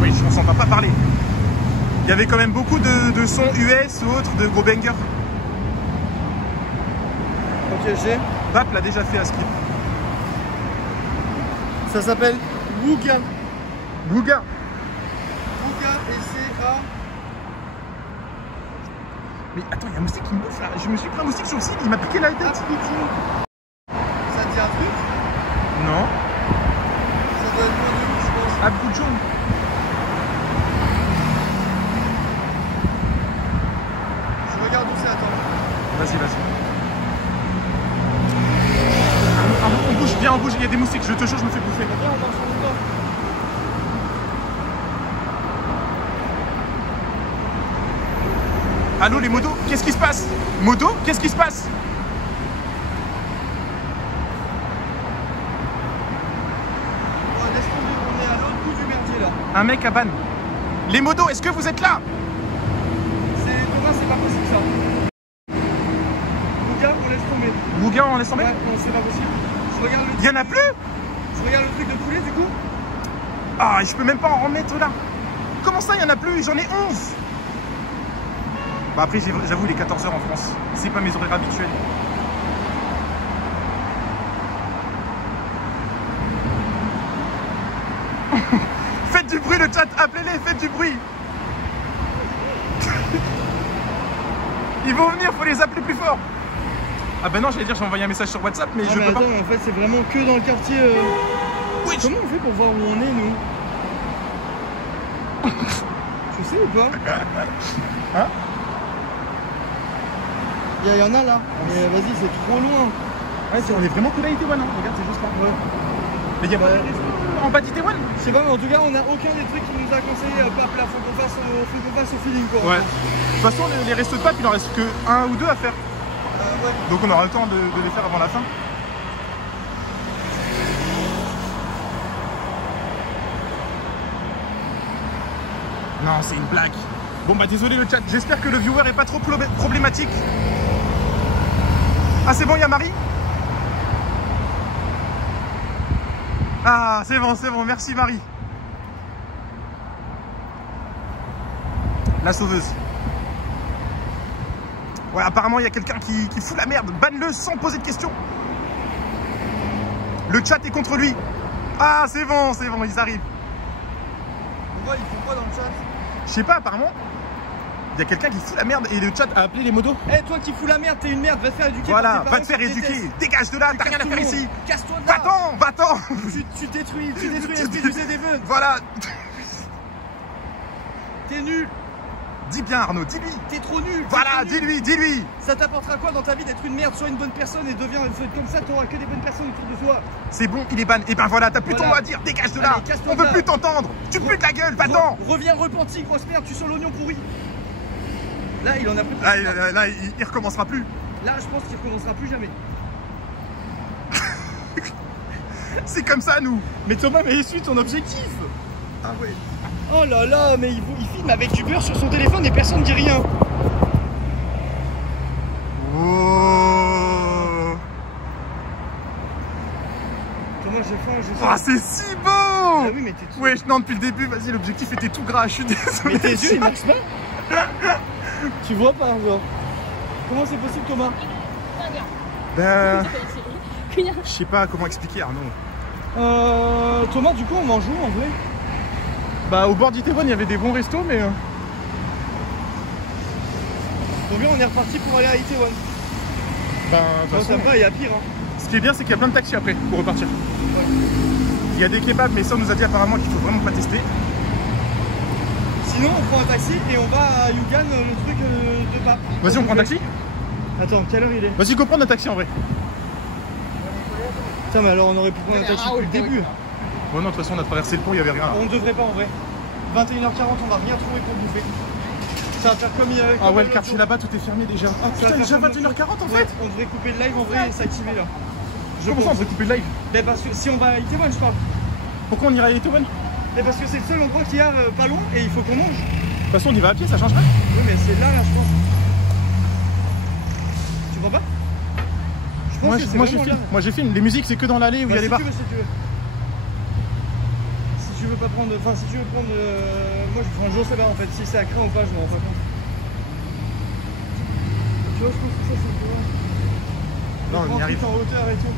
Oui, on s'entend pas parler. Il y avait quand même beaucoup de sons US ou autres, de gros bangers. Ok, j'ai. Bap l'a déjà fait à Skip. Ça s'appelle Bouga. Bouga. Bouga et c'est à. Mais attends, il y a un moustique qui me bouffe là. Je me suis pris un moustique sur le site, il m'a piqué la tête. Ça te dit un truc? Non. Ça doit être connu, je pense. Abdoujoun. Je regarde où c'est, attends. Vas-y, vas-y. On bouge, viens, on bouge, il y a des moustiques, je te jure, je me fais bouffer. Viens, on marche en même temps. Allô les modos, qu'est-ce qui se passe? Modo, qu'est-ce qui se passe? Ouais, laisse tomber, on est à l'autre bout du merdier là. Un mec à ban. Les modos, est-ce que vous êtes là? Thomas, c'est pas possible ça. Bouga, on laisse tomber. Bouga, on laisse tomber? Ouais, non, c'est pas possible. Je regarde le. Il y en a plus? Je regarde le truc de poulet du coup. Ah, je peux même pas en remettre là. Comment ça, il y en a plus? J'en ai 11. Bah après, j'avoue, il est 14 h en France. C'est pas mes horaires habituels. Faites du bruit le chat, appelez-les, faites du bruit. Ils vont venir, faut les appeler plus fort. Ah bah non, j'allais dire, j'ai envoyé un message sur WhatsApp, mais je peux attends, pas. en fait, c'est vraiment que dans le quartier. Oui. Comment on fait pour voir où on est, nous? Tu sais ou pas? Hein? Il y en a là. Mais vas-y, c'est trop loin. Ouais, on est vraiment cool à Itaewon, hein. Regarde, c'est juste là. Ouais. Mais il y a pas de resto en bas d'Itaewon? Je sais pas, mais en tout cas, on a aucun des trucs qui nous a conseillé Pape là. Faut qu'on fasse au feeling quoi. Ouais. De toute façon, les restos de Pape, il en reste que 1 ou 2 à faire. Ouais. Donc on aura le temps de les faire avant la fin. Non, c'est une blague. Bon bah désolé le chat, j'espère que le viewer est pas trop problématique. Ah c'est bon, il y a Marie? Ah c'est bon, merci Marie. La sauveuse. Voilà, apparemment il y a quelqu'un qui fout la merde. Banne-le sans poser de questions. Le chat est contre lui. Ah c'est bon, ils arrivent. Pourquoi ils font quoi dans le chat? Je sais pas, apparemment, il y a quelqu'un qui fout la merde et le chat a appelé les modos. Eh, toi qui fous la merde, t'es une merde, va te faire éduquer. Voilà, va te faire éduquer. Dégage de là, t'as rien à faire ici. Casse-toi de là. Va-t'en. Tu détruis l'esprit du ZDV. Voilà. T'es nul. Dis bien Arnaud, dis-lui. T'es trop nul. Voilà, dis-lui. Ça t'apportera quoi dans ta vie d'être une merde? Sois une bonne personne et deviens comme ça, t'auras que des bonnes personnes autour de toi. C'est bon, il est ban. Et ben voilà, t'as plus ton mot à dire. Dégage de là. Allez, on veut plus t'entendre. Tu putes la gueule, va-t'en. Reviens repenti, grosse merde, tu sens l'oignon pourri. Là, il en a plus. Là, il recommencera plus. Là, je pense qu'il recommencera plus jamais. C'est comme ça, nous. Mais Thomas, mais suis ton objectif. Ah ouais. Oh là là, mais il filme avec du beurre sur son téléphone et personne ne dit rien. Oh. Thomas, j'ai faim, je sais. Oh, c'est si beau. Ah oui, mais t'es tout... Ouais, non, depuis le début, vas-y, l'objectif était tout gras, je suis désolé. Mais tes yeux, ils marchent pas. Tu vois pas, genre. Comment c'est possible, Thomas? Ben... Je sais pas comment expliquer, Arnaud. Thomas, du coup, on mange où, en vrai? Bah, au bord d'Itaewon, il y avait des bons restos, mais... Donc bien, on est reparti pour aller à Itaewon. Ben, de toute façon, il y a pire, hein. Ce qui est bien, c'est qu'il y a plein de taxis après, pour repartir. Ouais. Il y a des kebabs, mais ça, on nous a dit apparemment qu'il faut vraiment pas tester. Sinon, on prend un taxi et on va à Yugan, le truc de Pape. Vas-y, on prend un taxi? Attends, quelle heure il est? Vas-y, go prendre un taxi en vrai. Putain, mais alors on aurait pu prendre un taxi depuis le début. Bon, non, de toute façon, on a traversé le pont, il y avait rien. On devrait pas en vrai. 21h40, on va rien trouver pour bouffer. Ça va faire comme il y a. Ah ouais, le quartier là-bas, tout est fermé déjà. Ah putain, il est déjà 21h40 en fait. On devrait couper le live en vrai et s'activer là. Comment ça, on devrait couper le live? Ben parce que si on va à Itaewon, je parle. Pourquoi on irait à Itaewon? Mais parce que c'est le seul endroit qu'il y a pas loin et il faut qu'on mange. De toute façon, on y va à pied, ça change pas. Oui, mais c'est là, je pense. Tu crois pas? Je pense que c'est moi je filme. Les musiques, c'est que dans l'allée où il y a les bars. Si tu veux pas prendre. Enfin, si tu veux prendre. Moi, je prends un jour, ça va en fait. Si c'est à craint ou pas, je m'en rends pas compte. Tu vois, je pense que ça, c'est pour. Non, on y arrive. En hauteur et tout.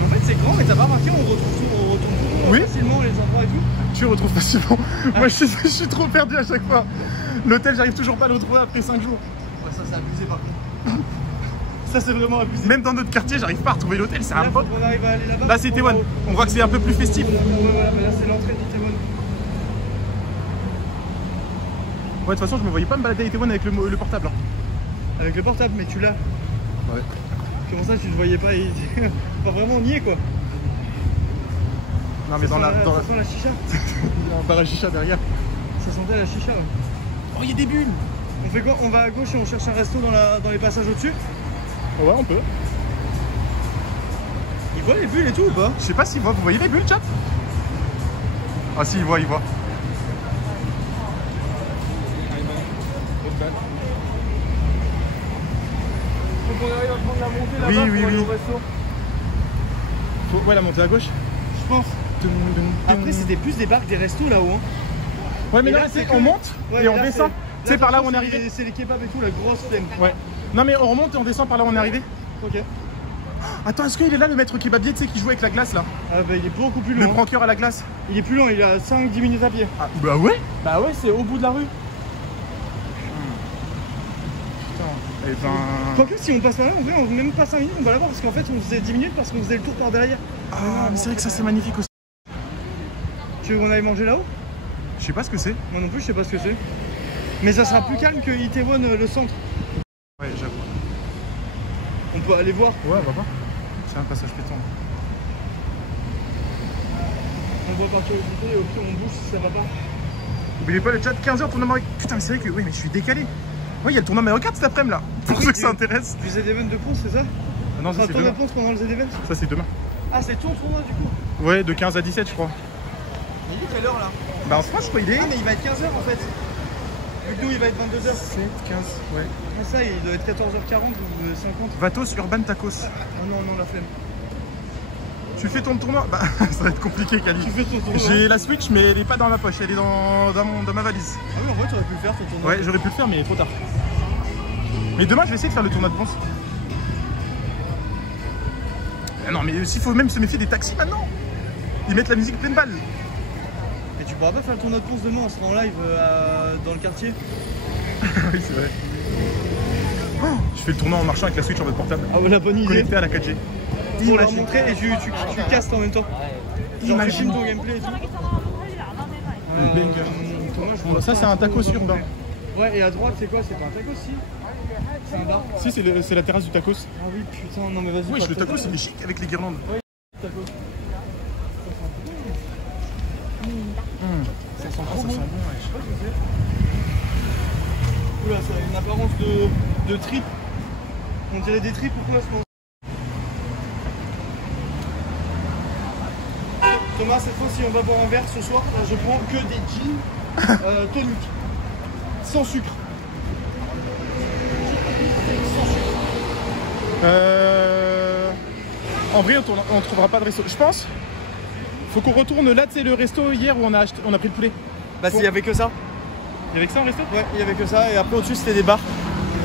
En fait, c'est grand, mais t'as pas remarqué, on retrouve tout facilement les endroits et tout. Tu retrouves facilement. Moi, je suis trop perdu à chaque fois. L'hôtel, j'arrive toujours pas à le retrouver après 5 jours. Ouais, ça, c'est abusé par contre. Ça, c'est vraiment abusé. Même dans notre quartier, j'arve pas à retrouver l'hôtel, c'est un pote. On arrive à aller là-bas. Là, c'est Itaewon. On voit que c'est un peu plus festif. Ouais, voilà, là, c'est l'entrée d'Itaewon. Ouais, de toute façon, je me voyais pas me balader à Itaewon avec le portable. Hein. Avec le portable, mais tu l'as. Ouais. Comment ça, tu ne voyais pas? Enfin, vraiment, on y est quoi. Non, mais dans la. Ça sent la chicha. Dans la chicha derrière. Ça sentait la chicha, ouais. Oh, il y a des bulles. On fait quoi? On va à gauche et on cherche un resto dans les passages au-dessus? Ouais, on peut. Il voit les bulles et tout ou pas? Je sais pas s'il voit. Vous voyez les bulles, chat? Ah, si, il voit, il voit. Faut qu'on arrive à prendre la montée là-bas Oui, pour oui, aller oui. au resto. Ouais, la montée à gauche. Je pense. Après, c'était plus des bars que des restos là-haut. Hein. Ouais, mais Et là, là, c'est c'est on que- monte Ouais, et on là, descend. Tu sais, par là où on est c'est arrivé. C'est les kebabs et tout, la grosse flemme. Ouais. Non, mais on remonte et on descend par là où on est arrivé. Ok. Attends, est-ce qu'il est là le maître kebabier, tu sais, qui joue avec la glace là? Ah bah il est beaucoup plus Le long. branqueur à la glace. Il est plus long, il a 5-10 minutes à pied. Ah, bah ouais. Bah ouais, c'est au bout de la rue. Et ben. Quoique si on passe par là, en vrai, on même pas 5 minutes, on va là-bas parce qu'en fait on faisait 10 minutes parce qu'on faisait le tour par derrière. Ah, mais c'est vrai que ça c'est magnifique aussi. Tu veux qu'on aille manger là-haut? Je sais pas ce que c'est. Moi non plus, je sais pas ce que c'est. Mais ça sera plus calme que Itaewon, le centre. Ouais, j'avoue. On peut aller voir. Ouais, on va voir. C'est un passage pétant. On voit par curiosité et au pire on bouge si ça va pas. N'oubliez pas le chat 15h tournoi Mario. Putain, mais c'est vrai que oui, mais je suis décalé. Ouais, il y a le tournoi Mario Kart cet après-midi là. Pour ceux que ça intéresse. Du Z-Event de Ponce, c'est ça? Ah non, ça c'est ton demain. réponse pendant le Z-Event? Ça c'est demain. Ah, c'est ton tournoi du coup? Ouais, de 15 à 17, je crois. Il est quelle heure là? Bah en France, je crois il est. Ah, mais il va être 15h en fait. Vu que nous, il va être 22h. 7, 15, ouais. Ah, ça, il doit être 14h40 ou 50. Vatos Urban Tacos. Ah non, non, la flemme. Tu fais ton tournoi? Bah ça va être compliqué, Kali. Tu fais ton tournoi? J'ai la Switch, mais elle est pas dans ma poche, elle est dans ma valise. Ah oui, en vrai, tu aurais pu le faire ton tournoi. Ouais, j'aurais pu le faire, mais trop tard. Mais demain, je vais essayer de faire le tournoi de France. Ah non, mais s'il faut même se méfier des taxis maintenant. Ils mettent la musique pleine balle. Mais tu pourras pas faire le tournoi de Ponce demain, on sera en live dans le quartier. Oui, c'est vrai. Oh, je fais le tournoi en marchant avec la Switch en mode portable. Ah ouais, la bonne idée. Connecté à la 4G. Pour leur Imagine. montrer et tu castes en même temps. Genre, tu filmes ton gameplay et tout. Bon, ça, c'est un tacos urbain. Ouais, et à droite, c'est quoi? C'est pas un tacos, si? C'est un bar? Si, c'est la terrasse du tacos. Ah oui, putain, non mais vas-y. Wesh, pas le de tacos, il est chic avec les guirlandes. tacos. Ça sent bon, ouais. Oula, ça a une apparence de tripes. On dirait des tripes ou quoi ce moment. Thomas, cette fois, si on va boire un verre ce soir, je prends que des gins toniques. Sans sucre. En vrai, on trouvera pas de resto. Je pense. Faut qu'on retourne là, tu sais, le resto hier où on a pris le poulet. Bah, s'il y avait que ça. Il y avait que ça en resto? Ouais, il y avait que ça. Et après, au-dessus, c'était des bars.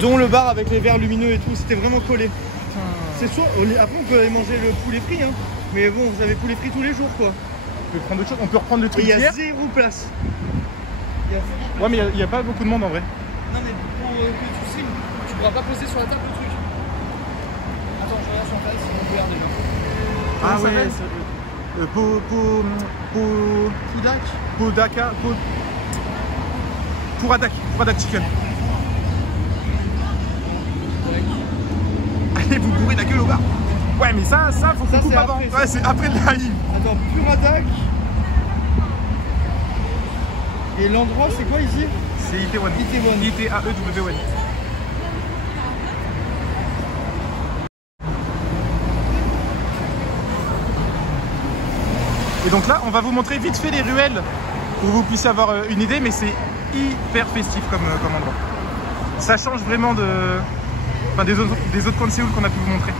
Dont le bar avec les verres lumineux et tout. C'était vraiment collé. C'est soit. Après, on peut aller manger le poulet frit, hein. Mais bon, vous avez poulet frit tous les jours, quoi. On peut prendre autre chose. On peut reprendre le Et truc il y a d'hier. zéro place. Il y a zéro place. Ouais, mais il n'y a pas beaucoup de monde en vrai. Non, mais pour que tu stream, tu pourras pas poser sur la table le truc. Attends, je regarde sur la table si on peut regarder déjà. Ah Comment ça ouais, s'appelle Pouradak Chicken. Allez, vous bourrez la gueule au bar. Ouais, mais ça faut qu'on Ça, coupe c'est avant. après, ça. Ouais, c'est après le live. Attends, Pouradak. Et l'endroit, c'est quoi ici? C'est Itaewon. Itaewon. ITAEWN. Et donc là, on va vous montrer vite fait les ruelles pour que vous puissiez avoir une idée, mais c'est hyper festif comme endroit. Ça change vraiment des autres coins de Séoul qu'on a pu vous montrer.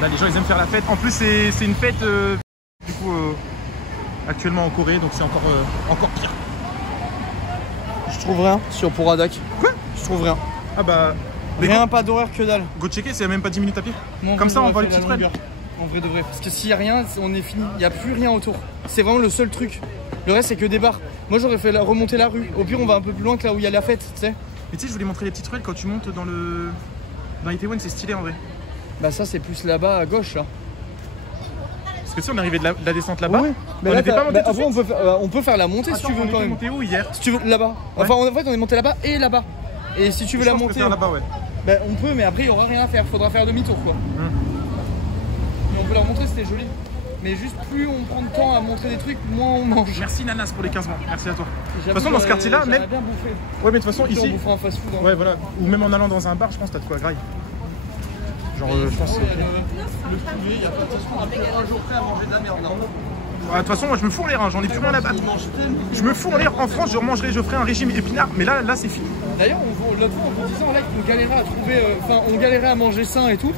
Là, les gens, ils aiment faire la fête. En plus, c'est une fête du coup actuellement en Corée, donc c'est encore pire. Je trouve rien sur Poradak. Quoi? Je trouve rien. Ah bah... Rien, pas d'horaire que dalle. Go checker, c'est même pas 10 minutes à pied. Non, comme ça, on voit le la petit longueur. En vrai de vrai. Parce que s'il n'y a rien, on est fini. Il n'y a plus rien autour. C'est vraiment le seul truc. Le reste, c'est que des bars. Moi, j'aurais fait remonter la rue. Au pire, on va un peu plus loin que là où il y a la fête, tu sais. Mais tu sais, je voulais montrer les petites ruelles quand tu montes dans Itaewon, c'est stylé en vrai. Bah, ça, c'est plus là-bas à gauche, là. Parce que si on arrivait de la descente là-bas, Oui. on n'était pas monté tout de suite. On peut faire la montée. Attends, si tu veux, quand même. On était où hier? Si tu veux, là-bas. Enfin, en fait, on est monté là-bas et là-bas. Et si tu veux la monter. Là-bas, ouais. Bah, on peut, mais après, il n'y aura rien à faire. Faudra faire demi-tour, quoi. Mais on peut leur montrer, c'était joli. Mais juste plus on prend de temps à montrer des trucs, moins on mange. Merci Nanas pour les 15 mois. Merci à toi. De toute façon, dans ce quartier-là, même. bien bouffé. Ouais, mais de toute façon, ici. On bouffera un fast-food. Hein. Ouais, voilà. Ou même en allant dans un bar, je pense que t'as de quoi graille. Genre, je pense. Le poulet, il n'y a pas de façon. Après, un jour prêt à manger de la merde. De toute façon, moi je me fous en l'air, hein. J'en ai plus rien à battre. Je me fous en l'air. En France, je ferai un régime épinard, mais là c'est fini. D'ailleurs, l'autre fois, en vous disant, là, on galérait à trouver. Enfin, on galérait à manger sain et tout.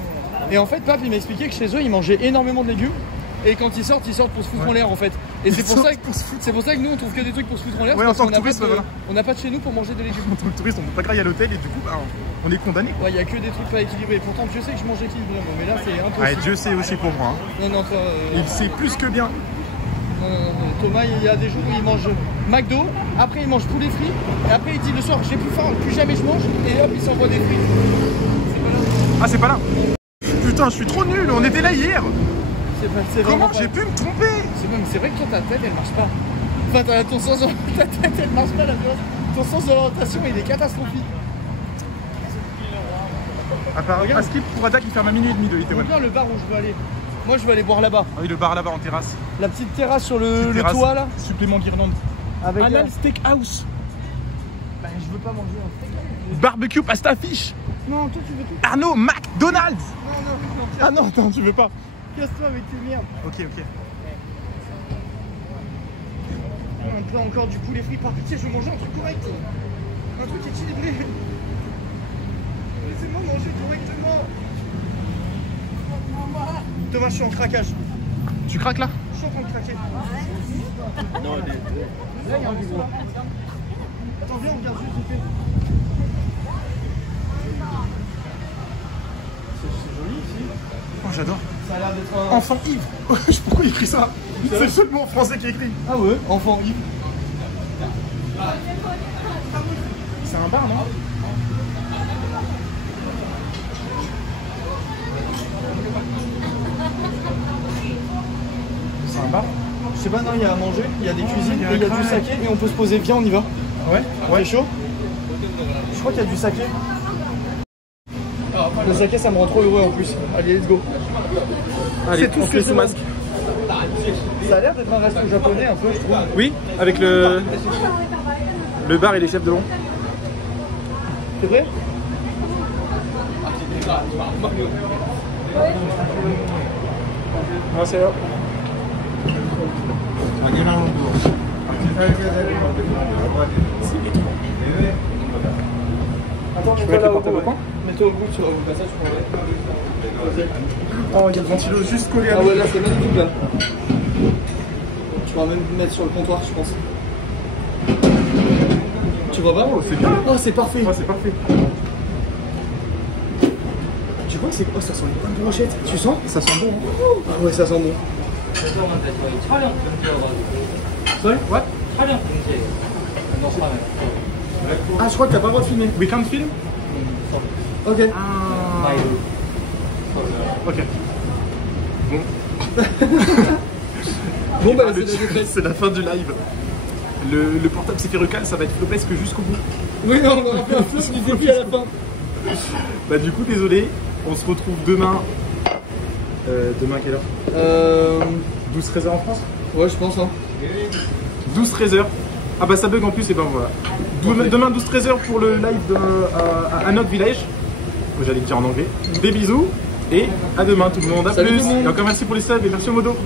Et en fait, Pape, il m'a expliqué que chez eux, ils mangeaient énormément de légumes. Et quand ils sortent pour se foutre en l'air en fait. Et c'est pour ça que nous on trouve que des trucs pour se foutre en l'air. Ouais, en tant que touriste, voilà. On n'a pas de chez nous pour manger des légumes. En tant que touriste, on peut pas grailler à l'hôtel et du coup, bah, on est condamné. Ouais, il y a que des trucs pas équilibrés. Pourtant, Dieu sait que je mange équilibré, mais là c'est impossible. Ouais, Dieu sait aussi pour moi. Hein. Non, toi. Il sait plus que bien. Non. Thomas, il y a des jours où il mange McDo, après il mange poulet frit, et après il dit le soir j'ai plus faim, plus jamais je mange, et hop il s'envoie des frites. Ah, c'est pas là. Putain, je suis trop nul. On était là hier. Comment j'ai pu me tromper? C'est vrai que toi ta tête elle marche pas. Enfin ta tête elle marche pas la place. Ton sens d'orientation il est catastrophique. À Skip pour attaque il ferme à minuit et demi de Itaewon. Regarde le bar où je veux aller. Moi je veux aller boire là-bas. Ah oui, le bar là-bas en terrasse. La petite terrasse sur le toit là. Supplément guirlande. Avec Anal Steakhouse. Bah je veux pas manger un steak. Barbecue pasta fish. Non, toi tu veux tout. Arnaud McDonald's. Non. Ah non, attends, tu veux pas. Casse-toi avec tes merdes. Ok. Un plat encore du poulet frit par pitié, je veux manger un truc correct. Un truc équilibré. Laissez-moi manger correctement. Thomas, je suis en craquage. Tu craques là? Je suis en train de craquer. Là, il y a un gros. Attends, viens, on regarde juste vite fait. C'est joli ici. Oh, j'adore. Ça a l'air d'être un... Enfant Yves. Pourquoi il écrit ça? C'est le seul mot en français qui est écrit. Ah ouais, enfant Yves. C'est un bar, non? C'est un bar? Je sais pas, non, il y a à manger, il y a des cuisines, et il y a du saké et on peut se poser. Viens, on y va. Ouais. T'es chaud? Je crois qu'il y a du saké. Le saké, ça me rend trop heureux en plus. Allez, let's go. Allez, c'est tout on ce que fait sous masque. Ça a l'air d'être un resto japonais un peu, je trouve. Oui, avec le bar et les chefs de long. C'est vrai? Ah, c'est là. Attends, mets-toi là au bout. Mets-toi au bout, tu vas au passage, tu vas. Oh, il y a le ventilo juste collé à Ah ouais, là c'est magnifique là. Tu pourras même mettre sur le comptoir, je pense. Tu vois pas? Oh, c'est bien. Oh, c'est parfait. Oh, c'est parfait. Tu vois que c'est. Oh, ça sent les bonnes brochettes. Tu sens? Ça sent bon. Hein. Ah ouais, ça sent bon. Seul? Ouais. Ah, je crois que t'as pas le droit de filmer. We can't film? Ok. Ah. Ok. Bon. Bon, bah, c'est la fin du live. Le portable s'est fait recal, ça va être flopesque jusqu'au bout. Oui, on aura fait un flop du début à la fin. Bah, du coup, désolé. On se retrouve demain. Demain, quelle heure 12-13h en France? Ouais, je pense. Hein. 12-13h. Ah, bah, ça bug en plus, et ben voilà. Demain, 12-13h pour le live à notre village. J'allais le dire en anglais. Des bisous. Et à demain tout le monde. À Salut plus. tout le monde. Et encore merci pour les subs et merci au modo.